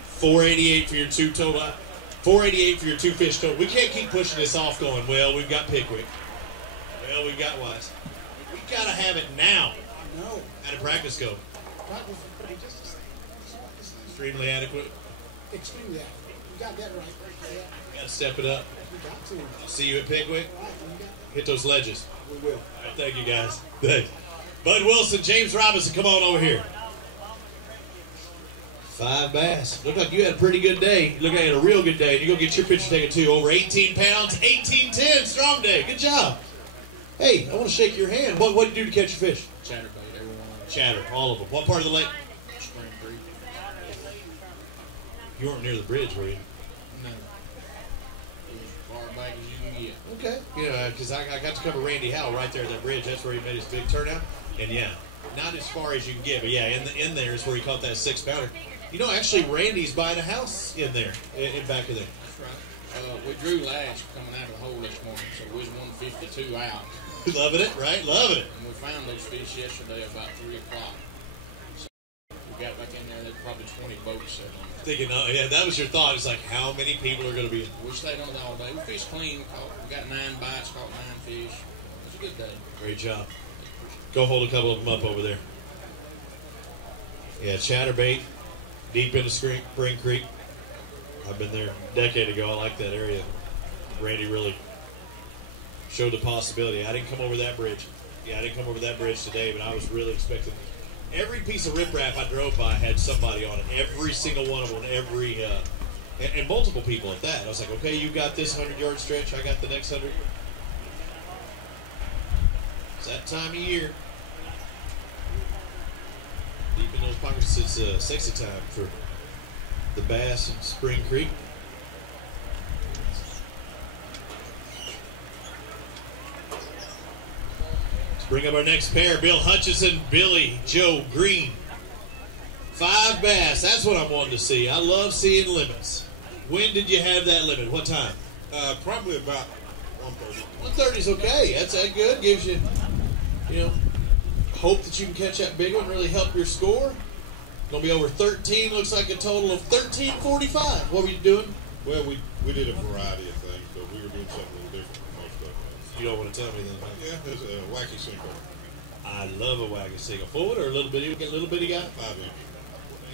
488 for your 2 total. 488 for your 2 fish total. We can't keep pushing this off going, well, we've got Pickwick. Well, we've got Wise. We got to have it now. No. How did practice go? Extremely adequate. Extremely adequate. You got that right. Yeah. Got to step it up. You got to. I'll see you at Pickwick. Hit those ledges. We will. All right, thank you, guys. Thanks. Bud Wilson, James Robinson, come on over here. 5 bass. Looked like you had a pretty good day. Look like you had a real good day. You go get your picture taken too. Over 18 pounds, 1810, strong day. Good job. Hey, I want to shake your hand. What did you do to catch your fish? Chatterbait, everyone. Chatter, all of them. What part of the lake? Spring Creek. You weren't near the bridge, were you? No. As far back as you can get. Okay. Yeah, because I got to cover Randy Howell right there at that bridge. That's where he made his big turnout. And yeah, not as far as you can get, but yeah, in there is where he caught that 6-pounder. You know, actually, Randy's buying a house in there, in back of there. That's right. We drew last coming out of the hole this morning, so we was 152 out. Loving it, right? Loving it. And we found those fish yesterday about 3 o'clock. So we got back in there, there's probably 20 boats sitting on it. Thinking, oh, yeah, that was your thought. It's like, how many people are going to be in? We stayed on it all day. We fished clean. We got 9 bites, caught 9 fish. It was a good day. Great job. Go hold a couple of them up over there. Yeah, chatterbait, deep into Spring Creek. I've been there a decade ago. I like that area. Randy really showed the possibility. I didn't come over that bridge. Yeah, I didn't come over that bridge today, but I was really expecting. Every piece of riprap I drove by had somebody on it. Every single one of them. And multiple people at that. I was like, okay, you got this 100-yard stretch. I got the next 100. It's that time of year. Deep in those pockets, it's sexy time for the bass in Spring Creek. Let's bring up our next pair. Bill Hutchison, Billy Joe Green. 5 bass. That's what I'm wanting to see. I love seeing limits. When did you have that limit? What time? Probably about 1:30. 1:30 is okay. That's that good. Gives you, hope that you can catch that big one. Really help your score. Gonna be over 13. Looks like a total of 13:45. What were you doing? Well, we did a variety of things, but we were doing something a little different from most of us. You don't want to tell me then? Huh? Yeah, it's a wacky sinker. I love a wagon single. Forward or a little bitty guy? 5 inch.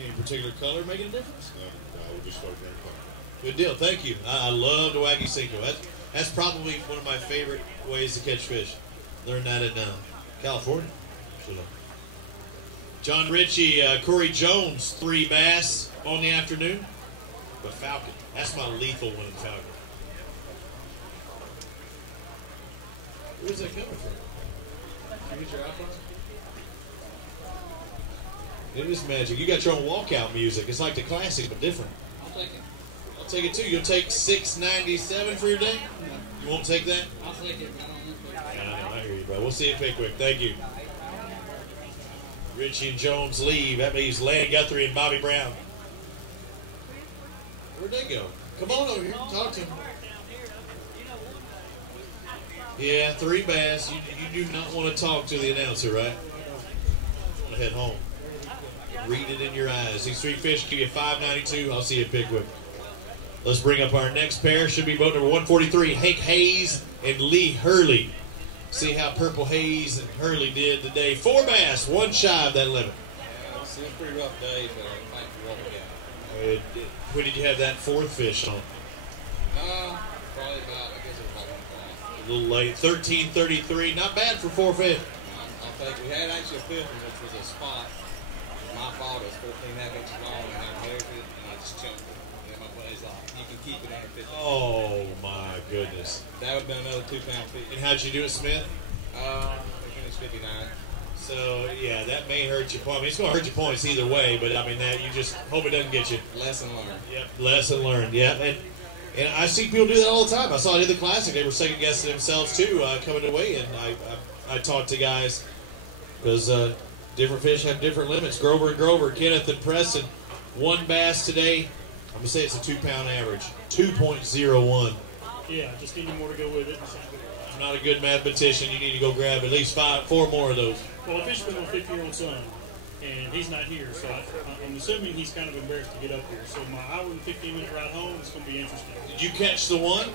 Any particular color making a difference? No, we just started drinking coffee. Good deal. Thank you. I love the wacky single. That's probably one of my favorite ways to catch fish. Learned that in California. Should have. John Ritchie, Corey Jones, 3 bass on the afternoon. But Falcon, that's my lethal one in Falcon. Where's that coming from? Did you get your iPhone? It is magic. You got your own walkout music. It's like the classic, but different. I'll take it. I'll take it too. You'll take $6.97 for your day? You won't take that? I'll take it. I hear you, bro. We'll see you Pickwick. Thank you. Richie and Jones leave. That means Lanny Guthrie and Bobby Brown. Where'd they go? Come on over here. Talk to them. Yeah, 3 bass. You do not want to talk to the announcer, right? You want to head home. Read it in your eyes. These 3 fish give you $5.92. I'll see you at Pickwick. Let's bring up our next pair. Should be boat number 143, Hank Hayes and Lee Hurley. See how Purple Hayes and Hurley did today. 4 bass, 1 shy of that limit. Yeah, it was a pretty rough day, but thank you for what we got. When did you have that 4th fish on? Probably about, I guess it was about 1 o'clock. A little late. 13:33. Not bad for 4 fish. I think we had actually a 5th one, which was a spot. My fault, it was 14.5 inches long, and I measured it, and I just chunked it. And my buddy's like, you can keep it under 50. Oh, my goodness. That would have been another 2-pound fish. And how'd you do it, Smith? We finished 59. So, yeah, that may hurt your point. I mean, it's going to hurt your points either way, but, I mean, that you just hope it doesn't get you. Lesson learned. Yep, lesson learned, yeah. And I see people do that all the time. I saw it in the Classic. They were second-guessing themselves, too, coming away. And I talked to guys because different fish have different limits. Grover and Grover, Kenneth and Preston, 1 bass today. I'm going to say it's a 2-pound average, 2.01. Yeah, just need more to go with it. I'm not a good mathematician. You need to go grab at least 4 more of those. Well, I fished with my 50-year-old son, and he's not here, so I'm assuming he's kind of embarrassed to get up here. So my hour and 15-minute ride home is going to be interesting. Did you catch the one?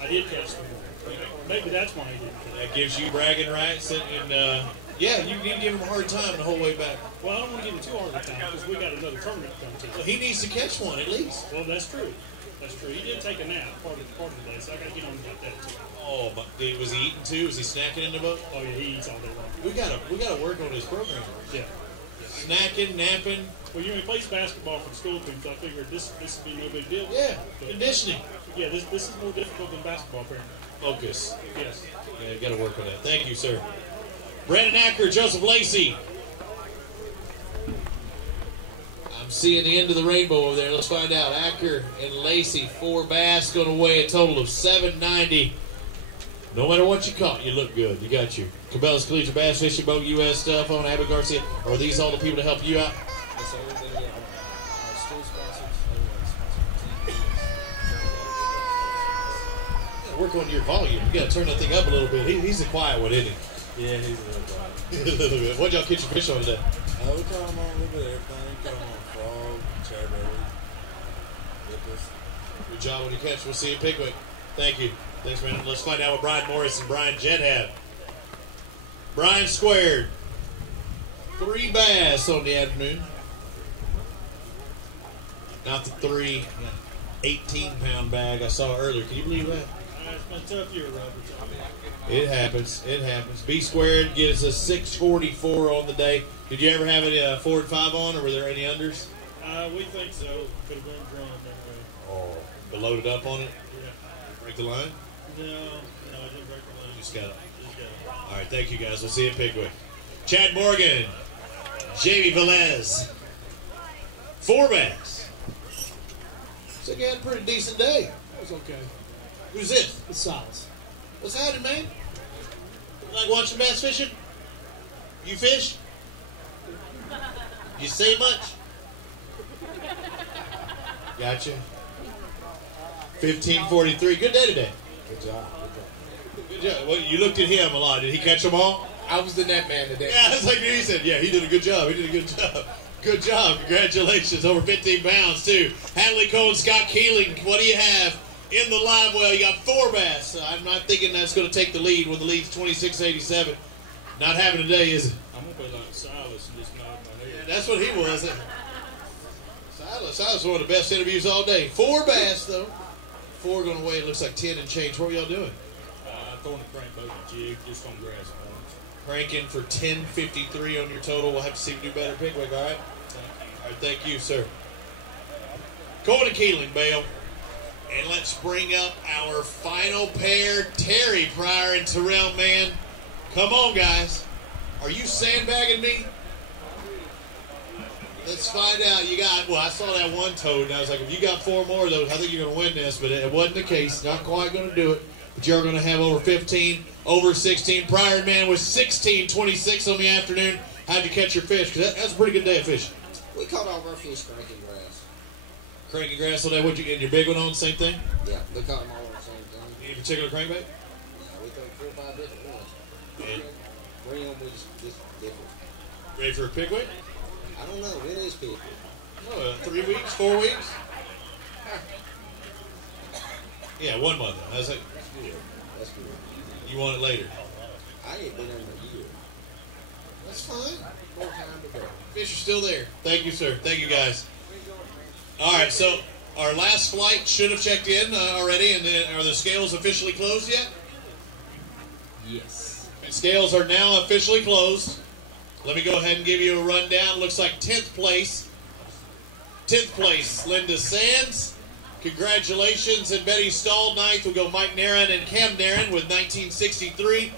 I did catch the one. Maybe that's why he didn't catch it. That gives you bragging rights, and yeah, you need to give him a hard time the whole way back. Well, I don't want to give him too hard of a time because we got another tournament to come to. Well, he needs to catch one at least. Well, that's true. That's true. He did take a nap part of the day, so I got to get on about that too. Oh, but was he eating too? Was he snacking in the boat? Oh yeah, he eats all day long. We gotta work on his program. Yeah. snacking, napping. Well, he plays basketball for the school team, so I figured this would be no big deal. Yeah, But, conditioning. Yeah, this is more difficult than basketball, apparently. Focus. Yes. Yeah, you got to work on that. Thank you, sir. Brandon Acker, Joseph Lacey. I'm seeing the end of the rainbow over there. Let's find out. Acker and Lacey, 4 bass, going to weigh a total of 790. No matter what you caught, you look good. You got your Cabela's Collegiate Bass Fishing Boat US stuff on Abbott Garcia. Are these all the people to help you out? Yes, sir. They're our school sponsors. Work on your volume. You got to turn that thing up a little bit. He's the quiet one, isn't he? Yeah, he's a little quiet. A little bit. What'd y'all catch your fish on today? We caught him on a little bit of everything. We caught him on frog, cherry, lippers. Good job when you catch. We'll see you in Pickwick. Thank you. Thanks, man. Let's find out what Brian Morris and Brian Jett have. Brian squared 3 bass on the afternoon. Not the 3 18-pound bag I saw earlier. Can you believe that? It's been a tough year, Robert. It happens. It happens. B squared gives us 644 on the day. Did you ever have a 4 and 5 on, or were there any unders? We think so. Could have been drawn that way. Oh, but loaded up on it? Yeah. Break the line? No, I didn't break the line. Just got it. All right, thank you, guys. We'll see you in Pickwick. Chad Morgan, Jamie Velez, 4 bass. So you had a pretty decent day. That was okay. Who's this? It's Silas. What's happening, man? Like watching bass fishing? You fish? You say much? Gotcha. 15:43. Good day today. Good job. Good job. Well, you looked at him a lot. Did he catch them all? I was the net man today. Yeah, that's like he said. Yeah, he did a good job. He did a good job. Good job. Congratulations. Over 15 pounds, too. Hadley Cole and Scott Keeling, what do you have in the live well? You got 4 bass. I'm not thinking that's going to take the lead when the lead's 26-87. Not having a day, is it? I'm going to be like Silas and just nod my head. Yeah, that's what he was. Silas was one of the best interviews all day. 4 bass, though. 4 going to weigh, it looks like 10 and change. What were y'all doing? Throwing a crankbait and jig just on grass points. Cranking for 10:53 on your total. We'll have to see if we do better Pickwick, all right? All right, thank you, sir. Going to Keeling, Bale. And let's bring up our final pair, Terry Pryor and Terrell Mann. Come on, guys. Are you sandbagging me? Let's find out. You got, well, I saw that one toad, and I was like, if you got 4 more of those, I think you're going to win this, but it wasn't the case. Not quite going to do it. But you're going to have over 15, over 16. Pryor and Mann was 16-26 on the afternoon. How'd you catch your fish? Because that's a pretty good day of fishing. We caught all of our fish cranking grass. Cranking grass all day. What'd you get? Your big one on? Same thing? Yeah, we caught them all on the same thing. Any particular crankbait? Yeah, we threw 4 or 5 different ones. And 3 of them was just different. ready for a Pickwick? I don't know. When is Pickwick? Oh, 3 weeks, 4 weeks? Yeah, 1 month. I was like, That's good. That's good. you want it later? I ain't been in a year. That's fine. 4 times a day. Fish are still there. Thank you, sir. Thank you, guys. All right, so our last flight should have checked in already, and are the scales officially closed yet? Yes. Scales are now officially closed. Let me go ahead and give you a rundown. Looks like 10th place. 10th place, Linda Sands. Congratulations. And Betty Stahl, 9th. We'll go Mike Nairn and Cam Nairn with 1963.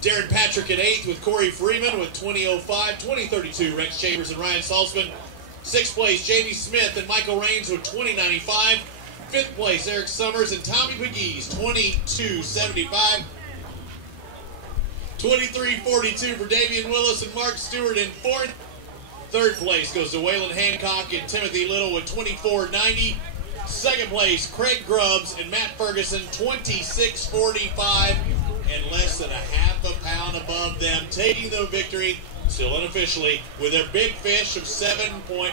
Darren Patrick at 8th with Corey Freeman with 2005. 2032, Rex Chambers and Ryan Salzman. 6th place, Jamie Smith and Michael Raines with 2095. 5th place, Eric Summers and Tommy McGee's 2275. 2342 for Damian Willis and Mark Stewart in 4th. 3rd place goes to Waylon Hancock and Timothy Little with 2490. 2nd place, Craig Grubbs and Matt Ferguson, 2645, and less than a half a pound above them, taking the victory, still unofficially, with their big fish of 7.55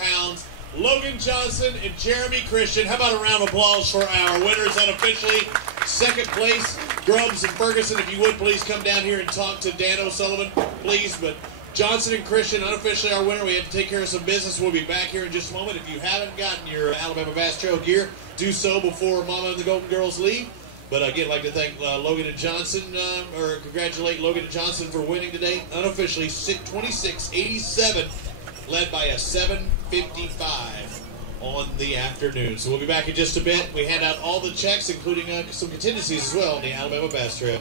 pounds. Logan Johnson and Jeremy Christian. How about a round of applause for our winners unofficially? 2nd place, Grubbs and Ferguson. If you would, please come down here and talk to Dan O'Sullivan, please. But Johnson and Christian, unofficially our winner. We have to take care of some business. We'll be back here in just a moment. If you haven't gotten your Alabama Bass Trail gear, do so before Mama and the Golden Girls leave. But again, I'd like to thank Logan and Johnson, or congratulate Logan and Johnson for winning today. Unofficially, 26-87, led by a 7:55 on the afternoon. So we'll be back in just a bit. We hand out all the checks, including some contingencies as well on the Alabama Bass Trail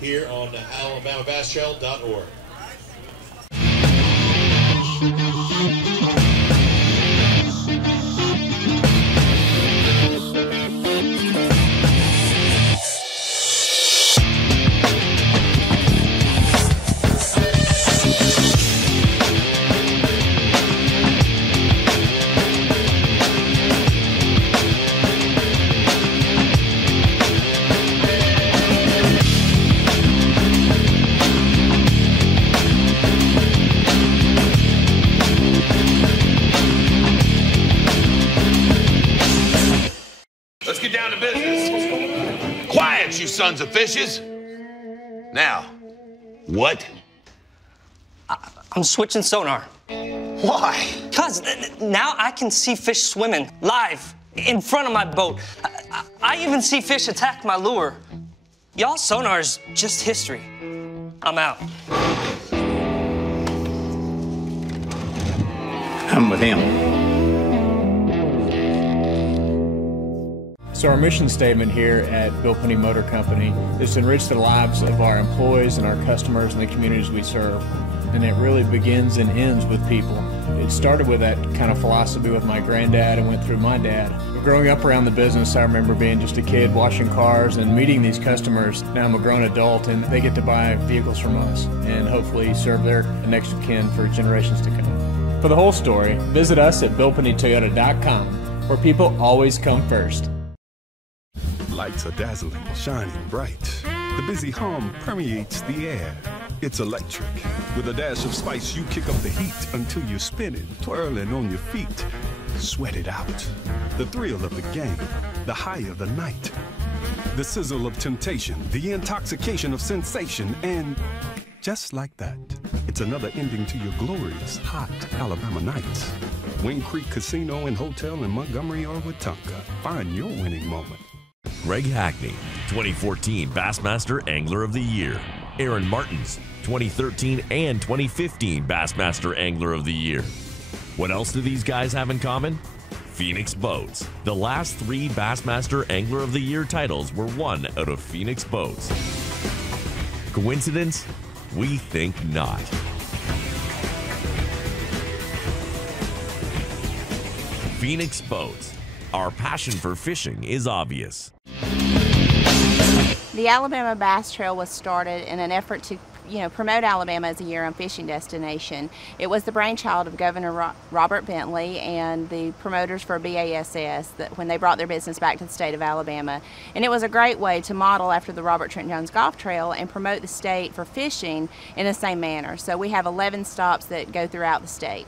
here on alabamabasstrail.org. Let's get down to business. Quiet, you sons of fishes. Now, what? I'm switching sonar. Why? Because now I can see fish swimming live in front of my boat. I even see fish attack my lure. Y'all's sonar is just history. I'm out. I'm with him. So our mission statement here at Bill Penny Motor Company is to enrich the lives of our employees and our customers and the communities we serve. And it really begins and ends with people. It started with that kind of philosophy with my granddad and went through my dad. Growing up around the business, I remember being just a kid washing cars and meeting these customers. Now I'm a grown adult and they get to buy vehicles from us and hopefully serve their next of kin for generations to come. For the whole story, visit us at BillPennyToyota.com, where people always come first. Lights are dazzling, shining bright. The busy hum permeates the air. It's electric. With a dash of spice, you kick up the heat until you're spinning, twirling on your feet. Sweat it out. The thrill of the game, the high of the night. The sizzle of temptation, the intoxication of sensation, and just like that, it's another ending to your glorious, hot Alabama nights. Wing Creek Casino and Hotel in Montgomery or Wetumpka. Find your winning moment. Greg Hackney, 2014 Bassmaster Angler of the Year. Aaron Martins, 2013 and 2015 Bassmaster Angler of the Year. What else do these guys have in common? Phoenix Boats. The last 3 Bassmaster Angler of the Year titles were won out of Phoenix Boats. Coincidence? We think not. Phoenix Boats. Our passion for fishing is obvious. The Alabama Bass Trail was started in an effort to promote Alabama as a year-round fishing destination. It was the brainchild of Governor Robert Bentley and the promoters for BASS when they brought their business back to the state of Alabama. And it was a great way to model after the Robert Trent Jones Golf Trail and promote the state for fishing in the same manner. So we have 11 stops that go throughout the state.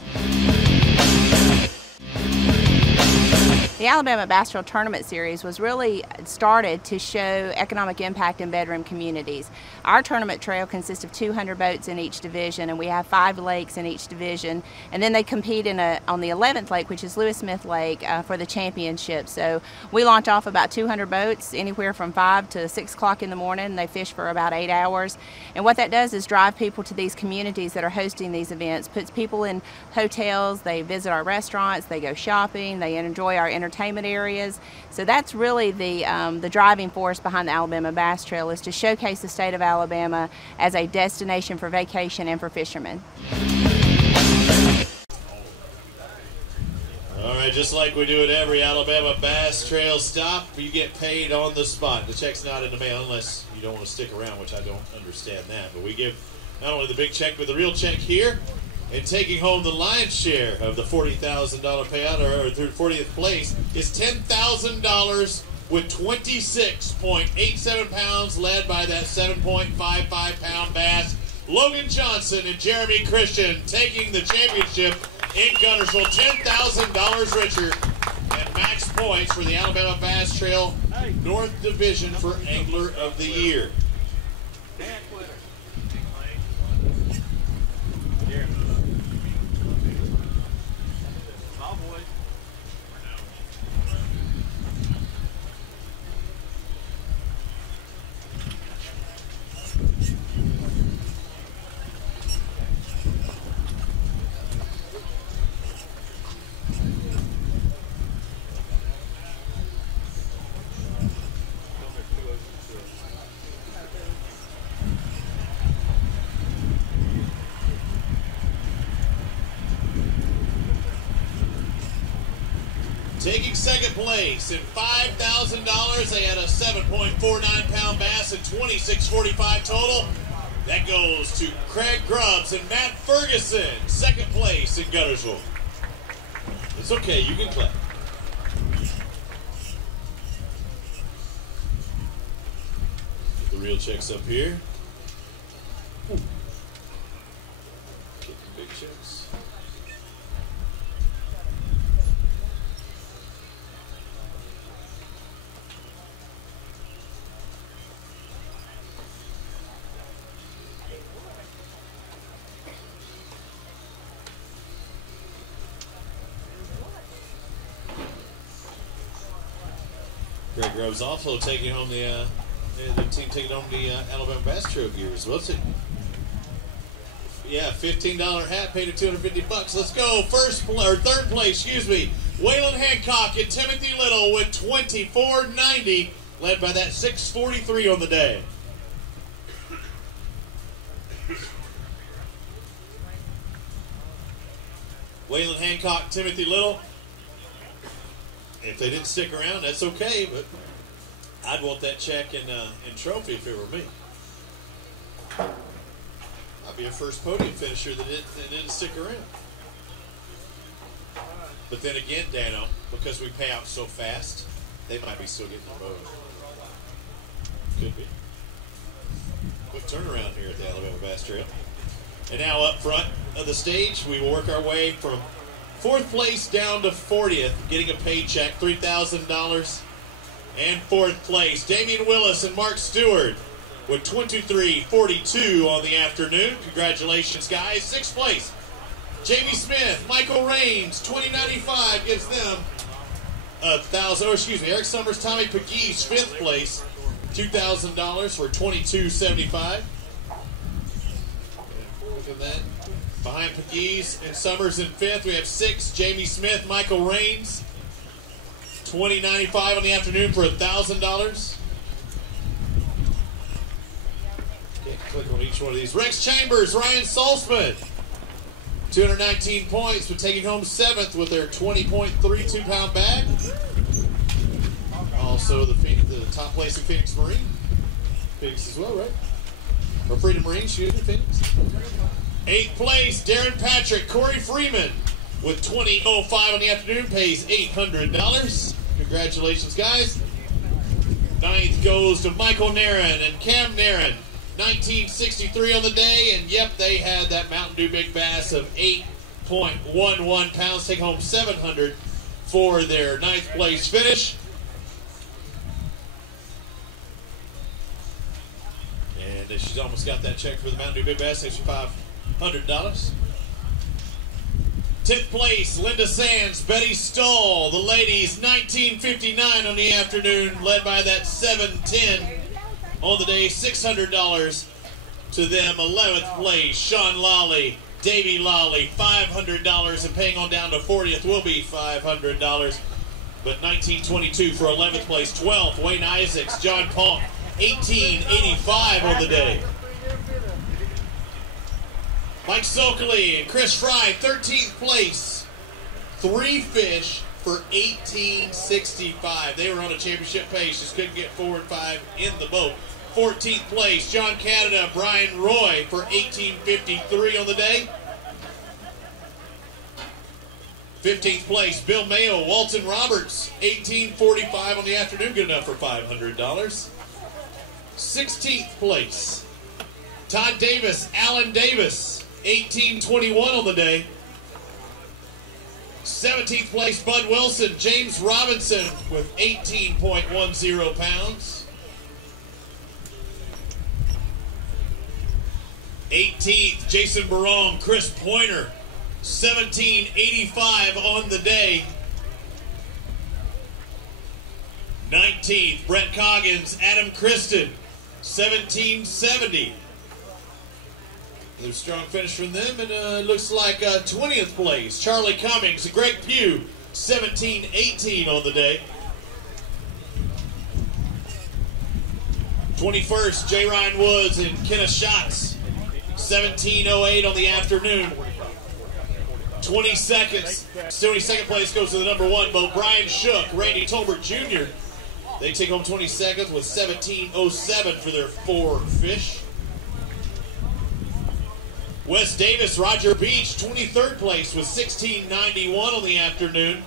The Alabama Bass Trail Tournament Series was really started to show economic impact in bedroom communities. Our tournament trail consists of 200 boats in each division, and we have 5 lakes in each division. And then they compete on the 11th lake, which is Lewis Smith Lake, for the championship. So we launch off about 200 boats, anywhere from 5 to 6 o'clock in the morning. They fish for about 8 hours. And what that does is drive people to these communities that are hosting these events, puts people in hotels, they visit our restaurants, they go shopping, they enjoy our entertainment areas. So that's really the driving force behind the Alabama Bass Trail, is to showcase the state of Alabama as a destination for vacation and for fishermen. All right, just like we do at every Alabama Bass Trail stop, you get paid on the spot. The check's not in the mail unless you don't want to stick around, which I don't understand that. But we give not only the big check, but the real check here. And taking home the lion's share of the $40,000 payout, or through 40th place, is $10,000 with 26.87 pounds, led by that 7.55-pound bass. Logan Johnson and Jeremy Christian taking the championship in Guntersville, $10,000 richer, and max points for the Alabama Bass Trail North Division for Angler of the Year. Taking second place at $5,000, they had a 7.49-pound bass and 26.45 total. That goes to Craig Grubbs and Matt Ferguson, second place in Guntersville. It's okay, you can clap. Get the real checks up here. Get the big checks. Greg Groves also taking home the team taking home the Alabama Bass Trail gears. What's it? Yeah, $15 hat paid at $250. Let's go. Third place, excuse me. Waylon Hancock and Timothy Little with $24.90, led by that 6.43 on the day. Waylon Hancock, Timothy Little. If they didn't stick around, that's okay, but I'd want that check and trophy if it were me. I'd be a first podium finisher that didn't stick around. But then again, Dano, because we pay out so fast, they might be still getting the vote. Could be. Quick turnaround here at the Alabama Bass Trail. And now up front of the stage, we will work our way from 4th place down to 40th, getting a paycheck, $3,000. And 4th place, Damian Willis and Mark Stewart with $23.42 on the afternoon. Congratulations, guys. 6th place, Jamie Smith, Michael Raines, $20.95 gives them Eric Summers, Tommy Pegues, 5th place, $2,000 for $22.75. Look at that. Behind Pegues and Summers in 5th, we have 6, Jamie Smith, Michael Raines, $20.95 on the afternoon for $1,000. Okay, click on each one of these. Rex Chambers, Ryan Salzman, 219 points, but taking home 7th with their 20.32-pound bag. Also, the top place in Phoenix Marine. Phoenix as well, right? Or Freedom Marine, excuse me, Phoenix. 8th place, Darren Patrick, Corey Freeman with $20.05 on the afternoon, pays $800. Congratulations, guys. 9th goes to Michael Nairn and Cam Nairn, $19.63 on the day, and yep, they had that Mountain Dew Big Bass of 8.11 pounds, take home $700 for their 9th place finish. And she's almost got that check for the Mountain Dew Big Bass, $500. 10th place, Linda Sands, Betty Stoll, the ladies, $19.59 on the afternoon, led by that 7.10 on the day, $600 to them. 11th place, Sean Lawley, Davey Lawley, $500, and paying on down to 40th will be $500. But $19.22 for 11th place. 12th, Wayne Isaacs, John Paul, $18.85 on the day. Mike Sokoley and Chris Fry, 13th place. 3 fish for $18.65. They were on a championship pace, just couldn't get 4 and 5 in the boat. 14th place, John Canada, Brian Roy for $18.53 on the day. 15th place, Bill Mayo, Walton Roberts, $18.45 on the afternoon, good enough for $500. 16th place, Todd Davis, Alan Davis, $18.21 on the day. 17th place, Bud Wilson, James Robinson with 18.10 pounds. 18th, Jason Barone, Chris Pointer, $17.85 on the day. 19th, Brett Coggins, Adam Kristen, $17.70. Another strong finish from them, and it looks like 20th place, Charlie Cummings and Greg Pugh, $17.18 on the day. 21st, J. Ryan Woods and Kenneth Schatz, $17.08 on the afternoon. 20 seconds. 22nd place goes to the number 1 boat, Brian Shook, Randy Tolbert Jr. They take home 20 seconds with 17:07 for their 4 fish. Wes Davis, Roger Beach, 23rd place with 16:91 on the afternoon.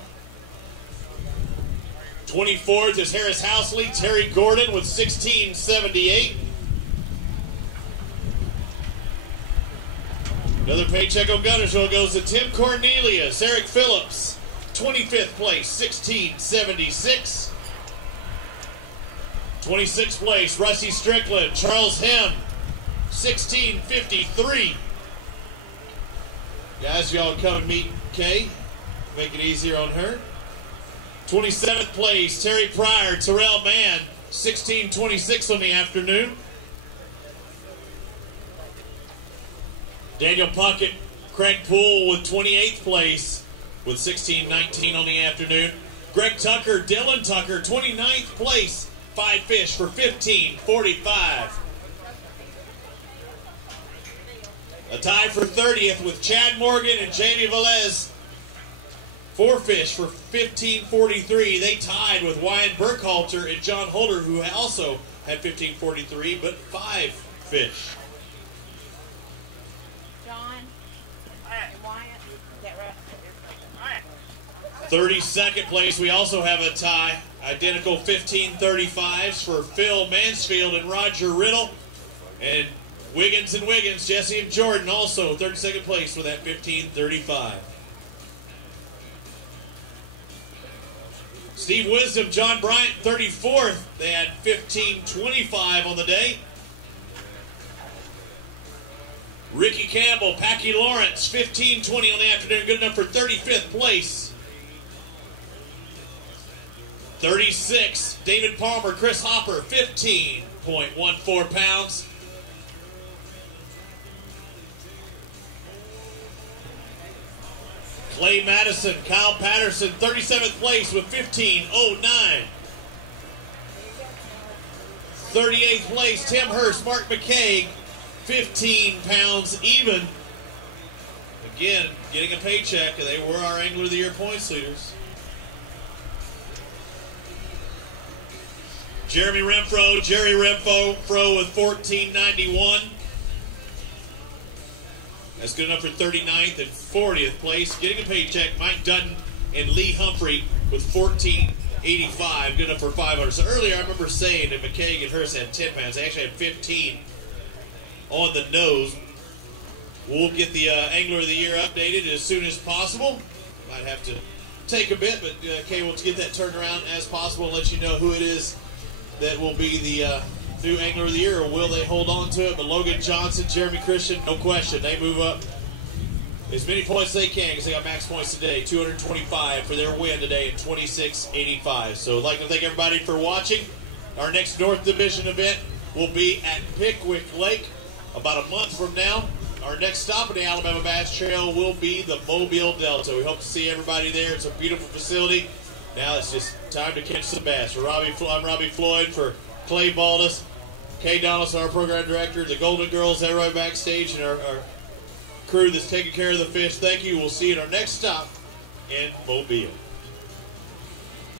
24th is Harris Housley, Terry Gordon with 16:78. Another paycheck on Guntersville goes to Tim Cornelius, Eric Phillips, 25th place, 16:76. 26th place, Rusty Strickland, Charles Hem, 16:53. Guys, y'all come and meet Kay. Make it easier on her. 27th place, Terry Pryor, Terrell Mann, 16:26 on the afternoon. Daniel Puckett, Craig Poole with 28th place with 16:19 on the afternoon. Greg Tucker, Dylan Tucker, 29th place, 5 fish for 15:45. A tie for 30th with Chad Morgan and Jamie Velez. 4 fish for 15:43. They tied with Wyatt Burkhalter and John Holder, who also had 15:43, but 5 fish. John and Wyatt, is that right? 32nd place, we also have a tie. Identical 15:35s for Phil Mansfield and Roger Riddle. And Wiggins and Wiggins, Jesse and Jordan also 32nd place for that 15:35. Steve Wisdom, John Bryant, 34th. They had 15:25 on the day. Ricky Campbell, Packy Lawrence, 15:20 on the afternoon, good enough for 35th place. 36, David Palmer, Chris Hopper, 15.14 pounds. Clay Madison, Kyle Patterson, 37th place with 15:09. 38th place, Tim Hurst, Mark McKay, 15 pounds even. Again, getting a paycheck, and they were our Angler of the Year points leaders. Jerry Renfro with 14.91. That's good enough for 39th and 40th place. Getting a paycheck, Mike Dutton and Lee Humphrey with 14.85. Good enough for 500. So earlier I remember saying that McKay and Hurst had 10 pounds. They actually had 15 on the nose. We'll get the Angler of the Year updated as soon as possible. Might have to take a bit, but Kay will get that turned around as possible and let you know who it is that will be the new Angler of the Year, or will they hold on to it? But Logan Johnson, Jeremy Christian, no question, they move up as many points as they can because they got max points today, 225 for their win today at 26.85. So I'd like to thank everybody for watching. Our next North Division event will be at Pickwick Lake about a month from now. Our next stop on the Alabama Bass Trail will be the Mobile Delta. We hope to see everybody there. It's a beautiful facility. Now it's just time to catch some bass. I'm Robbie Floyd for Clay Baldus, Kay Donaldson, our program director, the Golden Girls, they're right backstage, and our crew that's taking care of the fish. Thank you. We'll see you at our next stop in Mobile.